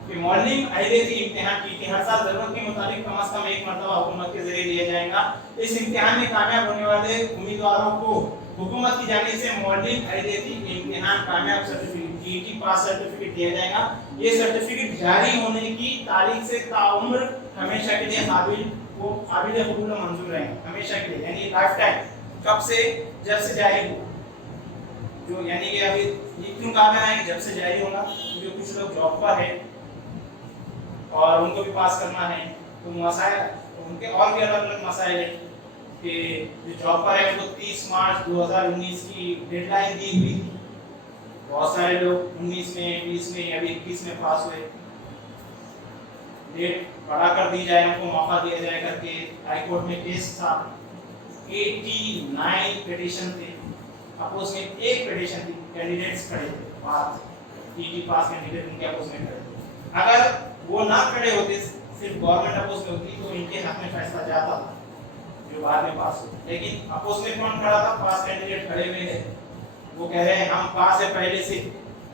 कि मॉर्निंग आईलेती इम्तिहान टीटी हर साल जरूरत के मुताबिक कम से कम एक मरतबा हुकूमत के जरिए लिया जाएगा। इस इम्तिहान में कामयाब होने वाले उम्मीदवारों को हुकूमत की जानिब से मॉर्निंग आईलेती इम्तिहान कामयाब सर्टिफिकेट, टीटी पास सर्टिफिकेट दिया जाएगा। ये सर्टिफिकेट जारी होने की तारीख से ताउम्र हमेशा के लिए काबिल कबूल मंजूर रहेगा, हमेशा के लिए, यानी लाइफ टाइम। कब से, जब से जारी हो, जो यानी कि अभी ये क्यों कहा गया है कि जब से जारी होगा, क्योंकि कुछ लोग जॉब पर है और उनको भी पास करना है, तो मसाइल उनके और भी अलग अलग मसाइल है कि जो जॉब पर है उनको 30 मार्च 2019 की डेडलाइन दी हुई थी। बहुत सारे लोग 19 में, 20 में या 21 में पास हुए, डेट बढ़ा कर दी जाए, उनको मौका दिया जाए करके हाई कोर्ट में केस था। 89 पिटीशन थे, अपोज में एक पिटीशन थी, कैंडिडेट्स खड़े थे, पास टीटी पास कैंडिडेट उनके अपोज में खड़े थे। अगर वो ना खड़े होते, सिर्फ गवर्नमेंट अपोज में होती, तो इनके हक में फैसला जाता था जो बाद में पास हुआ। लेकिन अपोज में कौन खड़ा था, पास कैंडिडेट खड़े हुए थे, वो कह रहे हैं हम पास है पहले से,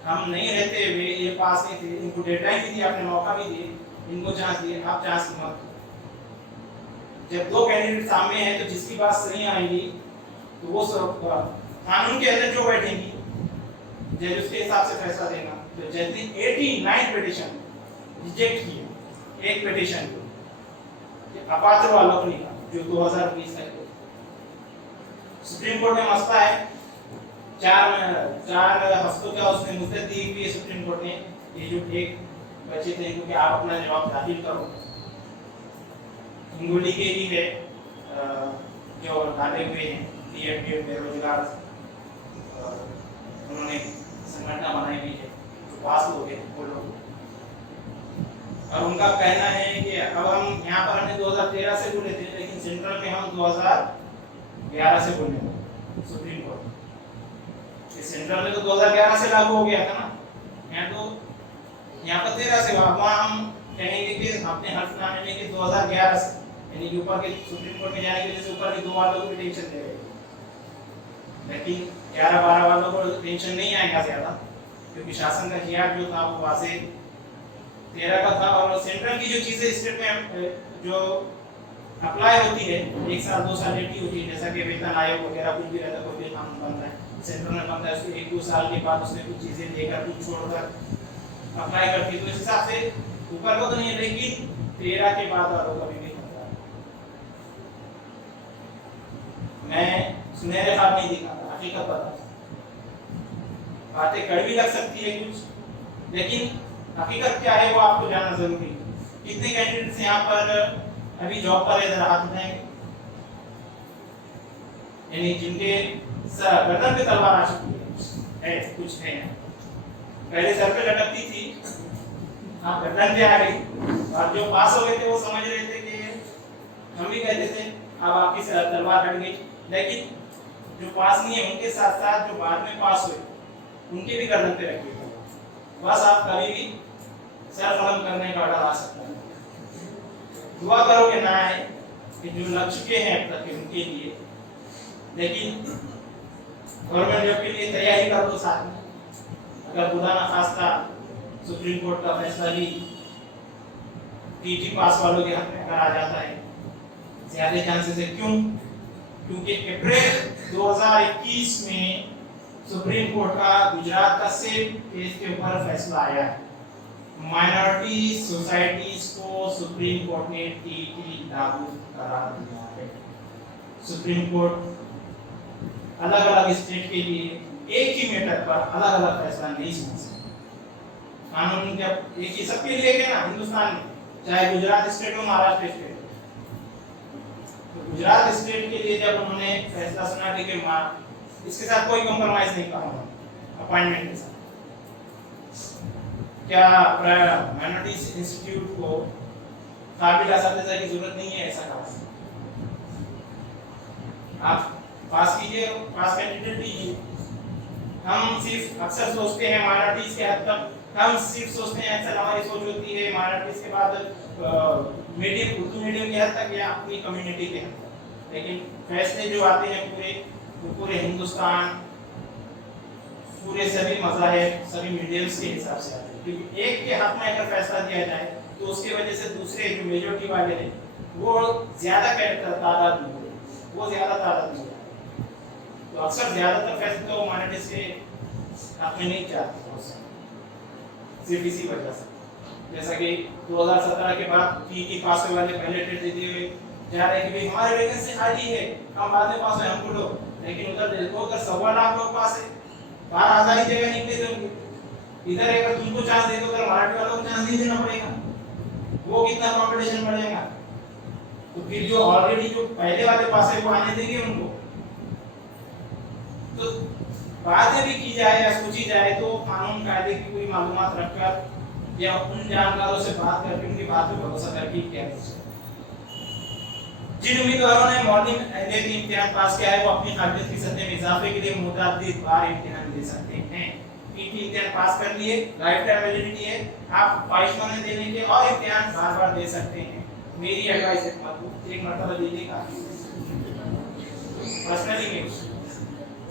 हम नहीं रहते हुए ये पास नहीं थे, इनको डेडलाइन भी दी, आपने मौका भी दिए, इनको चांस दिए, आप चांस मत। जब दो कैंडिडेट सामने हैं तो जिसकी बात सही आएगी तो वो सब कानून के अंदर जो बैठेंगी जज उसके हिसाब से फैसला देगा। तो जज ने 89 पिटीशन रिजेक्ट किया, एक पिटीशन को अपात्र वालों को निकाला जो 2020 तक। सुप्रीम कोर्ट में मसला है, 4 हफ्तों का उसने मुद्दत दी हुई है सुप्रीम कोर्ट ने, ये जो एक बच्चे थे इनको कि आप अपना जवाब दाखिल करो। हिंगोली के ही है जो डाले हुए हैं बीएड बेरोजगार, उन्होंने संगठन बनाई हुई है, जो पास हो गए वो लोग, और उनका कहना है कि अब हम यहाँ पर हमने 2013 से बोले थे, लेकिन सेंट्रल में हम 2011 से बोलने लगे सुप्रीम कोर्ट। सेंट्रल में तो 2011 से लागू हो गया था ना, यहाँ पर 13 से, वहाँ हम कहेंगे कि अपने हल्फनामे में कि 2011 से, यानी ऊपर के सुप्रीम कोर्ट में जाने के लिए ऊपर के 2 वालों को टेंशन दे रहे हैं, लेकिन 11-12 वालों को टेंशन नहीं आएगा ज्यादा, क्योंकि शासन का हियार जो था वो वासे 13 का था। और सेंट्रल की जो चीजें स्टेट में जो अप्लाई होती है 1 साल 2 साल ड्यूटी होती है, जैसा कि वेतन आयोग वगैरह कुछ भी रहता है, कोई भी कानून बनता है सेंट्रल में बनता है, उसको 1-2 साल के बाद उसमें कुछ चीजें देकर कुछ छोड़कर अप्लाई करती है, तो इस हिसाब से ऊपर को तो नहीं है, लेकिन 13 के बाद वालों का भी खतरा है। मैं सुनहरे ख्वाब नहीं दिखाता, हकीकत बताता। बातें कड़वी लग सकती है कुछ, लेकिन हकीकत क्या है वो आपको जानना जरूरी है। कितने कैंडिडेट्स यहाँ पर अभी जॉब पर है, जरा हाथ उठाएंगे, यानी जिनके गर्दन पे तलवार आ चुकी है कुछ है। पहले सर पे लटकती थी, आप गर्दन पे आ गई, और जो पास हो गए थे वो समझ रहे थे कि हम भी कहते थे अब आपकी तलवार हट गई। लेकिन जो पास नहीं है उनके साथ साथ जो बाद में पास हुए उनके भी गर्दन पे रखिए, बस आप कभी भी सर कलम करने का ऑर्डर आ सकता है। दुआ करो कि ना आए, कि जो लग चुके हैं अब तक उनके लिए, लेकिन गवर्नमेंट जॉब के लिए तैयारी कर दो साथ में। अगर खुदा ना खास्ता सुप्रीम कोर्ट का फैसला भी टीटी पास वालों के हाथ में अगर आ जाता है, ज्यादा चांसेस है। क्यों? क्योंकि अप्रैल 2021 में सुप्रीम कोर्ट का गुजरात का सेम केस के ऊपर फैसला आया है। माइनॉरिटी सोसाइटीज को सुप्रीम कोर्ट ने टीटी लागू करार दिया है। सुप्रीम कोर्ट अलग अलग स्टेट के लिए एक ही मैटर पर अलग अलग फैसला नहीं सुना सकती। कानून जब एक ही सबके लिए है ना हिंदुस्तान में, चाहे गुजरात स्टेट हो महाराष्ट्र स्टेट, तो गुजरात स्टेट के लिए जब उन्होंने फैसला सुना कि इसके साथ कोई कॉम्प्रोमाइज नहीं करना अपॉइंटमेंट के साथ, क्या माइनॉरिटी इंस्टीट्यूट को काबिल असातिज़ा की जरूरत नहीं है? ऐसा कहा आप पास कीजिए, पास कैंडिडेट दीजिए। हम सिर्फ अक्सर सोचते हैं माइनॉरिटीज के हद तक, हम सिर्फ सोचते हैं, अक्सर हमारी सोच होती है माइनॉरिटीज के बाद मीडियम उर्दू मीडियम के हद तक या अपनी कम्युनिटी के हद तक, लेकिन फैसले जो आते हैं पूरे हिंदुस्तान, पूरे सभी मज़ाहिब, सभी मीडियम्स के हिसाब से आते हैं। क्योंकि एक के हक में अगर फैसला दिया जाए तो उसकी वजह से दूसरे जो मेजॉरिटी वाले हैं वो ज़्यादा तादाद में हो, वो ज़्यादा तादाद में, तो अक्सर ज़्यादातर फैसले तो माइनॉरिटीज के हक में नहीं जाते, सिर्फ इसी वजह से। जैसा कि 2017 के बाद टीटी पास होने वाले पहले टेस्ट देते हुए जा रहे हैं कि भाई हमारे वैकेंसी खाली है, हम बाद में पास हुए हमको लो, लेकिन उधर देखो अगर 1.25 लाख लोग पास है, 12,000 ही जगह निकले थे। इधर अगर तुमको चांस दे दो, उधर मराठी वालों को चांस नहीं देना पड़ेगा, वो कितना कंपटीशन बढ़ेगा। तो फिर जो ऑलरेडी जो पहले वाले पास है वो आने देंगे उनको। तो बातें भी की जाए या सोची जाए तो कानून कायदे की कोई मालूमात रखकर या उन जानकारों से बात करके उनकी बात पे भरोसा करके क्या है। जिन उम्मीदवारों ने मॉर्निंग एलएडी इम्तिहान पास किया है वो अपनी काबिलियत की सतह में इजाफे के लिए मुतअद्दिद बार इम्तिहान दे सकते हैं। टीटी इम्तिहान पास कर लिए, लाइफ टाइम वैलिडिटी है, आप 22 महीने देने के और इम्तिहान बार-बार दे सकते हैं। मेरी एडवाइस है मत एक मर्तबा दीजिए काफी, पर्सनली में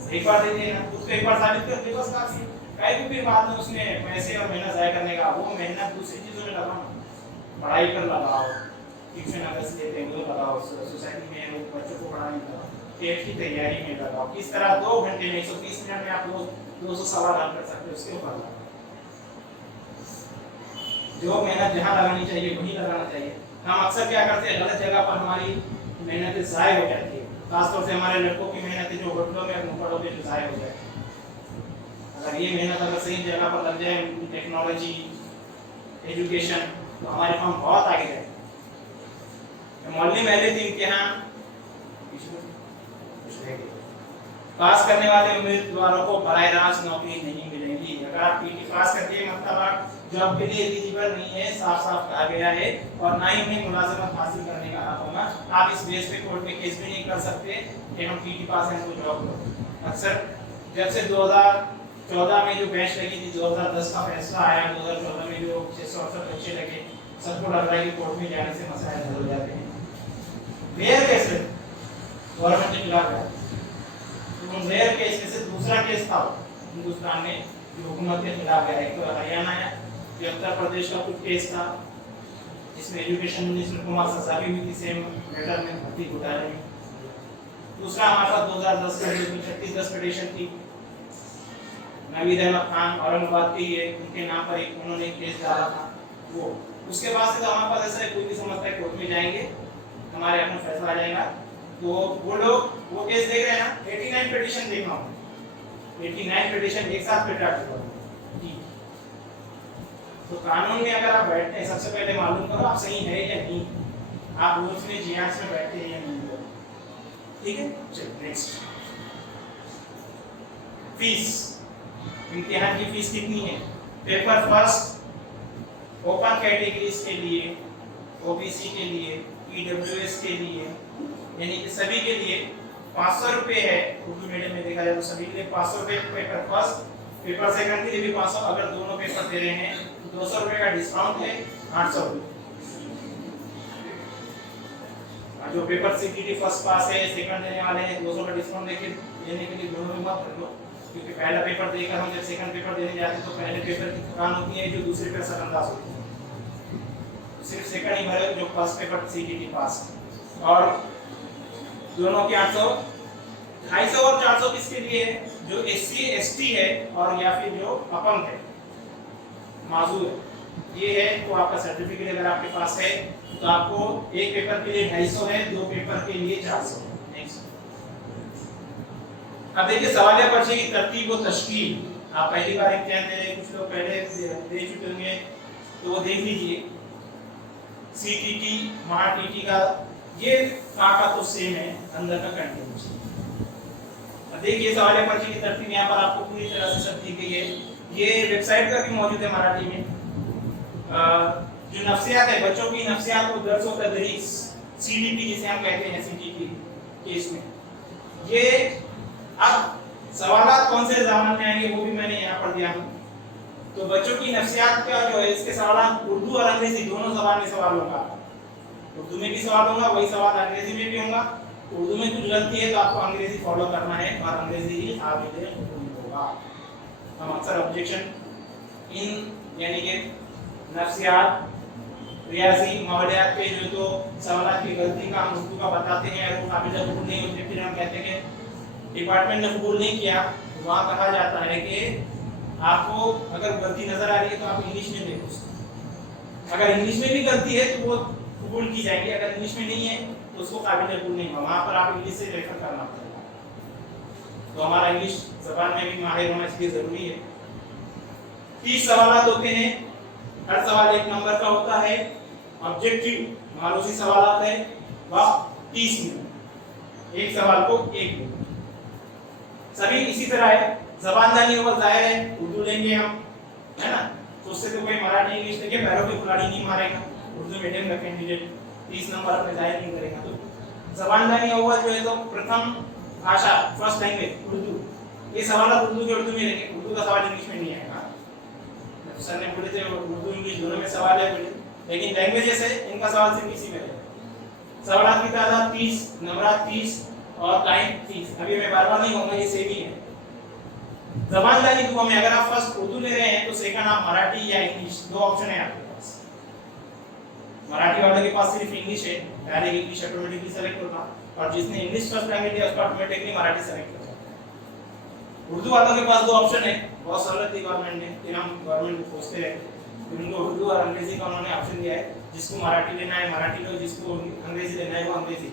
एक बार दीजिए ना, उसको एक बार साबित कर दे बस काफी। कहीं भी फिर बाद में उसमें पैसे और मेहनत जाया करने का, वो मेहनत दूसरी चीजों में लगाओ, पढ़ाई पर लगाओ, ट्यूशन अगर से लेते हैं वो लगाओ, सोसाइटी में बच्चों को पढ़ाने का, टेट की तैयारी में लगाओ। किस तरह 2 घंटे में 130 मिनट में आप लोग 200 सवाल हल कर सकते हो, उसके ऊपर लगाओ। जो मेहनत जहाँ लगानी चाहिए वहीं लगाना चाहिए। हम अक्सर क्या करते हैं, गलत जगह पर हमारी मेहनत ज़ाय हो जाती है, खासतौर से हमारे लड़कों की मेहनत जो होटलों में मुंह जो ज़ाय हो जाए। अगर ये मेहनत अगर सही जगह पर लग जाए, टेक्नोलॉजी, एजुकेशन, तो हमारे फॉर्म बहुत आगे जाए। मौलवी महले थी इम्तिहान पास करने वाले उम्मीदवारों को बराह रास्त नौकरी नहीं मिलेगी। अगर आप पीटी पास करते हैं मतलब आप जॉब के लिए एलिजिबल नहीं है, साफ साफ कहा गया है, और ना ही उन्हें मुलाजमत हासिल करने का हक होगा। आप इस बेस पे कोर्ट में केस भी नहीं कर सकते कि हम पीटी पास हैं तो जॉब करो। अक्सर जब से 2014 में जो बैच लगी थी, 2010 का फैसला आया, 2014 में जो 668 बच्चे लगे, सबको लग रहा है कि कोर्ट में जाने से मसाइल हल हो जाते हैं। रेयर केस है गवर्नमेंट के खिलाफ है, तो रेयर केस में से दूसरा केस था हिंदुस्तान में जो हुकूमत के खिलाफ है। एक तो हरियाणा है, ये उत्तर प्रदेश का कुछ केस था जिसमें एजुकेशन मिनिस्टर कुमार सजा भी हुई थी सेम मैटर में, भर्ती घोटाले में। दूसरा हमारे पास 2010 में 3610 पिटीशन थी, नवीद अहमद खान औरंगाबाद के ये उनके नाम पर एक उन्होंने केस डाला था वो। उसके बाद से तो हमारे पास ऐसा कोई भी समझता है कोर्ट में जाएंगे, हमारे अपना फैसला आ जाएगा, तो वो लोग वो केस देख रहे हैं ना, 89 पिटीशन देखना होगा, 89 पिटीशन एक साथ पे ड्राफ्ट होगा। तो कानून में अगर आप बैठते हैं, सबसे पहले मालूम करो आप सही है या नहीं, आप रूल्स में जीआरएस में बैठते हैं या नहीं। ठीक है, चलिए नेक्स्ट। फीस, इम्तिहान की फीस कितनी है? पेपर फर्स्ट ओपन कैटेगरीज के लिए, ओबीसी के लिए, ईडब्ल्यूएस के लिए, यानी कि सभी के लिए 500 रुपये है। उर्दू मीडियम में देखा जाए तो सभी के लिए 500 रुपये पेपर फर्स्ट, पेपर सेकंड के लिए भी 500। अगर दोनों पेपर दे रहे हैं तो 200 रुपये का डिस्काउंट है, 800 रुपये। जो पेपर सीटीटी फर्स्ट पास है, सेकंड देने वाले हैं, 200 का डिस्काउंट देने के लिए दोनों में मत कर लो, क्योंकि पहला पेपर देकर हम जब सेकंड पेपर देने जाते हैं तो पहले पेपर की थकान होती है जो दूसरे पे असरअंदाज होती है। सिर्फ सेकंड ही भरे जो फर्स्ट पेपर सीटीटी पास। और दोनों के 800, 250 और 400 किसके लिए है? जो एससी एसटी है और या फिर जो अपंग है, माजूर है, ये है। तो आपका सर्टिफिकेट अगर आपके पास है तो आपको एक पेपर के लिए 250 है, दो पेपर के लिए 400। नेक्स्ट, अब देखिए सवालिया पर्चे की तरतीब और तश्कील। आप पहली बार इम्तिहान दे रहे हैं, कुछ लोग पहले दे चुके होंगे तो वो देख लीजिए। सीटीटी महाटीटी का ये का तो सेम है, अंदर का कंटेंट। अब देखिए सवालिया पर्चे की तरतीब यहाँ पर आपको पूरी तरह से सब दी गई है। ये वेबसाइट पर भी मौजूद है मराठी में। जो नफ्सियात है, बच्चों की नफ्सियात और दर्स और तदरीस, सीडीपी जिसे हम कहते हैं सीटीटी केस में, ये अब सवालात कौन से ज़बान में आएंगे वो भी मैंने यहाँ पर दिया हूँ। तो बच्चों की नफ्सियात का जो है, इसके सवाल उर्दू और अंग्रेजी दोनों ज़बान में सवाल होगा। उर्दू में भी सवाल होगा, वही सवाल अंग्रेजी में भी होगा। उर्दू में कुछ गलती है तो आपको अंग्रेजी फॉलो करना है और अंग्रेजी ही आबिद होगा। हम अक्सर ऑब्जेक्शन इन यानी कि नफ्सियात, रियाजी, मावलियात पे जो तो सवाल की गलती का हम उर्दू का बताते हैं और वो काबिल कबूल नहीं होते, फिर हम कहते हैं कि डिपार्टमेंट ने कबूल नहीं किया। तो वहाँ कहा जाता है कि आपको अगर गलती नजर आ रही है तो आप इंग्लिश में देखो। अगर इंग्लिश में भी गलती है तो वो कबूल की जाएगी, अगर इंग्लिश में नहीं है तो उसको काबिल कबूल नहीं होगा। वहाँ पर आप इंग्लिश से रेफर करना पड़ेगा। तो हमारा इंग्लिश जबान में भी माहिर होना इसलिए जरूरी है। 30 सवाल होते हैं, हर सवाल 1 नंबर का होता है। ऑब्जेक्टिव मालूसी सवाल है वह 30 मिनट, एक सवाल को 1 मिनट। सभी इसी तरह है। जबानदानी ओवर जाहिर है, उर्दू लेंगे हम, है ना, तो उससे तो कोई मराठी इंग्लिश लेके पैरों पे कुल्हाड़ी नहीं मारेगा। उर्दू मीडियम का कैंडिडेट 30 नंबर अपने जाहिर नहीं करेगा। तो जबानदानी ओवर जो है तो प्रथम भाषा, फर्स्ट लैंग्वेज उर्दू, ये सवाल उर्दू के उर्दू में रहेंगे, उर्दू का सवाल इंग्लिश में नहीं आएगा। सर ने बोले थे उर्दू इंग्लिश दोनों में सवाल है बोले, लेकिन लैंग्वेजेस है इनका सवाल सिर्फ इसी में रहेगा। सवाल की तादाद 30, नंबरात 30 और टाइम 30। अभी मैं बार-बार नहीं कहूंगा, ये सेम ही है। जबानदारी दुआ में अगर आप फर्स्ट उर्दू ले रहे हैं तो सेकंड आप मराठी या इंग्लिश, दो ऑप्शन है आपके पास। मराठी वाले के पास सिर्फ इंग्लिश है, डायरेक्ट इंग्लिश ऑटोमेटिकली सेलेक्ट होगा, और जिसने इंग्लिश फर्स्ट लैंग्वेज लिया उसका ऑटोमेटिकली मराठी सेलेक्ट हो जाता है। उर्दू वालों के पास दो ऑप्शन है, बहुत सहूलत दी गवर्नमेंट ने, कि हम गवर्नमेंट को पूछते हैं उनको उर्दू और अंग्रेजी का उन्होंने ऑप्शन दिया है। जिसको मराठी लेना है मराठी लो, जिसको अंग्रेजी लेना है वो अंग्रेजी।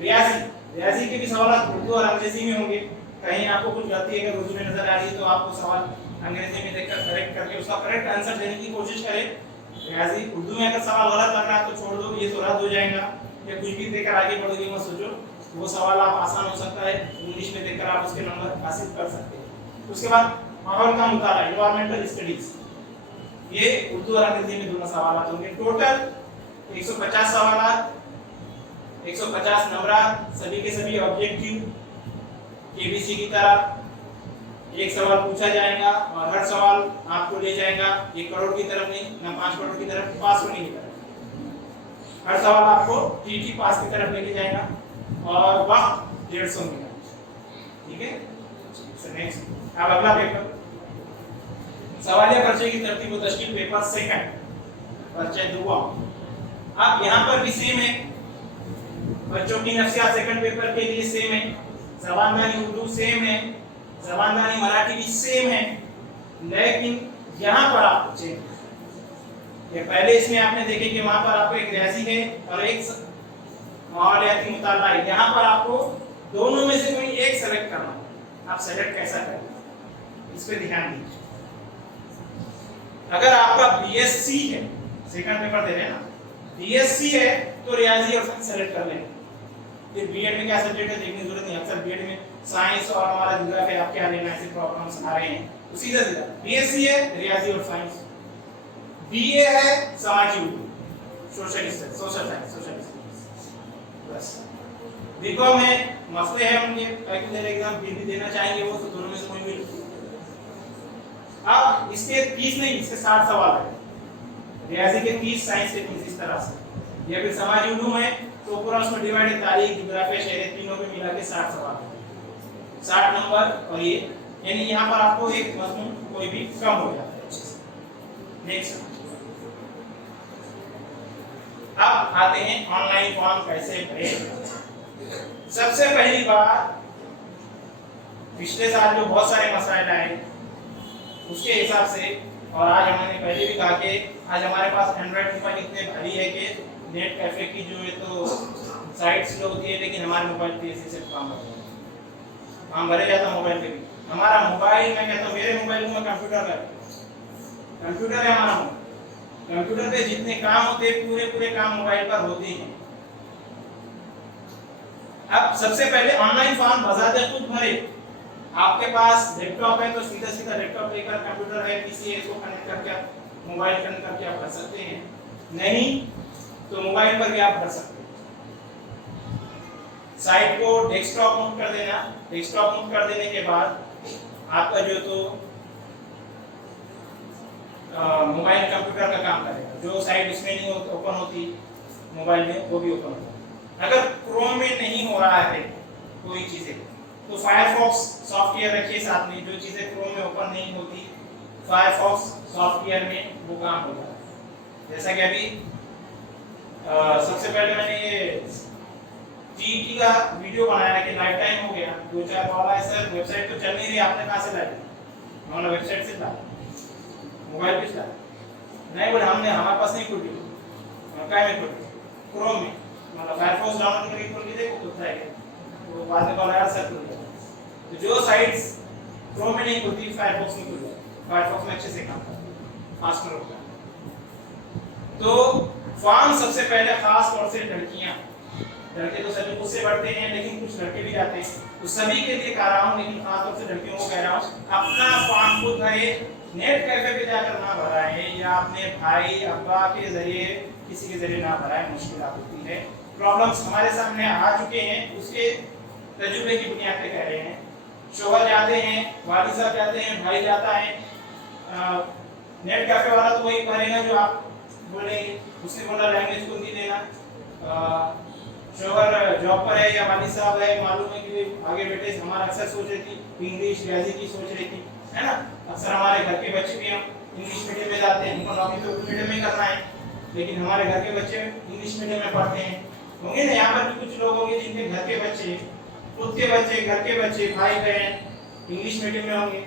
रियाजी के भी सवाल उर्दू और अंग्रेजी में होंगे। कहीं आपको कुछ गलती अगर उर्दू में नजर आ रही है तो आपको सवाल अंग्रेजी में देखकर करेक्ट करके उसका करेक्ट आंसर देने की कोशिश करें। रियाजी उर्दू में अगर सवाल गलत लग रहा है तो छोड़ दो, ये तो रद्द हो जाएगा, या कुछ भी देकर आगे बढ़ोगे मत सोचो, वो सवाल आप आसान हो सकता है, इंग्लिश में देखकर आप उसके नंबर हासिल कर सकते हैं। उसके बाद माहौल का मुताला, एनवायरमेंटल स्टडीज, ये उर्दू और अंग्रेजी में दोनों सवाल होंगे। टोटल 150 सवाल, 150 नंबर, सभी के सभी ऑब्जेक्टिव केबीसी की तरह एक सवाल पूछा जाएगा और हर सवाल आपको ले जाएगा 1 करोड़ की तरफ नहीं, ना 5 करोड़ की तरफ, पास होने की तरफ। हर सवाल आपको टीटी पास की तरफ लेके जाएगा और वक्त 150 मिनट। ठीक है, नेक्स्ट। अब अगला पेपर, सवालिया पर्चे की तरतीब व तश्कील, पेपर सेकंड, पर्चे दुआ। अब यहाँ पर भी सेम है, बच्चों की नफ्सियात सेकंड पेपर के लिए सेम है। जबानदानी उर्दू सेम है, जबानदानी मराठी भी सेम है, लेकिन यहाँ पर आपको चेंज, ये पहले इसमें आपने देखे कि वहाँ पर आपको एक रियाजी है और एक माहौलियाती मुताला है। यहाँ पर आपको दोनों में से कोई एक सेलेक्ट करना है। आप सेलेक्ट कैसा करें इस पे ध्यान दीजिए। अगर आपका बीएससी है, सेकंड पेपर दे रहे हैं ना, बीएससी है तो रियाजी और साइंस सेलेक्ट कर लेंगे। फिर बीएड में क्या सब्जेक्ट है देखने की जरूरत नहीं। अक्सर बीएड में साइंस और हमारा ज्योग्राफी आप क्या लेना ऐसे प्रॉब्लम्स आ रहे हैं, तो सीधा सीधा बीएससी है रियाजी और साइंस, बीए है समाज सोशल साइंस, बस। बीकॉम है मसले हैं उनके, कैलकुलेटर एग्जाम फिर भी देना चाहेंगे वो, तो दोनों में से कोई भी। अब इसके 30 नहीं, इसके 60 सवाल है। रियाजी के 30, साइंस के 30, इस तरह से। या फिर समाज उलूम है तो पूरा उसमें डिवाइड है, तारीख, ज्योग्राफी, शहर, तीनों में मिला के 60 सवाल है, 60 नंबर। और ये यानी यहाँ पर आपको एक मजमून कोई भी कम हो जाता है। नेक्स्ट, अब आते हैं ऑनलाइन फॉर्म कैसे भरें। सबसे पहली बात, पिछले साल जो बहुत सारे मसाइल आए उसके हिसाब से, और आज हमने पहले भी कहा कि आज हमारे पास एंड्रॉइड मोबाइल इतने भारी है कि नेट कैफे की जो है तो साइट स्लो होती है, लेकिन हमारे मोबाइल पे इसी से काम होता है, काम भरे जाता है मोबाइल पे भी। हमारा मोबाइल, मैं कहता हूँ मेरे मोबाइल में कंप्यूटर है, कंप्यूटर है हमारा। कंप्यूटर पे जितने काम होते हैं पूरे काम मोबाइल पर होते हैं। अब सबसे पहले ऑनलाइन फॉर्म बजाते खुद भरे। आपके पास लैपटॉप है तो सीधा सीधा लैपटॉप लेकर, कंप्यूटर है, पीसी है, इसको कनेक्ट करके मोबाइल कनेक्ट करके आप भर सकते हैं। नहीं तो मोबाइल पर भी आप भर सकते हैं। साइट को डेस्कटॉप मोड कर देना। डेस्कटॉप मोड कर देने के बाद आपका जो तो मोबाइल कंप्यूटर का काम करेगा। जो साइट इसमें नहीं ओपन होती मोबाइल में, वो भी ओपन होगा। अगर क्रोम में नहीं हो रहा है कोई चीजें, तो फायरफॉक्स सॉफ्टवेयर रखिए साथ में। जो चीजें क्रोम में ओपन नहीं होती, फायरफॉक्स सॉफ्टवेयर में वो काम होगा। जैसा कि अभी सबसे पहले मैंने ये टीईटी का वीडियो बनाया कि लाइफ टाइम हो गया, 2-4 कॉल आए, सर वेबसाइट तो चल नहीं रही, आपने कहां से लाई? मैंने वेबसाइट से लाई, मोबाइल पे लाई। नहीं बोले हमने, हमारे पास नहीं खुली, क्या में खुली? क्रोम में। मतलब फायरफॉक्स डाउनलोड करके खोल के देखो खुलता है। तो बाद में कॉल आया सर खुल गया। तो जो साइट्स क्रोम में नहीं खुलती फायरफॉक्स में खुल जाती। फायरफॉक्स में अच्छे से काम करता है, फास्ट होता है। तो फॉर्म सबसे पहले खास तौर से लड़कियां, लड़के तो सभी मुझसे बढ़ते हैं लेकिन कुछ लड़के भी जाते हैं, तो सभी के लिए कह रहा हूं, लेकिन खास तौर से लड़कियों को कह रहा हूं, अपना फॉर्म खुद भरे। नेट कैफे पे जाकर ना भराए या अपने भाई अब्बा के जरिए किसी के जरिए ना भराए, मुश्किल होती है। प्रॉब्लम्स हमारे सामने आ चुके हैं, उसके तजुर्बे की बुनियाद पे कह रहे हैं। शोहर जाते हैं, वालिद साहब जाते हैं, भाई जाता है। नेट कैफे वाला तो वही भरेगा जो आप बोलेंगे। उसने बोला लैंग्वेज को नहीं देना। शोहर जॉब पर है या वालिद साहब है, मालूम है कि आगे बेटे, हमारा अक्सर सोच रही थी इंग्लिश रियाजी की सोच रही थी, है ना। अक्सर हमारे घर के बच्चे भी हम इंग्लिश मीडियम में जाते हैं, उनको नौकरी तो उर्दू मीडियम में करना है, लेकिन हमारे घर के बच्चे इंग्लिश मीडियम में पढ़ते हैं। होंगे ना यहाँ पर भी कुछ लोग होंगे जिनके घर के बच्चे, खुद के बच्चे, घर के बच्चे, भाई बहन इंग्लिश मीडियम में होंगे।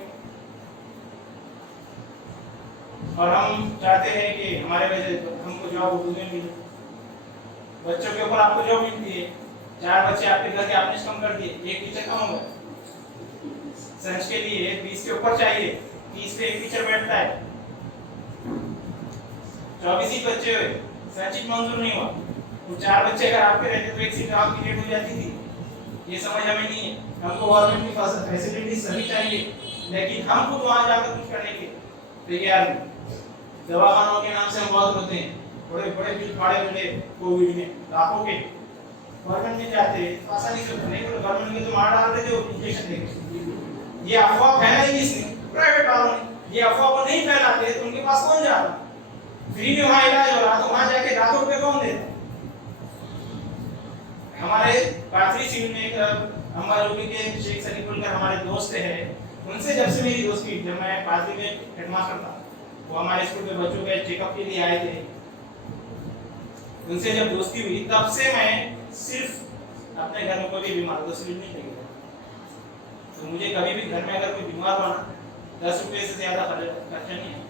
और हम चाहते हैं कि हमारे बच्चे, हमको जॉब उर्दू में मिले। बच्चों के ऊपर आपको जॉब मिलती है, 4 बच्चे आपके घर के आपने कम कर दिए, एक टीचर कम होगा। संच के लिए 20 के ऊपर चाहिए, 30 पे एक टीचर बैठता है। 24 ही बच्चे हुए, संचित मंजूर नहीं हुआ, तो 4 बच्चे अगर आपके रहते तो एक सीट आपकी क्रिएट हो जाती थी। ये समझ हमें नहीं है। हमको गवर्नमेंट की फैसिलिटी सभी चाहिए, लेकिन हम खुद वहां जाकर कुछ करने के तैयार नहीं। दवाखानों के नाम से हम बहुत रोते हैं, बड़े बड़े बिल फाड़े मिले कोविड में लाखों के, गवर्नमेंट में जाते आसानी से नहीं, तो गवर्नमेंट में तो मार डाल रहे थे इंजेक्शन देके। ये अफवाह फैलाई इसने, प्राइवेट वालों ने। ये अफवाह को नहीं फैलाते तो उनके पास कौन जाता? फ्री में वहां इलाज हो रहा तो वहां जाके लाखों रुपए कौन देता? हमारे पाथरी सिविल में एक अम्बाजोगी के शेख सलीफुल्कर हमारे दोस्त है, उनसे जब से मेरी दोस्ती, जब मैं पाथरी में हेडमास्टर था, वो हमारे स्कूल के बच्चों के चेकअप के लिए आए थे, उनसे जब दोस्ती हुई तब से मैं सिर्फ अपने घर में कोई बीमार तो सिविल नहीं लेके गया। तो मुझे कभी भी घर में अगर कोई बीमार हुआ ना, 10 रुपए से ज्यादा खर्चा नहीं है।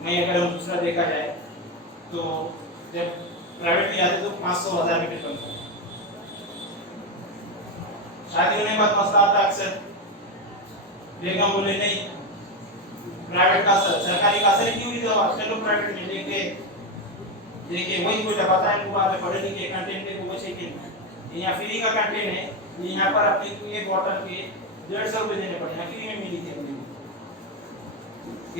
मैं अगर दूसरा देखा जाए तो जब प्राइवेट में जाते तो 500-1000 रुपये कम था। शादी होने के बाद मसला आता अक्सर, बेगम बोले नहीं प्राइवेट का असर सरकारी का असर ही क्यों नहीं दो, चलो प्राइवेट में लेके देखिए वही कुछ पता है उनको, आप पढ़े लिखे कंटेंट के वो बचे के यहाँ फ्री का कंटेंट है, यहाँ पर अपनी एक बॉटल के 150 रुपये देने पड़े, फ्री में मिली थी अपनी।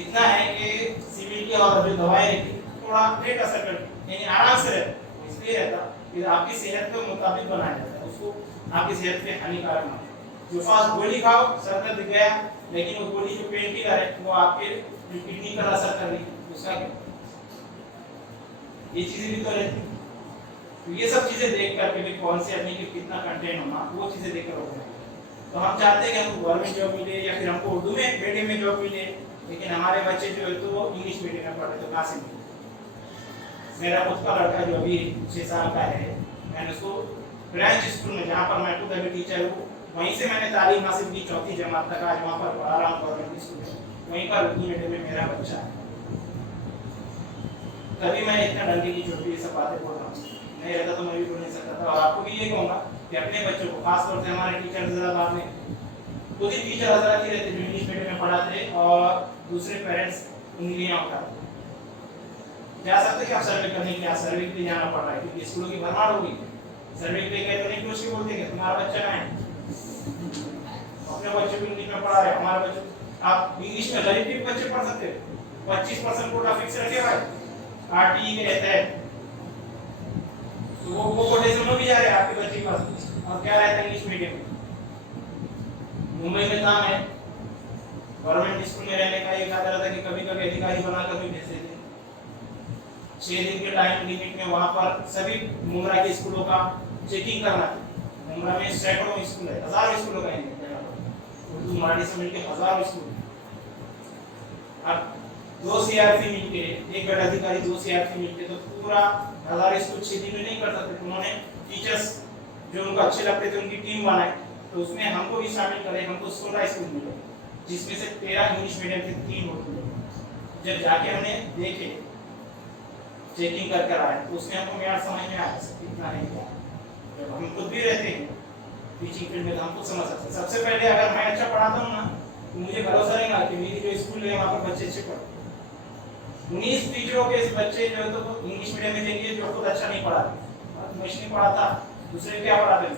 इतना है कि सीबीटी और जो दवाएं थोड़ा लेट असर करती, यानी आराम से रहता, इसलिए रहता कि आपकी सेहत के मुताबिक बनाया जाता है, उसको आपकी सेहत पे हानिकारक ना हो। जो फास्ट गोली खाओ सर दर्द गया, लेकिन वो गोली जो पेन किलर है वो आपके जो किडनी पर असर कर रही है, उसका क्या? ये चीजें भी तो रहती, तो ये सब चीजें देख करके भी कौन से आदमी के कितना कंटेंट होना, वो चीजें देख कर होगा। तो हम चाहते हैं कि हमको गवर्नमेंट जॉब मिले या फिर हमको उर्दू में मीडियम में जॉब मिले, लेकिन हमारे बच्चे जो है तो वो इंग्लिश मीडियम में पढ़े, तो कहाँ से मिले? मेरा खुद का लड़का जो अभी 6 साल का है, मैंने उसको ब्रांच स्कूल में जहाँ पर मैं खुद अभी टीचर हूँ वहीं से मैंने तालीम हासिल की 4वीं जमात तक, आज वहाँ पर पढ़ा रहा हूँ गवर्नमेंट स्कूल में, वहीं पर उर्दू मीडियम में मेरा बच्चा है। तभी मैं इतना डंडी की चोटी ये सब बातें बोल रहा हूँ, नहीं रहता तो मैं भी बोल नहीं सकता था। और आपको भी ये कहूँगा कि अपने बच्चों को, खासतौर से हमारे टीचर हजरात में खुद ही टीचर हजरात ही रहते जो इंग्लिश मीडियम में पढ़ाते और दूसरे पेरेंट्स उंगलियाँ उठाते, जा सकते कि आप सर्वे करने के लिए, सर्वे के लिए जाना पड़ रहा है क्योंकि स्कूलों की भरमार होगी। सर्वे के लिए गए तो नहीं पूछ के बोलते कि तुम्हारा बच्चा कहाँ है, अपने बच्चे को इंग्लिश में पढ़ा रहे, हमारे बच्चे आप इंग्लिश में गरीब के बच्चे पढ़ सकते हो, 25% कोटा फिक्स रखे भाई, आरटीई के रहता है, तो वो कोटेशन में भी जा रहे हैं आपके बच्चे के पास, और क्या रहता है इंग्लिश मीडियम में। मुंबई में काम है गवर्नमेंट स्कूल में रहने का, ये कहा था कि कभी कभी अधिकारी बनाकर भी भेज देते हैं, 6 दिन के टाइम लिमिट में वहां पर सभी मुंब्रा के स्कूलों का चेकिंग करना है। मुंब्रा में सैकड़ों स्कूल है, हजारों स्कूलों का उर्दू मराठी से मिलकर हजारों स्कूल। अब 2 सीआरपी मिलके, एक गढ़ अधिकारी 2 सीआरपी मिलके तो पूरा 1000 स्कूल 6 दिन में नहीं कर सकते। उन्होंने टीचर्स जो उनको अच्छे लगते थे उनकी टीम बनाई, तो उसमें हमको भी शामिल करे, हमको 16 स्कूल मिले जिसमें से 13 इंग्लिश मीडियम के 3 उर्दू मीडियम। जब जाके हमने देखे चेकिंग कर कर आए तो उसमें हमको मेरा समझ में आया कितना है क्या। जब हम खुद भी रहते हैं टीचिंग फील्ड में तो हम खुद समझ सकते हैं। सबसे पहले अगर मैं अच्छा पढ़ाता हूँ ना तो मुझे भरोसा रहेगा कि मेरी जो स्कूल है वहाँ पर बच्चे अच्छे पढ़ते। 19 टीचरों के बच्चे जो है तो इंग्लिश मीडियम में देंगे जो खुद अच्छा नहीं पढ़ाते, मैं नहीं पढ़ाता दूसरे क्या पढ़ाते हैं,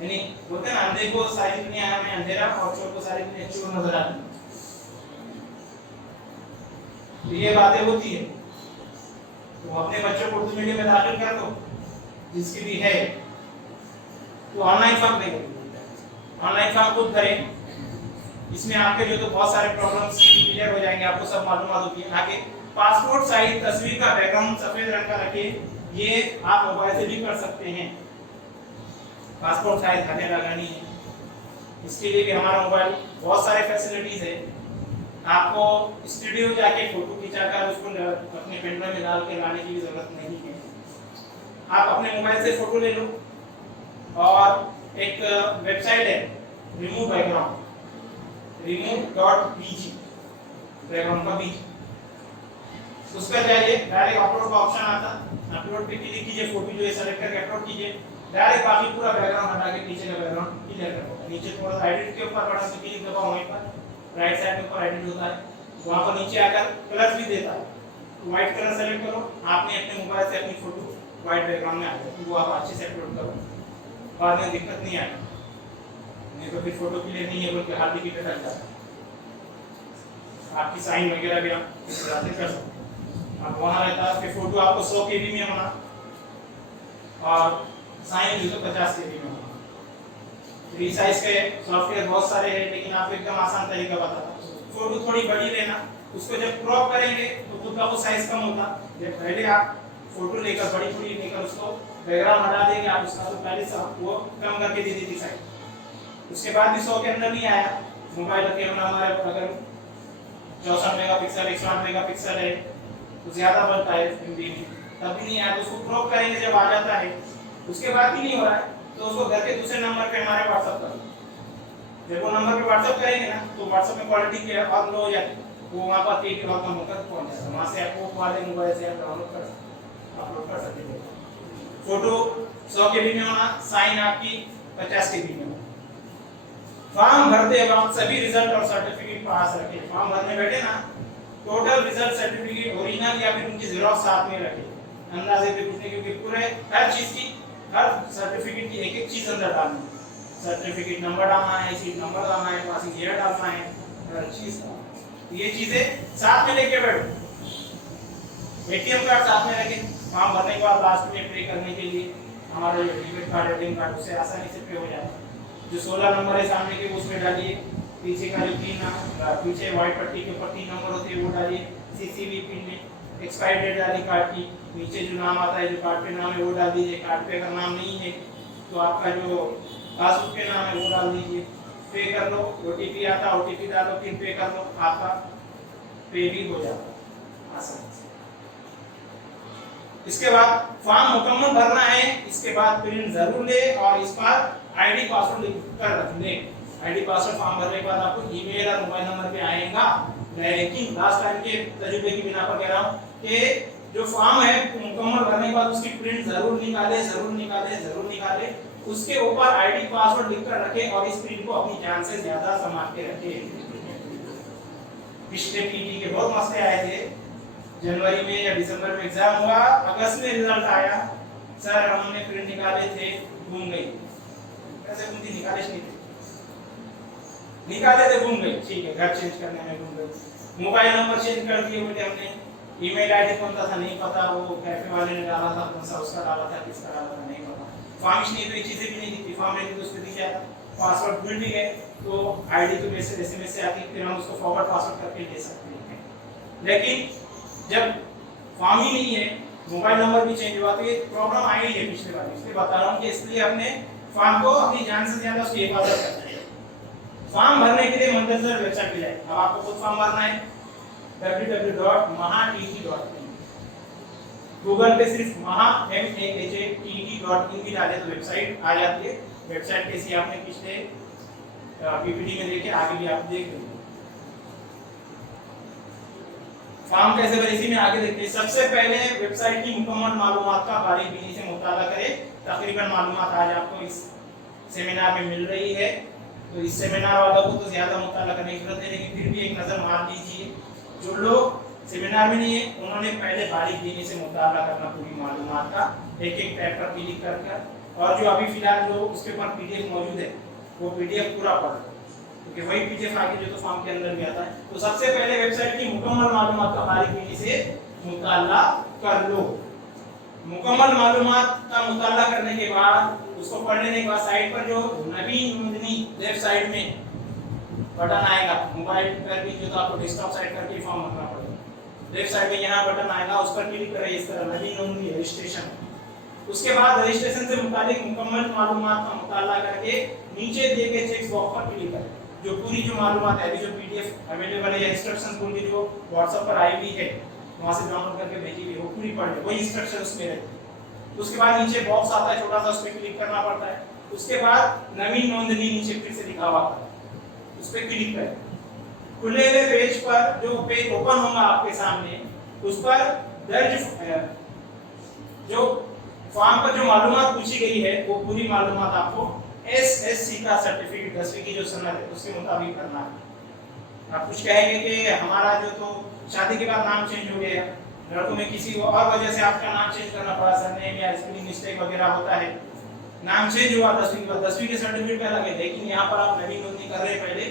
यानी बोलते हैं ना अंधे को सारी दुनिया में अंधेरा और चोर को सारी दुनिया चोर नजर आती है। तो ये बातें होती है, तो अपने बच्चों को उर्दू मीडियम में दाखिल कर दो जिसकी भी है, तो ऑनलाइन फॉर्म देंगे, ऑनलाइन फॉर्म खुद करें। इसमें आपके जो तो बहुत सारे प्रॉब्लम्स क्लियर हो जाएंगे, आपको सब मालूमात होगी। आगे पासपोर्ट साइज तस्वीर का बैकग्राउंड सफेद रंग का रखिए, ये आप मोबाइल से भी कर सकते हैं। पासपोर्ट साइज हमें लगानी है, इसके लिए भी हमारा मोबाइल बहुत सारे फैसिलिटीज है। आपको स्टूडियो जाके फोटो खिंचाकर उसको अपने पेन ड्राइव में डाल के लाने की भी जरूरत नहीं है। आप अपने मोबाइल से फोटो ले लो, और एक वेबसाइट है रिमूव बैकग्राउंड, remove.bg, बैकग्राउंड का बीज, उस पर जाइए, डायरेक्ट अपलोड का ऑप्शन आता, अपलोड पे क्लिक कीजिए, फोटो जो है सेलेक्ट करके अपलोड कीजिए, डायरेक्ट बाकी पूरा बैकग्राउंड हटा के पीछे का बैकग्राउंड क्लियर कर दो। नीचे थोड़ा सा एडिट के ऊपर बड़ा सा क्लिक दबाओ, वहीं पर राइट साइड में ऊपर एडिट होता है, वहां पर नीचे आकर कलर भी देता है, व्हाइट कलर सेलेक्ट करो, आपने अपने मोबाइल से अपनी फोटो व्हाइट बैकग्राउंड में आ जाए, वो आप अच्छे से अपलोड करो, बाद में दिक्कत नहीं आएगी। नहीं तो फिर फोटो क्लियर नहीं है बोल के हाथ टिकट लग जाता है, आपकी साइन वगैरह भी आप जाते कर सकते। अब वहाँ रहता है कि फोटो आपको 100 KB में होना और साइन भी तो 50 KB में होना। रीसाइज के सॉफ्टवेयर बहुत सारे हैं, लेकिन आपको एकदम आसान तरीका बताता हूँ। फोटो थोड़ी बड़ी लेना, उसको जब क्रॉप करेंगे तो खुद का वो साइज कम होता। जब पहले आप फोटो लेकर बड़ी थोड़ी लेकर उसको बैकग्राउंड हटा देंगे आप, उसका तो पहले से वो कम करके दे देती साइज। उसके बाद भी 100 के अंदर नहीं आया। मोबाइल का कैमरा हमारे अगर 64 मेगापिक्सल 108 मेगापिक्सल है तो ज्यादा बनता है एमबी में, तब भी नहीं आया तो उसको क्रॉप करेंगे, जब आ जाता है उसके बाद भी नहीं हो रहा है तो उसको घर के दूसरे नंबर पे हमारे व्हाट्सएप कर दो। जब वो नंबर पे व्हाट्सएप करेंगे ना तो व्हाट्सएप में क्वालिटी के और लो हो जाती है, वो वहाँ पर के वहाँ कम होकर पहुँच जाता है, वहाँ से आपको वाले मोबाइल से आप डाउनलोड कर सकते हैं। अपलोड कर सकते हैं। फोटो 100 KB में होना, साइन आपकी 50 KB में होना। फॉर्म भरते वक्त सभी रिजल्ट और सर्टिफिकेट पास रखें। फॉर्म भरने बैठे ना, टोटल रिजल्ट सर्टिफिकेट ओरिजिनल या फिर उनकी जेरॉक्स साथ में रखें। अंदाजे पे पूछने, क्योंकि पूरे हर चीज की, हर सर्टिफिकेट की एक एक चीज अंदर डालनी है। सर्टिफिकेट नंबर डालना है, सीट नंबर डालना है, पासिंग ईयर डालना है, हर चीज डालना। ये चीजें साथ में लेके बैठो। एटीएम कार्ड साथ में रखें। फॉर्म भरने के बाद लास्ट में पे करने के लिए हमारा जो डेबिट कार्ड, एटीएम कार्ड, उससे आसानी से पे हो जाता है। जो 16 नंबर है सामने के, उसमें डालिए। पीछे का जो पीछे व्हाइट पट्टी के ऊपर 3 नंबर होते हैं वो डालिए। सीसीवी पिन में एक्सपायरी डेट डालिए कार्ड की। नीचे जो नाम आता है, जो कार्ड पे नाम है वो डाल दीजिए। कार्ड पे अगर नाम नहीं है तो आपका जो पासबुक पे नाम है वो डाल दीजिए। पे कर लो। ओटीपी आता, ओटीपी डालो, पिन पे कर लो, आपका पे भी हो जाता आसानी से। इसके बाद फॉर्म मुकम्मल भरना है। इसके बाद प्रिंट जरूर ले और इस पर आईडी पासवर्ड लिख कर रख ले। आईडी पासवर्ड फॉर्म भरने के बाद आपको ईमेल और मोबाइल नंबर पे आएगा। लेकिन लास्ट टाइम के तजुर्बे की बिना पर कह रहा हूं कि जो फॉर्म है मुकम्मल भरने के बाद उसकी प्रिंट जरूर निकाले, जरूर निकाले, जरूर निकाले। उसके ऊपर आईडी पासवर्ड लिख कर रखे और इस प्रिंट को अपनी जान से ज्यादा संभाल के रखे। पिछले पीटी के बहुत मसले आए थे। जनवरी में या दिसंबर में एग्जाम हुआ, अगस्त में रिजल्ट आया, सर हमने प्रिंट निकाले थे, घूम गई। कैसे घूमती? निकाले नहीं थे, निकाले थे, घूम गई। ठीक है, घर चेंज करने में घूम गई। मोबाइल नंबर चेंज कर दिए बेटे हमने। ईमेल आईडी कौन सा था नहीं पता, वो कैफे वाले ने डाला था, कौन सा उसका डाला था, किसका डाला था नहीं पता। फॉर्म नहीं तो ये चीजें भी नहीं दिखती। फॉर्म नहीं तो उसमें दिख जाता। पासवर्ड भूल भी गए तो आईडी तो मैसेज एसएमएस से आती है, फिर हम उसको फॉरवर्ड पासवर्ड करके ले सकते हैं। लेकिन जब फॉर्म ही नहीं है, मोबाइल नंबर भी चेंज हुआ, तो ये प्रॉब्लम आई है पिछले बार। इसलिए बता रहा हूँ कि इसलिए अपने फॉर्म को अपनी जान से ज्यादा उसकी हिफाजत करना है। फॉर्म भरने के लिए मंतजर वेबसाइट पे जाए। अब आपको खुद फॉर्म भरना है www.mahatt.in। गूगल पे सिर्फ mahatt.in भी डाले तो वेबसाइट आ जाती है। वेबसाइट कैसी आपने पिछले पीपीटी में देखे, आगे भी आप देख लेंगे। फॉर्म कैसे भरे इसी में आगे देखते हैं। सबसे पहले वेबसाइट की मुकम्मल मालूमात का बारीकी से मुताला करें। तकरीबन मालूमात आज आपको इस सेमिनार में मिल रही है, तो इस सेमिनार वालों को तो ज्यादा मुताला करने की जरूरत है, लेकिन फिर भी एक नजर मार लीजिए। जो लोग सेमिनार में नहीं है उन्होंने पहले बारीकी से मुताला करना पूरी मालूमात का, एक एक टैब पर क्लिक कर और जो अभी फिलहाल जो उसके ऊपर पीडीएफ मौजूद है वो पीडीएफ पूरा पढ़, क्योंकि वही पीडीएफ आगे जो तो फॉर्म के अंदर भी आता है। तो सबसे पहले वेबसाइट की मुकम्मल मालूमात का बारीकी से मुताला कर लो। मुकम्मल मालूमात का मुताला करने के बाद उसको पढ़ने के बाद साइट पर जो नवीन नोंदनी लेफ्ट साइड में बटन आएगा, मोबाइल पर भी जो तो आपको डेस्कटॉप साइट करके फॉर्म भरना पड़ेगा। लेफ्ट साइड में यहाँ बटन आएगा, उस पर क्लिक करें, इस तरह नवीन नोंदनी रजिस्ट्रेशन। उसके बाद रजिस्ट्रेशन से मुतालिक मुकम्मल मालूमात का मुताला करके नीचे दिए गए चेक बॉक्स पर क्लिक करें। जो पूरी जो मालूमात है, अभी जो पीडीएफ अवेलेबल है या इंस्ट्रक्शन पूरी जो व्हाट्सएप पर आई हुई है वहां से डाउनलोड करके भेजी हुई वो पूरी पढ़ ले, वही इंस्ट्रक्शन उसमें रहते हैं। उसके बाद नीचे बॉक्स आता है छोटा सा, उस पर क्लिक करना पड़ता है। उसके बाद नवीन नोंदनी नीचे फिर से लिखा हुआ आता है, उस पर क्लिक करें। खुले हुए पेज पर जो पेज ओपन होगा आपके सामने, उस पर दर्ज जो फॉर्म पर जो मालूमात पूछी गई है वो पूरी मालूमात आपको एसएससी का सर्टिफिकेट 10वीं की जो सनद है उसके मुताबिक करना है। आप कुछ कहेंगे कि हमारा जो तो शादी के बाद नाम चेंज हो गया, लड़कों में किसी और वजह से आपका नाम चेंज करना पड़ा, सरनेम या स्पेलिंग मिस्टेक वगैरह होता है, नाम चेंज हुआ 10वीं के बाद, 10वीं के सर्टिफिकेट पे लगे, लेकिन यहाँ पर आप नवीन नोंदनी कर रहे हैं। पहले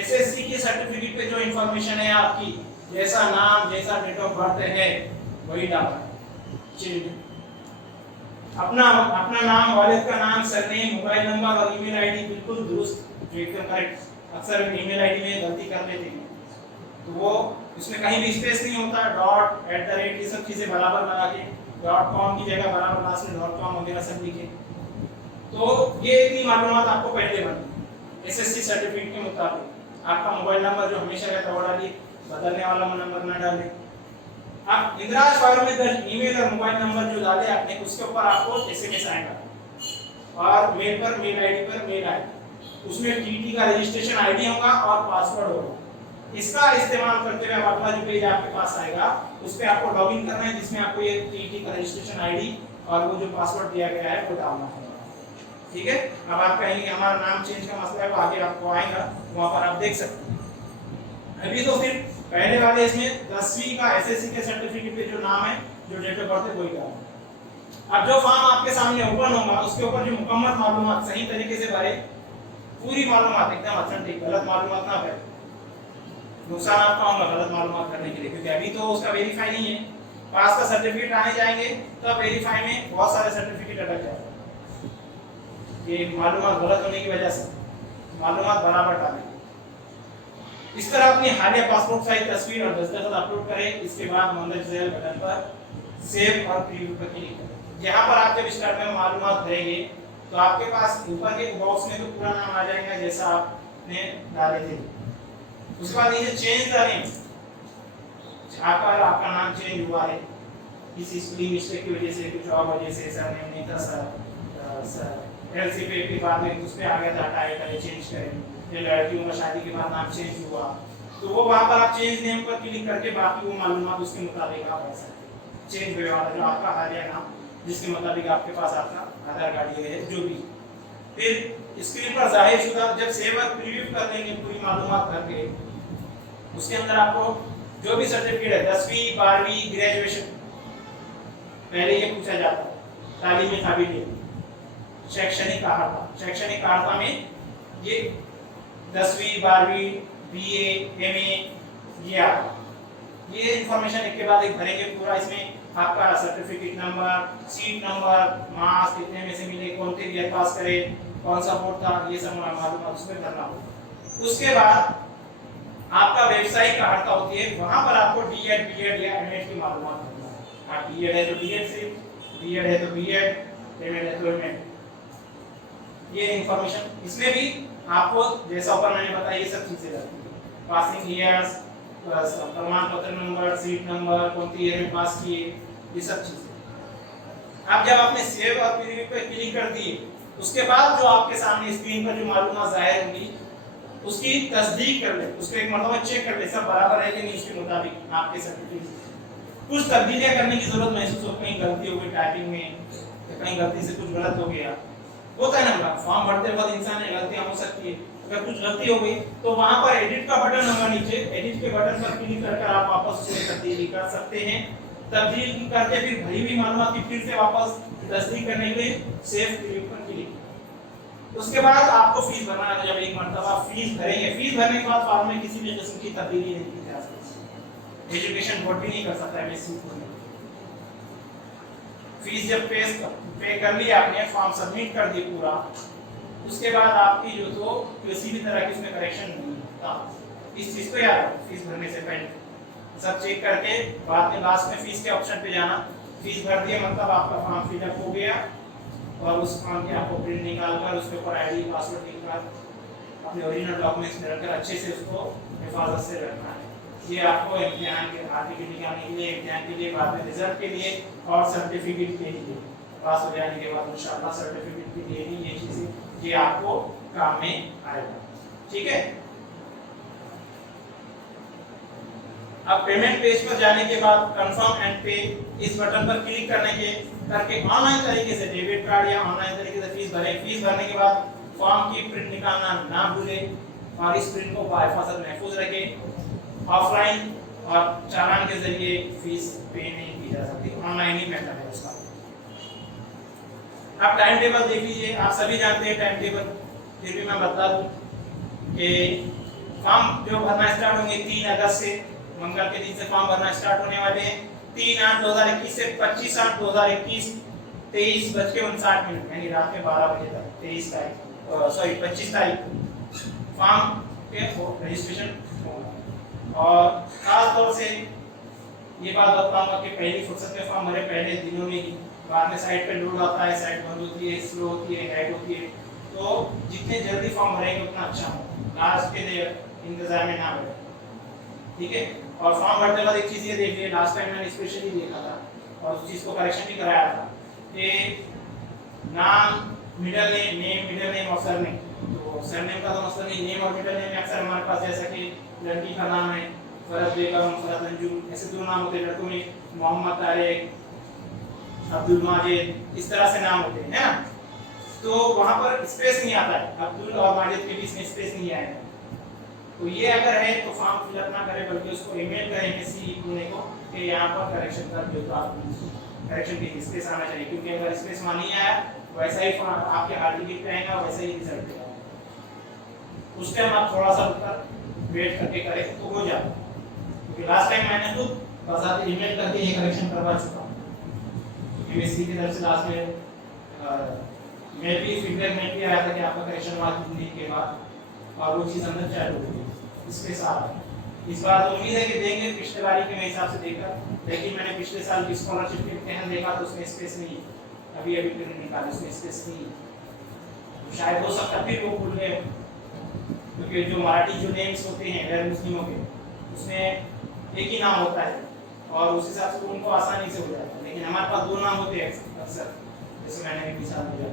एसएससी के सर्टिफिकेट पे जो इंफॉर्मेशन है आपकी, जैसा नाम जैसा डेट ऑफ बर्थ है वही डालना है। अपना नाम, वालिद का नाम, सरनेम, मोबाइल नंबर और ईमेल आईडी बिल्कुल दुरुस्त, जो एकदम करेक्ट। अक्सर ईमेल आईडी में गलती कर लेते हैं, तो वो इसमें कहीं भी स्पेस नहीं होता, डॉट @ ये सब चीजें बराबर लगा के, .com की जगह बराबर लास्ट में .com वगैरह सब लिखे। तो ये इतनी मालूमात आपको पहले बनती है एसएससी सर्टिफिकेट के मुताबिक। आपका मोबाइल नंबर जो हमेशा रहता है वो डालिए, बदलने वाला नंबर ना डालें। आप इंदिराज फाइल में दर्ज ईमेल और मोबाइल नंबर जो डाले आपने, उसके ऊपर आपको एसएमएस आएगा और मेल पर मेल आईडी पर मेल आएगा। उसमें टीटी का रजिस्ट्रेशन आईडी होगा और पासवर्ड होगा। इसका इस्तेमाल करते हुए अगला जो पेज आपके पास आएगा उस पे आपको लॉगिन करना है, जिसमें आपको ये टीटी का रजिस्ट्रेशन आईडी और वो जो पासवर्ड दिया गया है वो डालना है। ठीक है, अब आप कहेंगे हमारा नाम चेंज का मसला है, वो आगे आपको आएगा, वहां पर आप देख सकते हैं। अभी तो फिर पहले वाले इसमें 10वीं का एसएससी के सर्टिफिकेट पे जो नाम है, जो डेट ऑफ बर्थ है, वही डालना। अब जो फॉर्म आपके सामने ओपन होगा उसके ऊपर जो मुकम्मल मालूमात सही तरीके से भरे, पूरी मालूमात एकदम ऑथेंटिक, गलत मालूमात ना भरे। नुकसान आपका होगा गलत मालूमात करने के लिए, क्योंकि अभी तो उसका वेरीफाई नहीं है। पास का सर्टिफिकेट आने जाएंगे तब वेरीफाई में बहुत सारे सर्टिफिकेट अटक जाएंगे, ये मालूमात गलत होने की वजह से। मालूमात बराबर डालें। इस तरह अपनी हालिया पासपोर्ट साइज तस्वीर और दस्तखत अपलोड करें। इसके बाद मंदरजाल बटन पर सेव और प्रीव्यू पर क्लिक करें। यहाँ पर आप जब स्टार्ट में मालूमात भरेंगे तो आपके पास ऊपर के बॉक्स में तो पूरा नाम आ जाएगा जैसा आपने डाले थे। उसके बाद नीचे चेंज द नेम, जहाँ पर आपका नाम चेंज हुआ है किसी स्पेलिंग मिस्टेक की वजह से, कुछ और वजह से, सरनेम नहीं था सर एलसी पे के बाद में उस पे आ गया था, हटाए करें, चेंज करें। ये लड़कियों का शादी के बाद नाम चेंज हुआ तो वो वहाँ पर आप चेंज नेम पर क्लिक करके बाकी वो मालूमात उसके मुताबिक आप भर सकते हैं। चेंज हुए वाला जो आपका हालिया नाम जिसके मुताबिक आपके पास आपका आधार कार्ड ये है जो भी। फिर स्क्रीन पर जाहिर शुदा जब सेव और प्रीव्यू कर लेंगे पूरी मालूमात भर के, उसके अंदर आपको जो भी सर्टिफिकेट है 10वीं 12वीं ग्रेजुएशन, पहले ये पूछा जाता है तालीमी काबिलियत, शैक्षणिक अर्हता। शैक्षणिक अर्हता में ये 10वीं 12वीं बीए एमए ये इंफॉर्मेशन एक के बाद एक भरेंगे पूरा। इसमें आपका certificate number, seat number, marks कितने में से मिले, कौन से ईयर पास करे, कौन सा बोर्ड था, ये सब मालूमात उसमें भरना होगा। उसके बाद आपका व्यवसायिक अर्हता होती है, वहां पर आपको डीएड बीएड या एमएड की मालूमात भरना है। आप डीएड है तो डीएड से, बीएड है तो बीएड, एमएड है तो एमएड, ये इंफॉर्मेशन। इसमें भी आपको जैसा ऊपर मैंने बताया ये सब चीजें लगती है, पासिंग ईयर्स, प्रमाण पत्र नंबर, सीट नंबर, कौन सी ईयर में पास किए, ये सब चीजें। अब जब आपने सेव और प्रीव्यू पे क्लिक कर दिए उसके बाद जो आपके सामने स्क्रीन पर जो मालूमात जाहिर होंगी उसकी तस्दीक कर ले, उसको एक मरतबा चेक कर ले सब बराबर है कि नहीं उसके मुताबिक आपके सर्टिफिकेट। कुछ तब्दीलियां करने की जरूरत महसूस हो, कहीं गलती हो गई टाइपिंग में, कहीं गलती से कुछ गलत हो गया, होता है ना, फॉर्म भरते वक्त इंसान ने गलतियां हो सकती है। अगर कुछ गलती हो गई तो वहां पर एडिट का बटन होगा नीचे, एडिट के बटन पर क्लिक करके आप वापस उसे तब्दीली कर सकते हैं। तब्दील करके फिर भरी हुई मालूमात की फिर से वापस तस्दीक करने के लिए सेव प्रीव्यू पर क्लिक। उसके बाद आपको फीस भरना है। जब एक मर्तबा फीस भरेंगे, फीस भरने के बाद फॉर्म में किसी भी किस्म की तब्दीली नहीं की जा सकती, एजुकेशन बोर्ड भी नहीं कर सकता है। फीस जब पे कर लिया आपने, फॉर्म सबमिट कर दिया पूरा, उसके बाद आपकी जो तो किसी भी तरह की उसमें करेक्शन नहीं था। इस चीज को याद रखो, फीस भरने से पहले सब चेक करके बाद में लास्ट में फीस के ऑप्शन पे जाना। फीस भर दिया मतलब आपका फॉर्म फिलअप हो गया और उस फॉर्म की आपको प्रिंट निकाल कर उसके ऊपर आईडी पासवर्ड लिखकर अपने ओरिजिनल डॉक्यूमेंट्स में रखकर अच्छे से उसको हिफाजत से रखना है। ये आपको इम्तिहान के हाथ टिकट निकालने के लिए, इम्तिहान के लिए, बाद में रिजल्ट के लिए और सर्टिफिकेट के लिए, पास हो जाने के बाद इंशाल्लाह सर्टिफिकेट के लिए भी ये चीजें ये आपको काम में आएगा। ठीक है, अब पेमेंट पेज पर जाने के बाद कंफर्म एंड पे इस बटन पर क्लिक करके ऑनलाइन तरीके से डेबिट कार्ड या ऑनलाइन तरीके से फीस भरें। फीस भरने के बाद फॉर्म की प्रिंट निकालना ना भूलें और इस प्रिंट को बाहिफाजत महफूज रखें। ऑफलाइन और चालान के जरिए फीस पे नहीं की जा सकती, ऑनलाइन ही मेथड है उसका। अब टाइम टेबल देख लीजिए, आप सभी जानते हैं टाइम टेबल, फिर भी मैं बता दूं कि फॉर्म जो भरना स्टार्ट होंगे 3 अगस्त से, मंगल के दिन से फॉर्म भरना स्टार्ट होने वाले हैं। 3/8/2021 से 25/8/2021 23:59 यानी रात में 12 बजे तक 25 तारीख फॉर्म के रजिस्ट्रेशन होगा। और खास तौर से ये बात बताऊंगा कि पहली फुर्सत में फॉर्म भरे पहले दिनों में ही, बाद में साइट पे लोड आता है, साइट बंद होती है, स्लो होती है, हैक होती है, तो जितने जल्दी फॉर्म भरेंगे उतना अच्छा हो, लास्ट के लिए इंतजार में ना बैठे। ठीक है, और फॉर्म भरते वक्त एक चीज ये देखिए, लास्ट टाइम मैंने स्पेशली देखा था और उस चीज को करेक्शन भी कराया था कि नाम, मिडिल नेम और सरनेम, तो सरनेम का तो मतलब नहीं नेम और मिडिल नेम में अक्सर हमारे पास जैसा कि लड़की का नाम है फरहत बेगम, फरहत अंजुम, ऐसे 2 नाम होते हैं। लड़कों में मोहम्मद तारिक, अब्दुल माजिद, इस तरह से नाम होते हैं, है ना। तो वहां पर स्पेस नहीं आता है, अब्दुल और माजिद के बीच में स्पेस नहीं आएगा। तो ये अगर है तो फॉर्म फिलअप ना करें, बल्कि उसको ईमेल करें किसी पुणे को कि यहाँ पर करेक्शन कर दो, तो आप करेक्शन की स्पेस आना चाहिए, क्योंकि अगर स्पेस वहाँ नहीं आया वैसा ही आपके हाल टिकट पे आएगा, वैसा ही रिजल्ट पे आएगा। उस टाइम आप थोड़ा सा रुककर वेट करके करें तो हो जाए, क्योंकि लास्ट टाइम मैंने तो बस ईमेल करके ये करेक्शन करवा चुका हूँ, क्योंकि मेरी की तरफ से लास्ट में मेल भी फीडबैक मेल भी आया था कि आपका करेक्शन हुआ 3 दिन के बाद और वो चीज़ अंदर चालू हो गई। इसके साथ इस बार तो उम्मीद है कि देंगे पिछले बारी के हिसाब से देखकर, लेकिन मैंने पिछले साल की स्कॉलरशिप के इम्तिहान देखा तो उसमें स्पेस नहीं है, अभी फिर निकाले उसमें स्पेस नहीं है, तो शायद हो सकता फिर वो भूल गए, क्योंकि जो मराठी जो नेम्स होते हैं गैर मुस्लिमों के उसमें एक ही नाम होता है और उस हिसाब से उनको आसानी से हो जाता है, लेकिन हमारे पास 2 नाम होते हैं अक्सर, जैसे मैंने भी मिसाल दिया।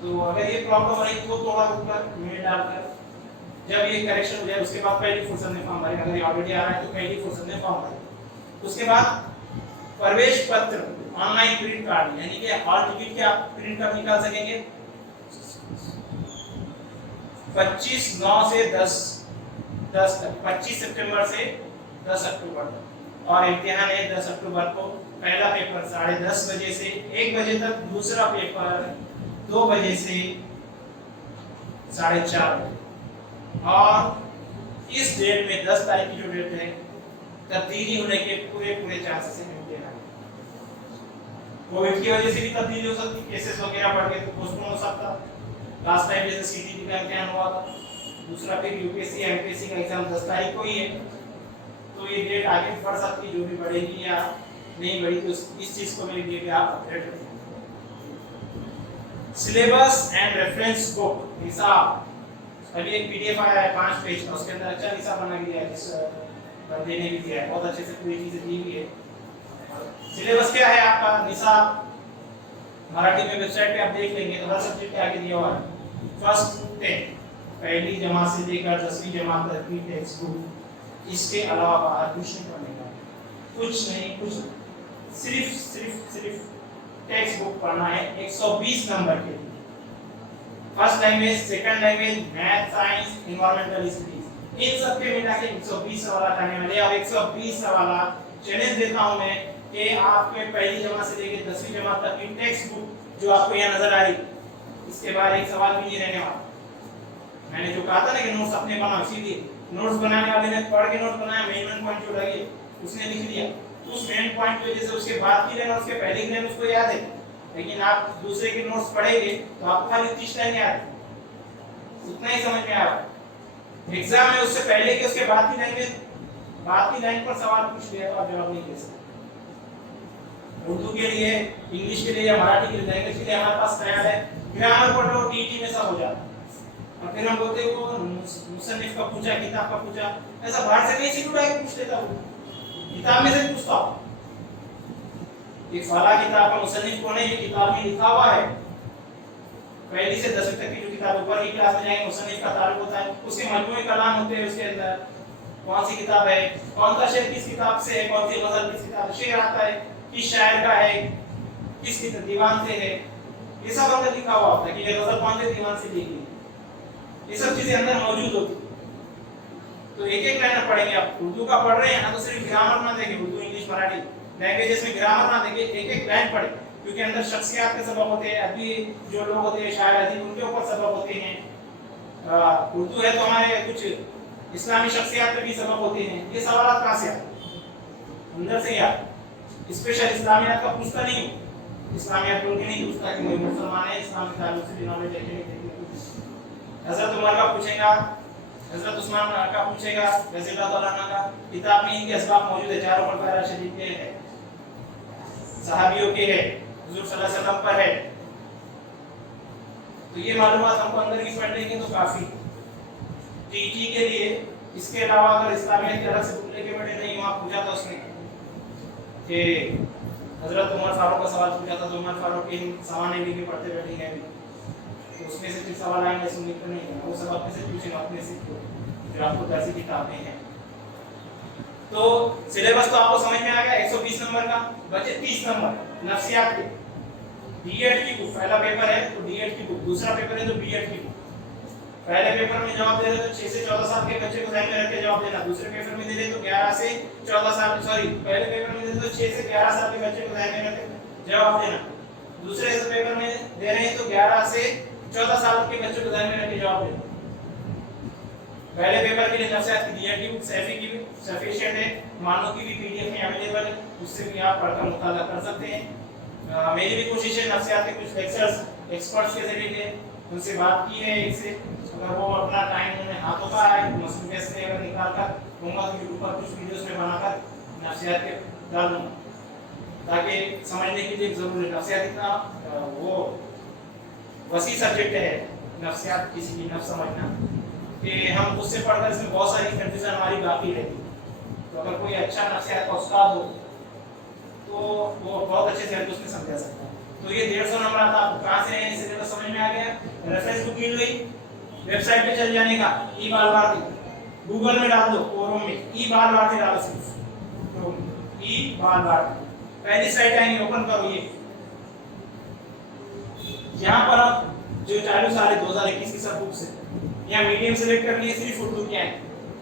तो अगर ये प्रॉब्लम रही तो थोड़ा रुककर मेल डालकर जब ये करेक्शन हो जाए उसके बाद पहली फुर्सत में फॉर्म भरें, अगर ये ऑलरेडी आ रहा है तो पहली फुर्सत में फॉर्म भरें। उसके बाद प्रवेश पत्र ऑनलाइन प्रिंट कार्ड, यानी कि हॉल टिकट के आप प्रिंट कर निकाल सकेंगे 25/9 से 10 तक, 25 सितंबर से 10 अक्टूबर तक, और इम्तिहान है 10 अक्टूबर को। पहला पेपर 10:30 बजे से 1 बजे तक, दूसरा पेपर 2 बजे से 4:30 बजे, और इस डेट में 10 तारीख की जो डेट है तब्दीली होने के पूरे चांसेस हैं। कोविड की वजह से भी तब्दीली हो सकती, केसेस वगैरह बढ़ गए तो पोस्टपोन हो सकता। लास्ट टाइम जैसे सीटीटी का इम्तिहान हुआ था, दूसरा फिर यूपीएससी एमपीएससी का एग्जाम 10 तारीख को ही है, तो ये डेट आगे बढ़ सकती, जो भी बढ़ेगी या नहीं बढ़ी, तो इस चीज को मेरे लिए भी आप अपडेट करें। सिलेबस एंड रेफरेंस बुक हिसाब, अभी एक पीडीएफ आया है 5 पेज का, उसके अंदर अच्छा हिसाब बना के दिया है, जिस बंदे ने भी दिया है, बहुत अच्छे से पूरी चीजें दी हुई है। सिलेबस क्या है आपका निसाब, मराठी में वेबसाइट पे आप देख लेंगे तो हर सब्जेक्ट के आगे दिया हुआ है। फर्स्ट 10 पहली जमात से लेकर 10वीं जमात तक की टेक्स्ट बुक, इसके अलावा बाहर कुछ नहीं पढ़ने का, कुछ नहीं, सिर्फ टेक्स्ट बुक पढ़ना है 120 नंबर के लिए। First language, second language, math, science, environmental studies, इन सब के मिला के 120 सवाल आने वाले, और 120 सवाल चैलेंज देता हूं मैं कि आपके पहली जमात से लेकर 10वीं जमात तक की टेक्स्ट बुक जो आपको यहाँ नजर आ रही, इसके बाद एक सवाल भी नहीं रहने वाला। मैंने जो कहा था ना कि नोट्स अपने बनाओ, इसीलिए नोट्स बनाने वाले ने पढ़ के नोट बनाया, मेन पॉइंट जो लगे उसने लिख दिया, उस मेन पॉइंट की वजह से उसके बाद की लाइन उसके पहले की लाइन उसको याद है, लेकिन आप दूसरे के नोट्स पढ़ेंगे तो आपको खाली 30 लाइन याद है, उतना ही समझ में आ रहा है। एग्जाम में उससे पहले के उसके बाद की लाइन पर सवाल पूछ लिया तो आप जवाब नहीं दे सकते। उर्दू के लिए, इंग्लिश के लिए या मराठी के लिए, लैंग्वेज के लिए हमारे पास ख्याल है ग्रामर पढ़ लो, टीटी में सब हो जाता है, और फिर हम बोलते हैं वो मुसन्निफ का पूछा, किताब का पूछा, ऐसा बाहर से नहीं सीख उठा के पूछ लेता हूँ, किताब में से पूछता हूँ, ये फला किताब का मुसन्निफ कौन है, ये किताब में लिखा हुआ है, पहली से 10वीं तक की जो किताब ऊपर की क्लास में जाएंगे मुसन्निफ का तारुफ होता है, उसके मजमूए कलाम होते हैं, उसके अंदर कौन सी किताब है, कौन सा शेर किस किताब से है, कौन सी गजल किस किताब से, शेर आता है किस शायर का है, किस दीवान से है, ये सब अंदर लिखा हुआ होता है कि ये गजल कौन से दीवान से लिखी है, ये सब चीजें अंदर मौजूद होती है। तो एक लाइन पढ़ेंगे, आप उर्दू का पढ़ रहे हैं ना तो सिर्फ ग्रामर ना देखें, उर्दू इंग्लिश मराठी लैंग्वेजेस में ग्रामर ना देखें, एक लाइन पढ़ें, क्योंकि अंदर शख्सियत के सबक होते हैं, अभी जो लोग होते हैं शायर अजीब, उनके ऊपर सबक होते हैं। उर्दू है तो हमारे कुछ इस्लामी शख्सियत पे भी सबक होते हैं, ये सवाल कहाँ से आते, अंदर से यार स्पेशल इस्लामियत का पूछता नहीं, इस्लामियत बोल के नहीं पूछता कि कोई मुसलमान है, इस्लाम के ताल्लुक से नॉलेज है कि नहीं। हजरत उमर का पूछेगा, हजरत उस्मान का पूछेगा, रज़ियल्लाहु तआला अन्हु का, किताब में इनके असबाब मौजूद है, चारों खुलफाए राशिदीन के है, सहाबियों के है, हुजूर सल्लल्लाहु अलैहि वसल्लम पर है, तो ये मालूमात हमको अंदर की पढ़ लेंगे तो काफी। टीटी के लिए इसके अलावा अगर इस्लामियत के अलग से पूछने के बैठे नहीं, वहां पूछा था उसने कि हजरत उमर फारूक का सवाल पूछा था, तो उमर फारूक इन सामान्य भी पढ़ते बैठे हैं, तो उसमें से फिर सवाल आएंगे, सुनने को नहीं है, वो सब अपने से पूछेंगे, अपने से जो आपको कैसी किताबें हैं। तो सिलेबस तो आपको समझ में आ गया। 120 नंबर का बचे 30 नंबर नफ्सियात के। बीएड की बुक पहला पेपर है तो बीएड की बुक, दूसरा पेपर है तो बीएड की बुक। पहले पेपर में जवाब दे रहे तो 6 से 14 साल के बच्चे को ध्यान में रख के जवाब देना, दूसरे पेपर में दे रहे तो 11 से 14 साल, सॉरी पहले पेपर में दे रहे तो 6 से 11 साल के बच्चे को ध्यान में रख के जवाब देना, दूसरे पेपर में दे रहे हैं तो 11 से 14 साल के बच्चों को ध्यान में रख के जवाब देना। पहले पेपर के लिए नफ्सियात की बीएड की बुक सैफी की भी सफिशिएंट है, मानो की भी पीडीएफ में अवेलेबल है, उससे भी आप पढ़कर मुताला कर सकते हैं। मेरी भी कोशिश है नफ्सियात के कुछ लेक्चर्स एक्सपर्ट्स के जरिए के उनसे बात की है, एक से अगर वो अपना टाइम उन्हें हाथों का है मसरूफियत से अगर निकाल कर दूंगा तो यूट्यूब पर कुछ वीडियोस में बनाकर नफ्सियात के डाल दूंगा, ताकि समझने के लिए जरूर है। नफ्सियात इतना वो वसी सब्जेक्ट है नफ्सियात, किसी की नफ्स समझना, कि हम उससे पढ़कर इसमें बहुत सारी कंफ्यूजन हमारी बाकी रहती। तो अगर कोई अच्छा नफ्सियात का उस्ताद हो तो वो बहुत अच्छे से उसमें समझा सकता है। तो ये 150 नंबर आता, आपको कहाँ से है सिलेबस समझ में आ गया, रेफरेंस बुक मिल गई, वेबसाइट पे चल जाने का, ई बाल भारती गूगल में डाल दो, क्रोम में ई बाल भारती डालो, सिर्फ ई बाल भारती पहली साइट आएंगे, ओपन करो। ये यहाँ पर आप जो चालू साल 2021 की सब बुक्स है, यहाँ मीडियम सेलेक्ट करनी है, सिर्फ उर्दू के आए,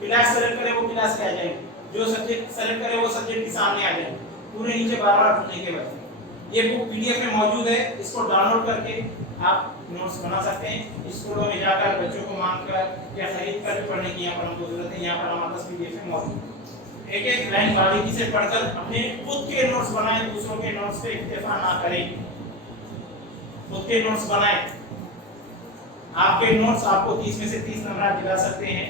क्लास सेलेक्ट करें वो क्लास के आ जाएंगे, जो सब्जेक्ट सेलेक्ट करें वो सब्जेक्ट के सामने आ जाएंगे, पूरे नीचे बार-बार ढूंढने के बाद। ये बुक पीडीएफ में मौजूद है, इसको डाउनलोड करके आप नोट्स बना सकते हैं। स्कूलों में जाकर बच्चों को मांगकर या खरीद कर भी पढ़ने की यहाँ पर हमको जरूरत है। यहाँ पर हमारे पास पीडीएफ में मौजूद है। एक एक लाइन बारीकी से पढ़कर अपने खुद के नोट्स बनाएं, दूसरों के नोट्स पे इत्तेफाक ना करें, खुद के नोट्स बनाएं। आपके नोट्स आपको 30 में से 30 नंबर दिला सकते हैं।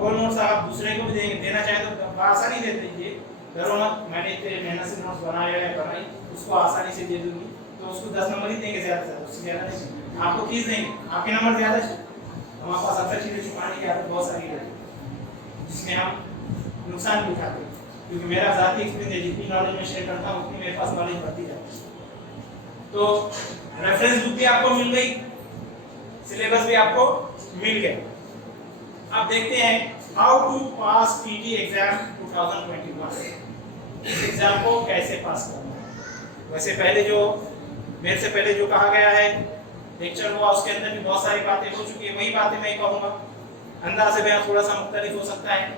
वो नोट्स आप दूसरे को भी देना चाहें तो आसानी से दीजिए, डरो मत, मैंने इतने मेहनत से नोट्स बनाया है, बनाई, उसको आसानी से दे दूंगी तो उसको 10 नंबर ही देंगे, ज्यादा से ज्यादा, उससे ज्यादा नहीं। आपको 30 देंगे, आपके नंबर ज्यादा है। हमारे पास अक्सर चीजें छुपाने की आदत बहुत सारी रहती है, जिसमें हम नुकसान भी उठाते हैं, क्योंकि मेरा जाती एक्सपीरियंस है, जितनी नॉलेज मैं शेयर करता हूँ उतनी मेरे पास नॉलेज बढ़ती जाती है। तो रेफरेंस बुक भी आपको मिल गई, सिलेबस भी आपको मिल गया। अब देखते हैं how to pass PT exam 2021, इस एग्जाम को कैसे पास करना है। वैसे पहले जो मेरे से पहले जो कहा गया है लेक्चर हुआ, उसके अंदर भी बहुत सारी बातें हो चुकी है, वही बातें मैं कहूँगा। अंदाज़े बयां थोड़ा सा मुख्तलिफ हो सकता है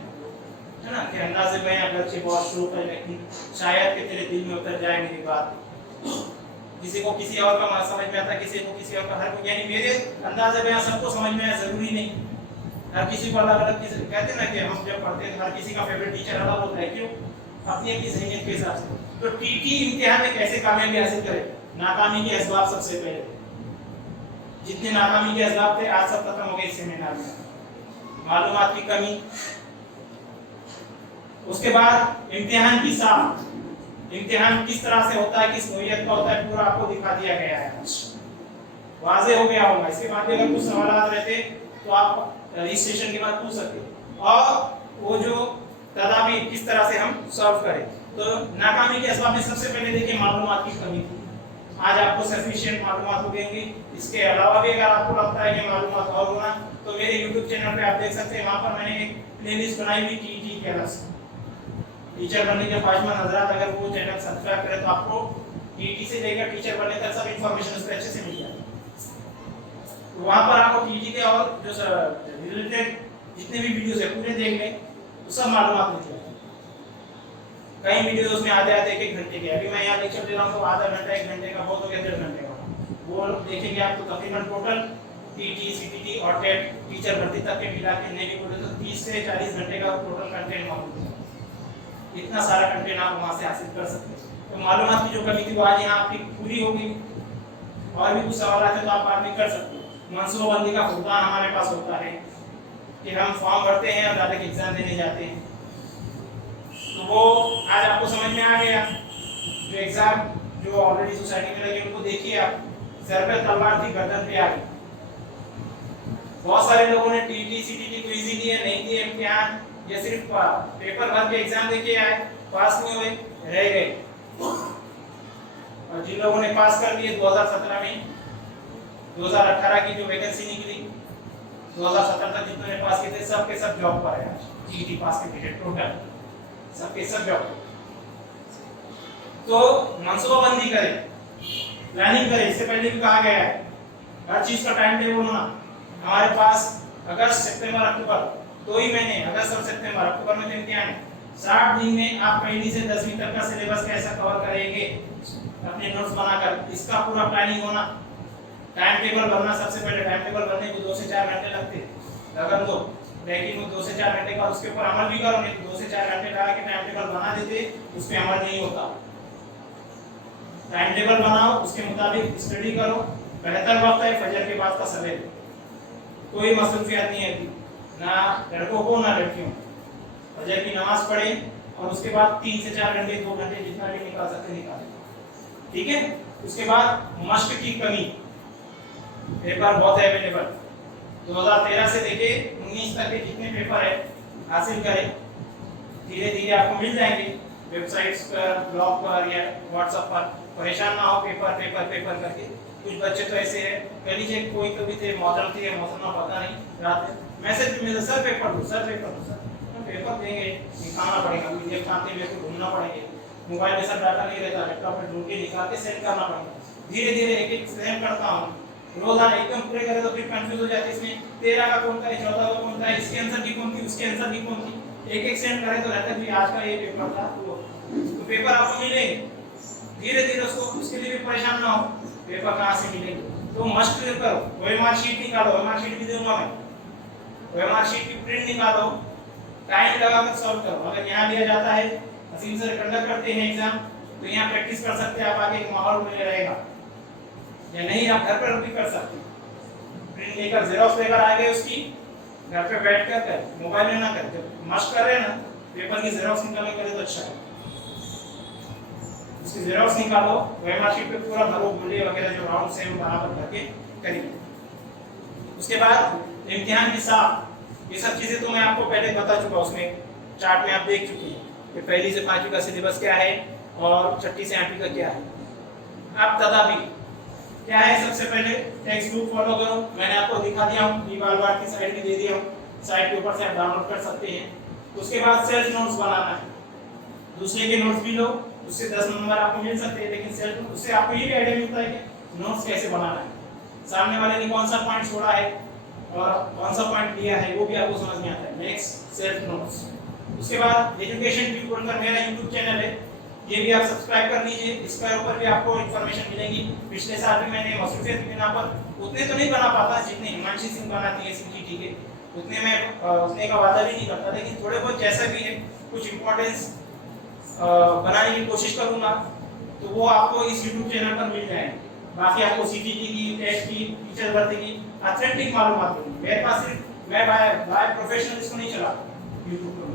ना, कि अंदाज़े बयां अगरचे बहुत शुरू कर, लेकिन शायद कि तेरे दिल में उतर जाए मेरी बात, किसी को किसी और का समझ में आता है, किसी को किसी और का, हर कोई, यानी मेरे अंदाज़े बयां सबको समझ में आया जरूरी नहीं, हर किसी को अलग अलग चीज़ कहते हैं ना, कि हम जब पढ़ते हैं हर किसी का फेवरेट टीचर अलग होता है, क्यों, अपनी अपनी ज़हनियत के हिसाब से। तो टीटी इम्तिहान में कैसे कामयाबी हासिल करें, नाकामी के असबाब सबसे पहले, जितने नाकामी के असबाब थे आज सब खत्म हो गए इस सेमिनार में। मालूमात की कमी, उसके बाद इम्तिहान की साख, इम्तिहान किस तरह से होता है, किस नोयत का होता है, पूरा आपको दिखा दिया गया है, वाज़े हो गया होगा। इसके बाद अगर कुछ सवाल रहते तो आप रजिस्ट्रेशन के बाद पूछ सकते, और वो जो तदाबीर किस तरह से हम सॉल्व करें। तो नाकामी के असबाब में सबसे पहले देखिए मालूमात की कमी थी, आज आपको सफिशिएंट मालूमात हो गई। इसके अलावा भी अगर आपको लगता है कि मालूमात और होना, तो मेरे YouTube चैनल पे आप देख सकते हैं, वहाँ पर मैंने एक प्लेलिस्ट बनाई हुई टीटी के अलग से, टीचर बनने के ख्वाहिशमंद हजरात अगर वो चैनल सब्सक्राइब करें तो आपको टीटी से लेकर टीचर बनने तक सब इन्फॉर्मेशन उस पर अच्छे से मिल जाएगी। तो वहाँ पर आपको टीटी के और जो रिलेटेड जितने भी वीडियोस है पूरे देख लें तो सब मालूमात मिल जाएगी। कई वीडियोस उसमें आधे आधे एक घंटे के, अभी मैं यहाँ लेक्चर दे रहा हूँ तो आधा घंटा एक घंटे का, बहुत हो गया 1.5 घंटे का, वो देखेंगे आपको तकरीबन टोटल टीटी सीटीटी और टेट टीचर भर्ती तक के मिला के नहीं बोले तो 30 से 40 घंटे का टोटल कंटेंट मौजूद है। इतना सारा कंटेंट आप वहाँ से हासिल कर सकते हैं। तो मालूमात की जो कमी थी वो आज यहाँ आपकी पूरी हो गई। और भी कुछ सवाल आते तो आप बात भी कर सकते हो। मनसूबाबंदी का भुगतान हमारे पास होता है कि हम फॉर्म भरते हैं और डायरेक्ट एग्जाम देने जाते हैं, तो वो आज आपको समझ में आ गया। जो एग्जाम जो ऑलरेडी सोसाइटी में लगे उनको देखिए आप, सर पे तलवार थी गर्दन पे आ गई। बहुत सारे लोगों ने टीटी सीटीटी को इजी दिए, नहीं दिए इम्तिहान, या सिर्फ पेपर भर के एग्जाम देके आए, पास नहीं हुए, रह गए। और जिन लोगों ने पास कर लिए 2017 में 2018 की जो वैकेंसी निकली 2017 तक जितने पास किए थे सब के सब जॉब पर है। जीटी पास के टोटल सब के सब जॉब। तो मनसूबाबंदी करें, प्लानिंग करें। इससे पहले भी कहा गया है हर चीज का टाइम टेबल होना। हमारे पास अगस्त सितंबर अक्टूबर 2 ही महीने, अगस्त और सितंबर, अक्टूबर में इम्तिहान है। 60 दिन में आप पहली से 10वीं तक का सिलेबस कैसा कवर करेंगे अपने नोट्स बनाकर, इसका पूरा प्लानिंग होना। टाइम टेबल बनना, सबसे पहले टाइम टेबल बनने को 2 से 4 घंटे लगते अगर तो, लेकिन वो 2 से 4 घंटे का उसके ऊपर अमल भी करो, नहीं तो 2 से 4 घंटे लगा के टाइम टेबल बना देते, उस पर अमल नहीं होता। टाइम टेबल बनाओ, उसके मुताबिक स्टडी करो। बेहतर वक्त है फजर के बाद का समय, कोई मसरूफियत नहीं है ना लड़कों को ना लड़कियों। फजर की नमाज पढ़े और उसके बाद 3 से 4 घंटे 2 घंटे जितना भी निकाल सकते निकालें, ठीक है। उसके बाद मश्क की कमी, पेपर बहुत है अवेलेबल। 2013 से लेके 19 तक के जितने पेपर है हासिल करें, धीरे धीरे आपको मिल जाएंगे वेबसाइट्स पर, ब्लॉग पर या व्हाट्सएप पर। परेशान ना हो पेपर पेपर पेपर करके। कुछ बच्चे तो ऐसे हैं, कह लीजिए कोई तो भी थे, मोहतरम थी या मोहतरमा पता नहीं, रात में मैसेज में सर पेपर दो, सर पेपर दो, सर पेपर देंगे, निकालना पड़ेगा, पीडीएफ खाते में ढूंढना पड़ेंगे, मोबाइल में सब डाटा नहीं रहता, लैपटॉप में ढूंढ के निकाल के सेंड करना पड़ेगा। धीरे धीरे एक एक सेंड करता हूँ, रोजाना एकदम पूरे करे तो फिर कंफ्यूज हो जाते हैं इसमें 13 का कौन था, 14 का कौन था, इसके आंसर की कौन थी, उसके आंसर की कौन थी। एक एक सेंड करे तो रहता है आज का ये पेपर था, तो पेपर आपको मिलेंगे। धीरे धीरे उसको, उसके लिए भी परेशान ना हो, पेपर कहाँ से मिलेंगे। तो मस्ट करो, ओएमआर शीट निकालो, ओएमआर शीट भी दूंगा मैं, ओएमआर शीट की प्रिंट निकालो, टाइम लगाकर सॉल्व करो। अगर यहाँ लिया जाता है, असीम सर कंडक्ट करते हैं एग्जाम, तो यहाँ प्रैक्टिस कर सकते हैं, आप आगे एक माहौल में रहेगा, या नहीं आप घर पर भी कर सकते हैं। प्रिंट लेकर जेरॉक्स लेकर आ गए उसकी, घर पे बैठ कर मोबाइल में ना कर, जब मस्ट कर रहे हैं ना पेपर की जेरॉक्स निकाल कर तो अच्छा है। उसकी जेरॉक्स निकालो, ओएमआर शीट पे पूरा भरो, बुले वगैरह जो राउंड सेम बराबर करके करिए। उसके बाद इम्तिहान की साफ, ये सब चीजें तो मैं आपको पहले बता चुका, उसमें चार्ट में आप देख चुके हैं कि पहली से 5वीं का सिलेबस क्या है और छठी से 8वीं का क्या है। अब तदाबीर क्या है, सबसे पहले टेक्स्ट बुक फॉलो करो, मैंने आपको दिखा दिया हूँ, बार की साइड में दे दिया हूँ, साइट के ऊपर से आप डाउनलोड कर सकते हैं। उसके बाद सेल्फ नोट्स बनाना है, दूसरे के नोट्स भी लो, उससे 10 नंबर आपको मिल सकते हैं, लेकिन सेल्फ उससे आपको ये भी आइडिया मिलता है कि नोट्स कैसे बनाना है, सामने वाले ने कौन सा पॉइंट छोड़ा है और कौन सा पॉइंट लिया है, वो भी आपको समझ में आता है। Next self notes. उसके बाद एजुकेशन व्यू बोलकर मेरा YouTube चैनल है, ये भी आप सब्सक्राइब कर लीजिए, इसके ऊपर भी आपको इन्फॉर्मेशन मिलेगी। पिछले साल भी मैंने मसरूफियत के बिना पर उतने तो नहीं बना पाता जितने हिमांशी सिंह बनाती है सीजीटी के, उतने मैं उतने का वादा भी नहीं करता, लेकिन थोड़े बहुत जैसा भी है कुछ इंपॉर्टेंस बनाने की कोशिश करूंगा, तो वो आपको इस YouTube चैनल पर मिल जाएंगे। बाकी आपको सीजीटी की, टेस्ट की, टीचर भर्ती की ऑथेंटिक मालूमात मिलेगी। मेरे पास सिर्फ मैं बाय प्रोफेशनल इसको नहीं चला YouTube पर,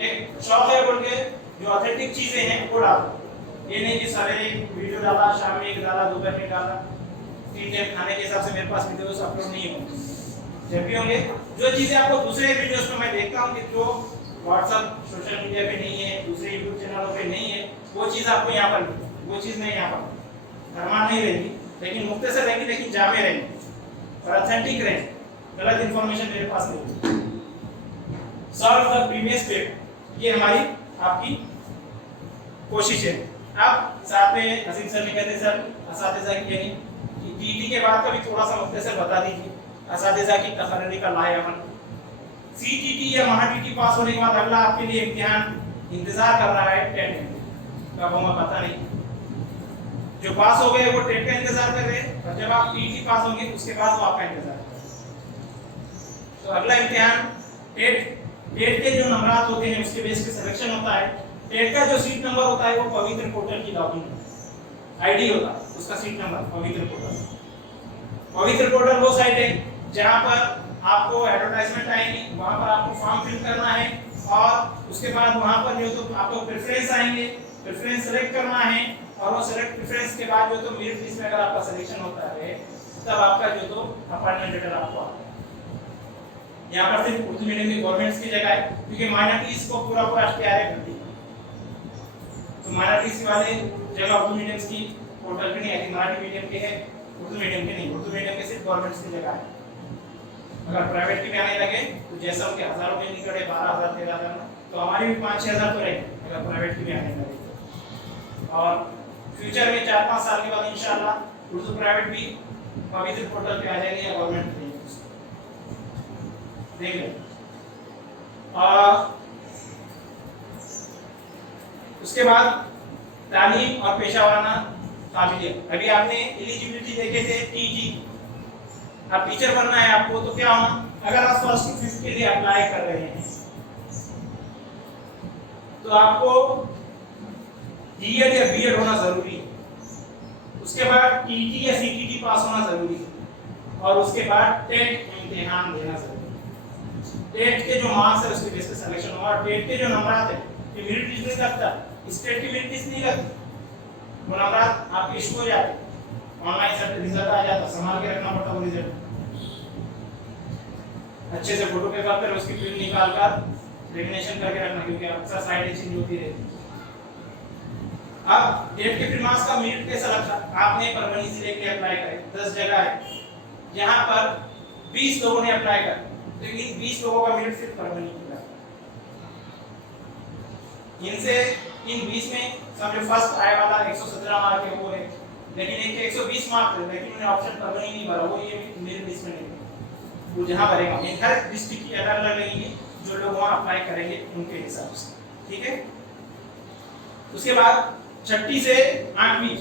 एक शौक है बोल के जो ऑथेंटिक चीजें हैं वो डालो। ये नहीं कि सारे वीडियो डाला, शाम में एक डाला, दोपहर में डाला, 3 टाइम खाने के हिसाब से मेरे पास वीडियोस अपलोड नहीं होंगे। जब भी होंगे जो चीजें आपको दूसरे वीडियोस में मैं देखता हूँ कि जो व्हाट्सएप सोशल मीडिया पे नहीं है, दूसरे यूट्यूब चैनलों पे नहीं है, वो चीज़ आपको यहाँ पर मिलेगी। वो चीज़ नहीं यहाँ पर फरमान नहीं रहेगी, लेकिन मुख्तसर रहेगी, लेकिन जामे रहेंगी और ऑथेंटिक रहेंगी, गलत इन्फॉर्मेशन मेरे पास नहीं होगी। सॉल्व द प्रीवियस पेपर, ये हमारी आपकी कोशिश है। अब साथ में हसीन सर ने कहते सर असातिज़ा की यानी टीटी के बाद का भी थोड़ा सा मुख्तसर बता दीजिए, असातिज़ा की तकर्री का लाए अमल। सीटीटी या महाटीटी पास होने के बाद अगला आपके लिए इम्तिहान इंतजार कर रहा है टेट, कब होगा पता नहीं। जो पास हो गए वो टेट का इंतजार कर रहे हैं, और जब आप टीटी पास होंगे उसके बाद वो आपका इंतजार कर रहे हैं। तो अगला इम्तिहान टेट के जो नंबरात होते हैं उसके बेस पे सिलेक्शन होता है। टेट का जो सीट नंबर होता है वो पवित्र पोर्टल की लॉगिन आईडी होता है, उसका सीट नंबर पवित्र पोर्टल। पवित्र पोर्टल वो साइट है जहां पर आपको एडवर्टाइजमेंट आएगी, वहां पर आपको फॉर्म फिल करना है, और उसके बाद वहां पर जो तो आपको प्रेफरेंस आएंगे, प्रेफरेंस सेलेक्ट करना है, और वो सेलेक्ट प्रेफरेंस के बाद जो तो मेरिट लिस्ट में अगर आपका सिलेक्शन होता है तब आपका जो तो अपॉइंटमेंट लेटर आपको आता है। यहाँ पर सिर्फ उर्दू मीडियम की गवर्नमेंट्स की जगह है, क्योंकि माइनॉरिटीज को पूरा अख्तियार है भर्ती, तो माइनॉरिटीज वाले जगह उर्दू मीडियम की पोर्टल पे नहीं आती, मराठी मीडियम के है उर्दू मीडियम के नहीं, उर्दू मीडियम के सिर्फ गवर्नमेंट की जगह है। अगर प्राइवेट के भी आने लगे तो जैसा उनके हजारों में निकले 12,000 13,000 तो हमारी भी 5-6,000 तो रहेंगे अगर प्राइवेट की भी आने लगे। और फ्यूचर में 4-5 साल के बाद इंशाल्लाह उर्दू प्राइवेट भी पवित्र पोर्टल पे आ जाएंगे या गवर्नमेंट पे देख लें। उसके बाद तालीम और पेशा काबिलियत। अभी आपने एलिजिबिलिटी देखे थे टीजी, अब टीचर बनना है आपको तो क्या होना, अगर आप फर्स्ट 5th के लिए अप्लाई कर रहे हैं तो आपको डीएड या बीएड होना जरूरी है। उसके बाद टीटी या सीटीटी पास होना जरूरी है और उसके बाद टेट इम्तिहान देना जरूरी है। टेट के जो मार्क्स है उसके बेस पे सिलेक्शन होगा। टेट के जो नंबर आते हैं ये मेरिट लिस्ट नहीं करता, स्टेट की मेरिट लिस्ट नहीं करती, वो नंबर आपके इशू हो जाते, ऑनलाइन सर्ट रिजल्ट आ जाता, संभाल के रखना पड़ता वो रिजल्ट, अच्छे से फोटो पे कर उसकी प्रिंट निकाल कर लेमिनेशन करके रखना क्योंकि अक्सर साइड चेंज होती रहती। अब टेट के फिर मार्क्स का मेरिट कैसा लगता, आपने परभणी जिले के अप्लाई करे 10 जगह है जहां पर 20 लोगों ने अप्लाई कर, तो इन 20 लोगों का मेरिट सिर्फ परभणी की लगता। इनसे इन 20 में समझो फर्स्ट आए वाला 117 मार्क है वो है, लेकिन एक 120 मार्क है लेकिन उन्होंने ऑप्शन परभणी नहीं भरा, वो ये मेरिट लिस्ट में नहीं, वो जहां भरेगा हर डिस्ट्रिक्ट की अलग अलग लगेगी जो लोग वहां अप्लाई करेंगे उनके हिसाब से, ठीक है। उसके बाद 6ठी से 8वीं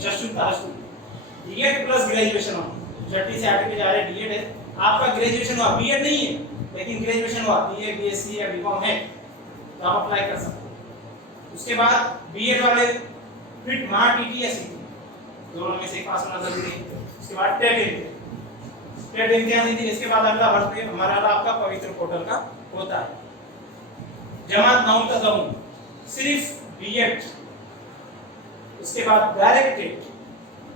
डीएड प्लस ग्रेजुएशन हो, 6ठी से 8वीं जा रहे डीएड है, आपका ग्रेजुएशन हुआ बीएड नहीं है लेकिन ग्रेजुएशन हुआ बीए बीएससी या बीकॉम है तो आप अप्लाई कर सकते हो। उसके बाद बीएड वाले फिर महा टीटी या सीटी दोनों में से एक पास होना जरूरी है। उसके बाद टेट इम्तिहान दीजिए। इसके बाद अगला वर्ष हमारा आपका पवित्र पोर्टल का होता है। जमात 9 तक सिर्फ बीएड, उसके बाद डायरेक्ट टेट।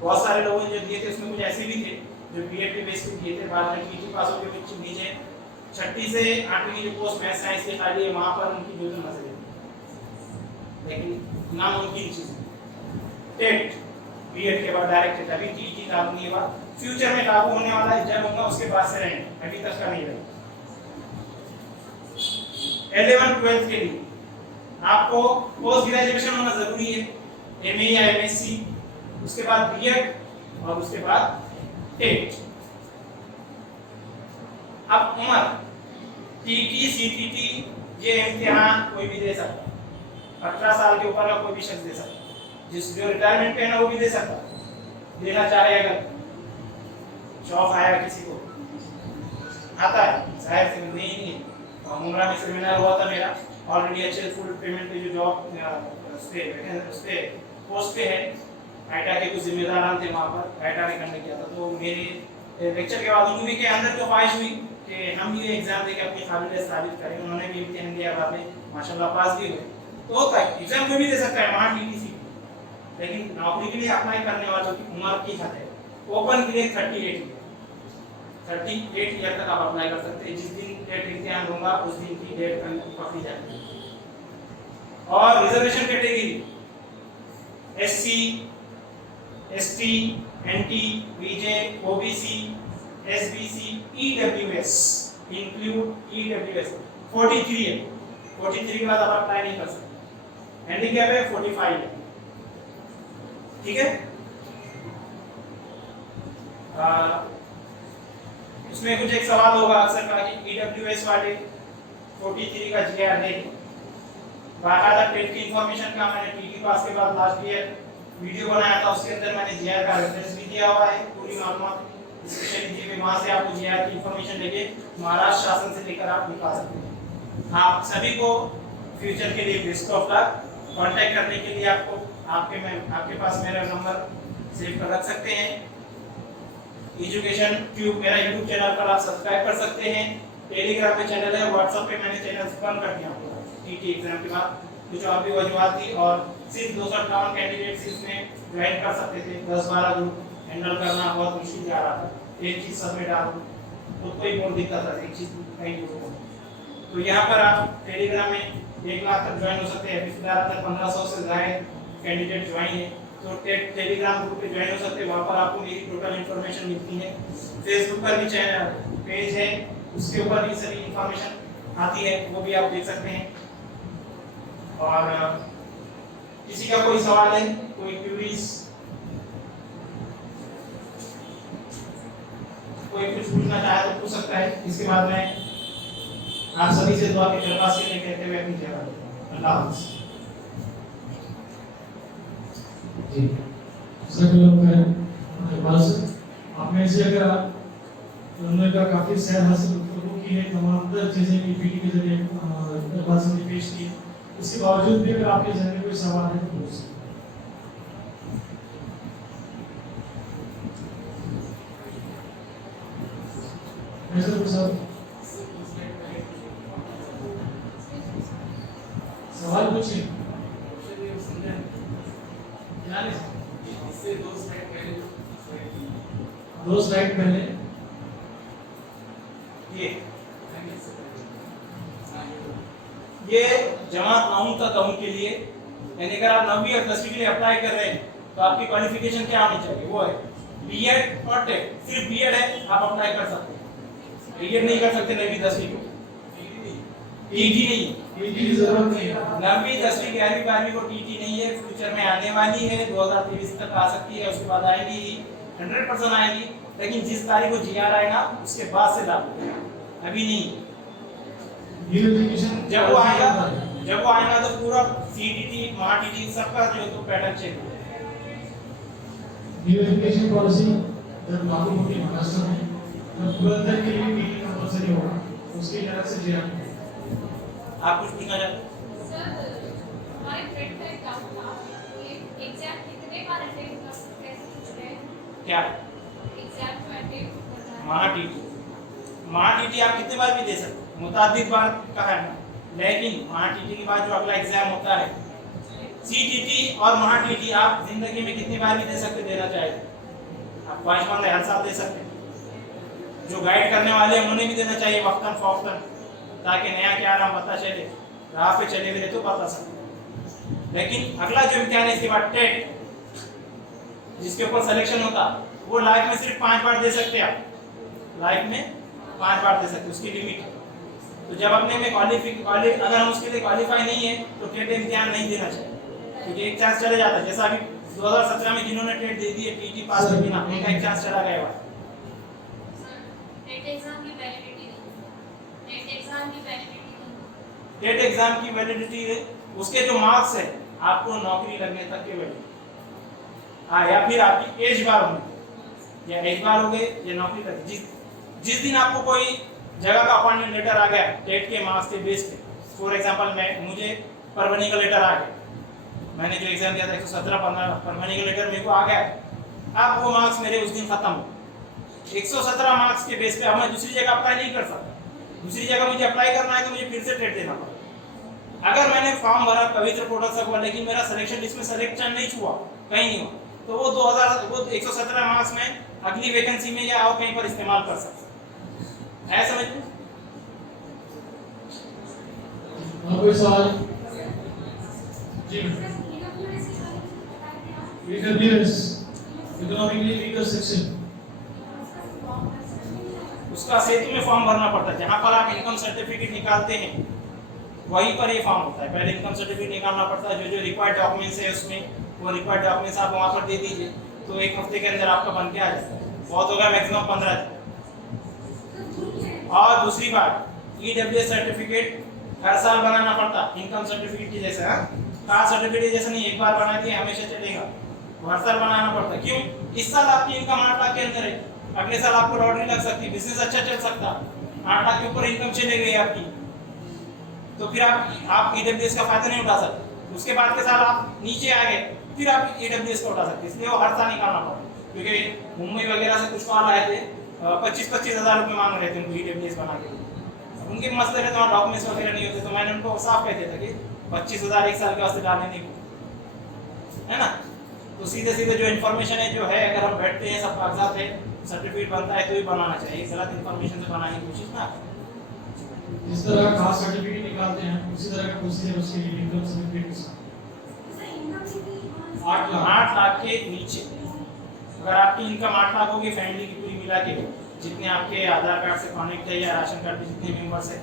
बहुत सारे लोगों ने जो दिए थे उसमें कुछ ऐसे भी थे जो बीएड पे बेस पे दिए थे, बाद में टीटी पास होकर कुछ नीचे 6ठी से 8वीं की जो पोस्ट मैथ साइंस के खाली है वहां पर उनकी जो मसले लेकिन नामुमकिन चीज टेट बीएड के बाद डायरेक्ट टेट। अभी टीटी लागू नहीं हुआ, फ्यूचर में लागू होने वाला है, जब होगा उसके बाद से रहेंगे, अभी तक का नहीं रहेगा। 11th-12th के लिए आपको पोस्ट ग्रेजुएशन होना जरूरी है, एमए या एमएससी, उसके बाद बीएड और उसके बाद टेट। अब उम्र टीटी सीटीटी ये इम्तिहान कोई भी दे सकता, 18 साल के ऊपर का कोई भी शख्स दे सकता, जिस जो रिटायरमेंट पे है ना वो भी दे सकता, देना चाहे अगर शौक आया किसी को आता है, जाहिर सी नहीं है। मुमरा में सेमिनार हुआ था मेरा, ऑलरेडी अच्छे फुल पेमेंट पे जो जॉब उस पे पोस्ट पे है, आईटा के कुछ जिम्मेदार थे वहाँ पर, आईटा ने कंडक्ट किया था। तो मेरे लेक्चर के बाद उन्हीं के अंदर तो ख्वाहिश हुई कि हम भी एग्जाम देके अपनी काबिलियत साबित करें। उन्होंने भी इम्तिहान दिया, बाद में माशाल्लाह पास भी हुए। तो होता है एग्जाम कोई भी दे सकता है वहाँ टीटीसी, लेकिन नौकरी के लिए अप्लाई करने वालों की उम्र की हद है। ओपन के लिए 38 ईयर तक आप अप्लाई कर सकते हैं। जिस दिन टेट इम्तिहान होगा उस दिन की डेट पकड़ी जाएगी। और reservation category SC, ST, NT, BJ, OBC, SBC, EWS, include EWS 43 है। 43 के बाद आप अप्लाई नहीं कर सकते। हैंडीकैप है 45 है, ठीक है। इसमें कुछ एक सवाल होगा अक्सर का कि ईडब्ल्यूएस वाले 43 का जीआर देंगे। बाकायदा टेट की इंफॉर्मेशन का मैंने टीटी पास के बाद लास्ट ईयर वीडियो बनाया था, उसके अंदर मैंने जीआर का रेफरेंस भी दिया हुआ है, पूरी मालूमात स्पेशली दी हुई, वहां से आपको जीआर की इंफॉर्मेशन लेके महाराष्ट्र शासन से लेकर आप निकाल सकते हैं। आप सभी को फ्यूचर के लिए बेस्ट ऑफ लक। कांटेक्ट करने के लिए आपके पास मेरा नंबर सेव कर रख सकते हैं। एजुकेशन ट्यूब मेरा यूट्यूब चैनल पर आप सब्सक्राइब कर सकते हैं। टेलीग्राम पे चैनल है, व्हाट्सएप पे मैंने चैनल बंद कर दिया आपको टीटी एग्जाम के बाद। कुछ और भी वजूहत थी और सिर्फ 258 कैंडिडेट्स इसमें ज्वाइन कर सकते थे। 10-12 ग्रुप हैंडल करना बहुत मुश्किल जा रहा था। एक चीज सब में डाल खुद को ही बोल दिखता था, एक चीज कहीं ग्रुप। तो यहाँ पर आप टेलीग्राम में 1 लाख तक ज्वाइन हो सकते हैं। फिलहाल तक 1500 से ज्यादा कैंडिडेट ज्वाइन है। तो तो टेलीग्राम ग्रुप पे ज्वाइन हो सकते हैं, वहाँ पर आपको मेरी टोटल इन्फॉर्मेशन मिलती है। फेसबुक पर भी चैनल पेज है, उसके ऊपर भी सभी इन्फॉर्मेशन आती है, वो भी आप देख सकते हैं। और किसी का कोई सवाल है, कोई क्वेरीज, कोई कुछ पूछना चाहे तो पूछ सकता है। इसके बाद में आप सभी से दुआ की दरख्वास्त के लिए कहते हुए अपनी जगह देता हूं। अल्लाह हाफ़िज़। जी आपने इसे अगर उन्होंने का काफी सैर हासिल की है, तमाम चीजें की पीटी के जरिए दरख्वास्त में पेश की, इसके बावजूद भी अगर आपके जहन में कोई सवाल है तो पूछ सकते हैं। सवाल पूछिए। दो स्लाइड पहले ये जमात माउंट का काउंट के लिए, यानी अगर आप 9वीं और 10वीं के लिए अप्लाई कर रहे हैं तो आपकी क्वालिफिकेशन क्या होनी चाहिए, वो है बीएड और टेक। सिर्फ बीएड है, आप अप्लाई कर सकते हैं, बीएड नहीं कर सकते 9वीं 10वीं को, टीटी नहीं, टीटी की जरूरत नहीं है। 9वीं 10वीं 11वीं 12वीं को टीटी नहीं है, फ्यूचर में आने वाली है, 2023 तक आ सकती है, उसके बाद आएगी 100% आएगी, लेकिन जिस तारीख को जीआर आएगा उसके बाद से लागू होगा, अभी नहीं। जब वो आएगा तो पूरा सीटीटी महाटीटी सबका जो तो पैटर्न चेंज होगा। न्यू एजुकेशन पॉलिसी जब लागू होगी महाराष्ट्र में, तब बुलंदर के लिए टीटी कंपलसरी होगा, उसकी तरफ से जीआर। आप कुछ पूछना चाहते हैं? सर, हमारे फ्रेंड का एक डाउट था कि एग्जाम कितने बार अटेंड कर सकते हैं, पूछ रहे हैं। क्या एग्जाम को अटेंड करना है। महाटीटी आप कितने बार भी दे सकते हैं, मुतादिद बार का है ना, लेकिन महाटीटी के बाद जो अगला एग्जाम होता है सीटीटी और महाटीटी, आप जिंदगी में कितनी बार भी दे सकते, देना चाहिए। आप 5 बार हर साल दे सकते हैं। जो गाइड करने वाले हैं उन्होंने भी देना चाहिए वक्तन फौक्तन, ताकि नया क्या नाम पता चले, राह पे चले हुए तो बता सकते। लेकिन अगला जो इम्तिहान है इसके बाद टेट, जिसके ऊपर सिलेक्शन होता, वो लाइफ में सिर्फ 5 बार दे सकते हैं। आप लाइफ में 5 बार दे सकते, उसकी लिमिट है। तो जब अपने में अगर हम उसके लिए क्वालिफाई नहीं है तो टेट इम्तिहान नहीं देना चाहिए, क्योंकि एक चांस चले जाता है। जैसा अभी 2017 में जिन्होंने टेट दे दी है, टीटी पास कर बिना, उनका एक चांस चला गया है। टेट एग्जाम की वैलिडिटी नहीं, टेट एग्जाम की वैलिडिटी नहीं, टेट एग्जाम की वैलिडिटी है, उसके जो मार्क्स है आपको नौकरी लगने तक के वैलिडिटी, हाँ, या फिर आपकी एज बार होंगे, या एज बार हो गए या नौकरी लग। जिस दिन आपको कोई जगह का अपॉइंटमेंट लेटर आ गया टेट के मार्क्स के बेस पे, फॉर एग्जांपल मुझे परभनी का लेटर आ गया, मैंने जो एग्जाम दिया था 117 परभनी का लेटर मेरे को आ गया, अब वो मार्क्स मेरे उस दिन खत्म हो, 117 मार्क्स के बेस पे अब मैं दूसरी जगह अप्लाई नहीं कर सकता। दूसरी जगह मुझे अप्लाई करना है तो मुझे फिर से टेट देना पड़ेगा। अगर मैंने फॉर्म भरा पवित्र पोर्टल से हुआ, लेकिन मेरा सिलेक्शन लिस्ट में सिलेक्शन नहीं हुआ, कहीं नहीं हुआ, तो वो 117 मार्क्स में अगली वैकेंसी में या और कहीं पर इस्तेमाल कर सकते है। समझ में? और कोई सवाल? जी, इकोनॉमिकली वीकर सेक्शन, उसका सेतु में फॉर्म भरना पड़ता है। जहाँ पर आप इनकम सर्टिफिकेट निकालते हैं वहीं पर ये फॉर्म होता है। पहले इनकम सर्टिफिकेट निकालना पड़ता है, जो रिक्वायर्ड डॉक्यूमेंट्स है उसमें वो रिक्वायर्ड डॉक्यूमेंट्स आप वहाँ पर दे दीजिए, तो 1 हफ्ते के अंदर आपका बन के आ जाता है। बहुत होगा मैक्सिमम 15 दिन। और दूसरी बात, ईडब्ल्यूएस सर्टिफिकेट हर साल बनाना पड़ता, इनकम सर्टिफिकेट की जैसे, कास्ट सर्टिफिकेट जैसे नहीं, एक बार बना दिए हमेशा चलेगा, वो हर साल बनाना पड़ता। क्यों? इस साल आपकी इनकम 8 लाख के अंदर है, अगले साल आपको लॉटरी लग सकती, बिजनेस अच्छा चल सकता, 8 लाख के ऊपर इनकम चले गई आपकी, तो फिर आप ईडब्ल्यूएस का फायदा नहीं उठा सकते। उसके बाद के साल आप नीचे आ गए, फिर आप ईडब्ल्यूएस का उठा सकते, इसलिए वो हर साल निकालना पड़ता। क्योंकि मुंबई वगैरह से कुछ कॉल आए थे, 25-25 हज़ार रुपये मांग रहे थे उनको ईडब्ल्यूएस बना के। उनके मसले थे, तो डॉक्यूमेंट्स वगैरह नहीं होते, तो मैंने उनको साफ कह दिया था कि 25,000 एक साल के वास्ते डालने नहीं, है ना। तो सीधे सीधे जो इन्फॉर्मेशन है जो है, अगर हम बैठते हैं सब कागजात है, सर्टिफिकेट बनता है तो ही बनाना चाहिए, गलत इन्फॉर्मेशन से बनाने की कोशिश ना करें। जिस तरह का कास्ट सर्टिफिकेट निकालते हैं उसी तरह का प्रोसीजर उसके लिए इनकम सर्टिफिकेट 8 लाख के नीचे। अगर आपकी इनकम 8 लाख होगी, फैमिली की पूरी मिला के, जितने आपके आधार कार्ड से कनेक्ट है या राशन कार्ड पे जितने मेंबर्स है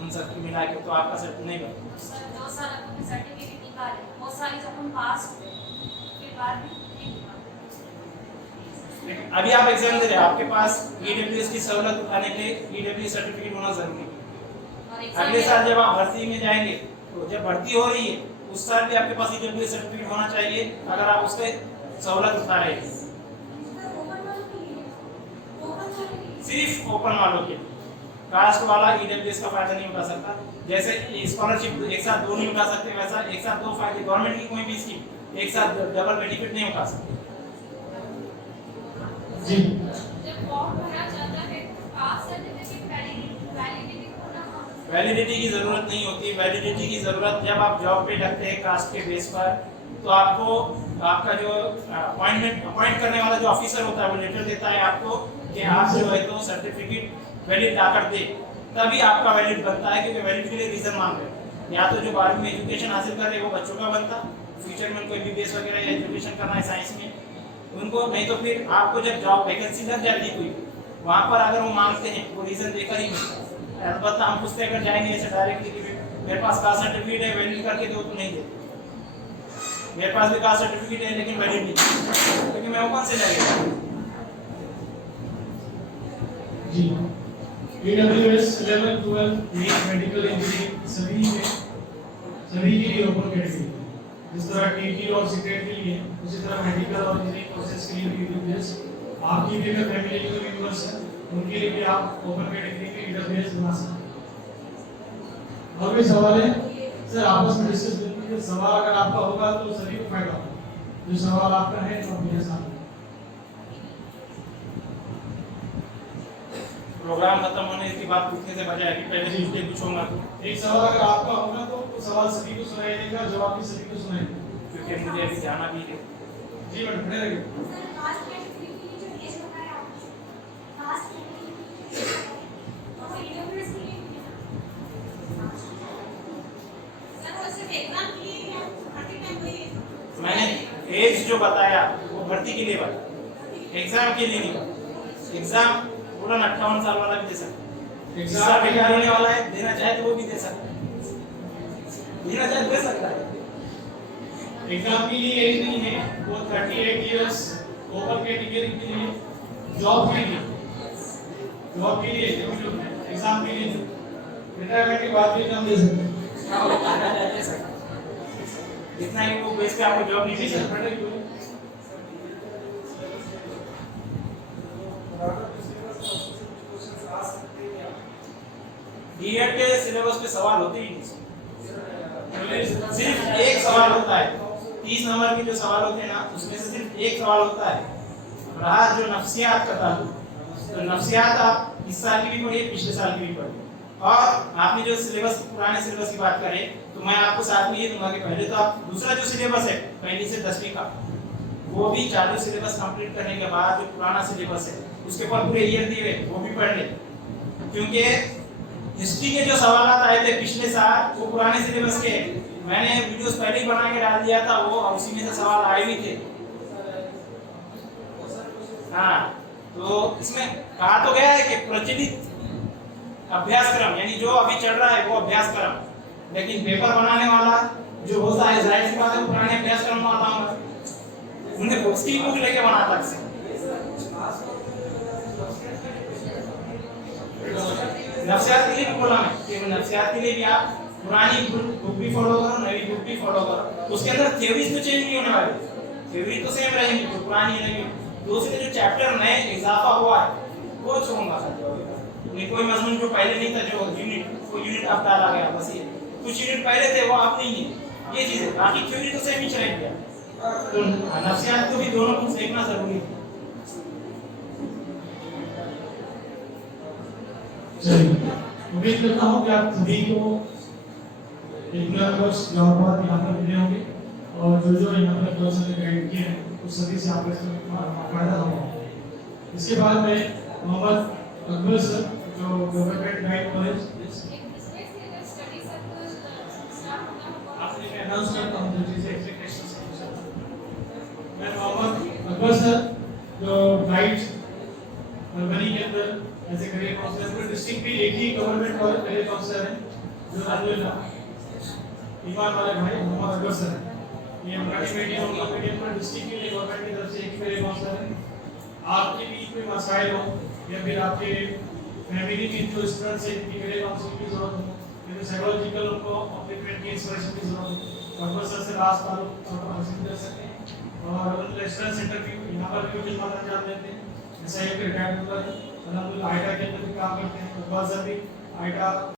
उन सब की मिला के, तो आपका सेट नहीं बनेगा। सर 2 साल अपन सर्टिफिकेट निकाले, बहुत सारी जब हम पास हुए फिर बाद में नहीं निकाले। अभी आप एग्जाम दे रहे हैं, आपके पास ईडब्ल्यूएस की सहूलत उठाने के लिए ईडब्ल्यूएस सर्टिफिकेट होना जरूरी है। और एग्जाम अगले साल जब आप भर्ती में जाएंगे, तो जब भर्ती हो रही है उस साल भी आपके पास ईडब्ल्यूएस सर्टिफिकेट होना चाहिए, अगर आप उससे सहूलत उठा रहे हैं। सिर्फ ओपन वालों के, कास्ट वाला ईडब्ल्यूएस का फायदा नहीं उठा सकता। जैसे स्कॉलरशिप एक साथ 2 नहीं उठा सकते, वैसा एक साथ 2 फायदे गवर्नमेंट की कोई भी स्कीम एक साथ डबल बेनिफिट नहीं उठा सकते। जी जब फॉर्म भरा जाता है कास्ट सर्टिफिकेट वैलिडिटी होना वैलिडिटी की जरूरत नहीं होती। वैलिडिटी की जरूरत जब आप जॉब पे लगते हैं कास्ट के बेस पर, तो आपको आपका जो अपॉइंट करने वाला जो ऑफिसर होता है वो लेटर देता है आपको कि आप जो है तो सर्टिफिकेट वैलिड लाकर दे, तभी आपका वैलिड बनता है। क्योंकि वैलिड के लिए रीजन मांग रहे हैं, या तो जो 12वीं में एजुकेशन हासिल कर रहे हैं वो बच्चों का बनता, फ्यूचर में कोई बीबीएस वगैरह या एजुकेशन करना है साइंस में उनको, नहीं तो फिर आपको जब जॉब वैकेंसी लग जाती कोई, वहाँ पर अगर वो मांगते हैं वो रीजन देकर ही मिलता है। अलबत्ता हम पूछते अगर जाएंगे ऐसे डायरेक्टली कि मेरे पास कास्ट सर्टिफिकेट है वैलिड करके दो, तो नहीं देते। मेरे पास भी कास्ट सर्टिफिकेट है लेकिन वैलिड नहीं, क्योंकि मैं ओपन से जाएगा। जी AWS 11 12 8 मेडिकल इंजीनियरिंग सभी के लिए ओपन कैटेगरी, जिस तरह टीटी और सीटेट के लिए उसी तरह मेडिकल और इंजीनियरिंग कोर्सेज के लिए भी AWS, आपकी भी अगर फैमिली के मेंबर्स हैं उनके लिए भी आप ओपन कैटेगरी में AWS बना सकते हैं। और भी सवाल है सर, आपस में डिस्कस करिए। सवाल अगर आपका होगा तो सभी को फायदा होगा। जो सवाल आपका है तो मेरे साथ प्रोग्राम खत्म होने की बात पूछने से बजाय कि पहले से इसलिए पूछूंगा, तो एक सवाल अगर आपका होगा तो सवाल सभी को सुनाई देगा, जवाब भी सभी को सुनाई देगा। क्योंकि मुझे अभी जाना भी है। जी मैडम, खड़े रहिए। सर कास्ट कैटेगरी के लिए जो एज बताया आपने, कास्ट कैटेगरी के लिए और ईडब्ल्यूएस के लिए सर वो सिर्फ एग्जाम के लिए या भर्ती टाइम के लिए? मैंने एज जो बताया वो भर्ती के लिए बताया, एग्जाम के लिए नहीं। एग्जाम पूरा 58 साल वाला भी दे सकता है, एग्जाम बेकार होने वाला है, देना चाहे तो वो भी दे सकता है, देना चाहे तो दे सकता है। एग्जाम के लिए एज नहीं है, वो 38 इयर्स ओपन कैटेगरी के लिए, जॉब के लिए एग्जाम के लिए रिटायरमेंट के बाद भी एग्जाम दे सकते हैं। इतना ही वो बेस पे आपको जॉब नहीं दी सकती। डीएड के सिलेबस पे सवाल होते ही नहीं, सिर्फ एक सवाल होता है। 30 नंबर के जो सवाल होते हैं ना, उसमें से सिर्फ एक सवाल होता है। रहा जो नफ्सियात का ताल्लुक, तो नफ्सियात आप इस साल की भी पढ़िए, पिछले साल की भी पढ़िए। और आपने जो सिलेबस, पुराने सिलेबस की बात करें, तो मैं आपको साथ में ये दूंगा कि पहले तो आप दूसरा जो सिलेबस है 1 से 10वीं का, वो भी चालू सिलेबस कंप्लीट करने के बाद जो पुराना सिलेबस है उसके ऊपर पूरे ईयर दिए वो भी पढ़ ले। क्योंकि हिस्ट्री के जो सवाल आए थे पिछले साल वो पुराने सिलेबस के, मैंने वीडियोस पहले ही बना के डाल दिया था वो, और उसी में से सवाल आए भी थे। हाँ, तो इसमें कहा तो गया है कि प्रचलित अभ्यासक्रम, यानी जो अभी चल रहा है वो अभ्यासक्रम, लेकिन पेपर बनाने वाला जो होता है जाहिर सी बात है वो पुराने अभ्यासक्रम में आता होगा, उन्हें उसकी बुक लेके बनाता है। नफ्सियात के लिए भी बोला मैं कि नफ्सियात के लिए भी आप पुरानी बुक भी फॉलो करो, नई बुक भी फॉलो करो। उसके अंदर थ्योरीज तो चेंज नहीं होने वाली, थ्योरी तो सेम रहेंगी, जो पुरानी रहेंगी। दूसरे जो चैप्टर नए इजाफा हुआ है वो छोड़ूंगा, कोई मजमून जो पहले नहीं था, जो यूनिट अब डाला गया, बस ये कुछ यूनिट पहले थे वो अब नहीं है, ये चीजें। बाकी थ्योरी तो सेम ही चलेगी। तो नफ्सियात को भी दोनों बुक्स देखना जरूरी है। चलिए, उम्मीद करता हूँ कि आप सभी को कोर्स जवाब यहाँ पर मिले होंगे, और जो यहाँ पर क्वेश्चन गाइड किए हैं उस सभी से आपको इसका फायदा होगा। इसके बाद में मोहम्मद अकबर सर, जो गवर्नमेंट गाइड कॉलेज, आपने मैं अनाउंस करता हूँ जो चीज़ें एक्सपेक्टेशंस हैं। मेरे काउंसलर हैं जो अल्हम्दुलिल्लाह ईमान वाले भाई मोहम्मद अकबर सर हैं। ये अमरानी मीडियम और मीडियम पर डिस्ट्रिक्ट के लिए गवर्नमेंट की तरफ से एक मेरे काउंसलर हैं। आपके बीच में मसाइल हो या फिर आपके फैमिली की जो स्टूडेंट्स हैं जिनकी मेरे काउंसलिंग की जरूरत हो, फिर साइकोलॉजिकल उनको अपलिफ्टमेंट की इंस्पिरेशन की जरूरत हो, तो अकबर सर से रास ताल्लुक हासिल कर सकते हैं। और रेस्टोरेंट सेंटर भी यहाँ पर भी खिदमत अंजाम देते हैं। जैसे एक रिटायर्ड मेंबर है अल्हम्दुलिल्लाह आईटा के अंदर भी काम करते हैं, अकबर सर भी आईटा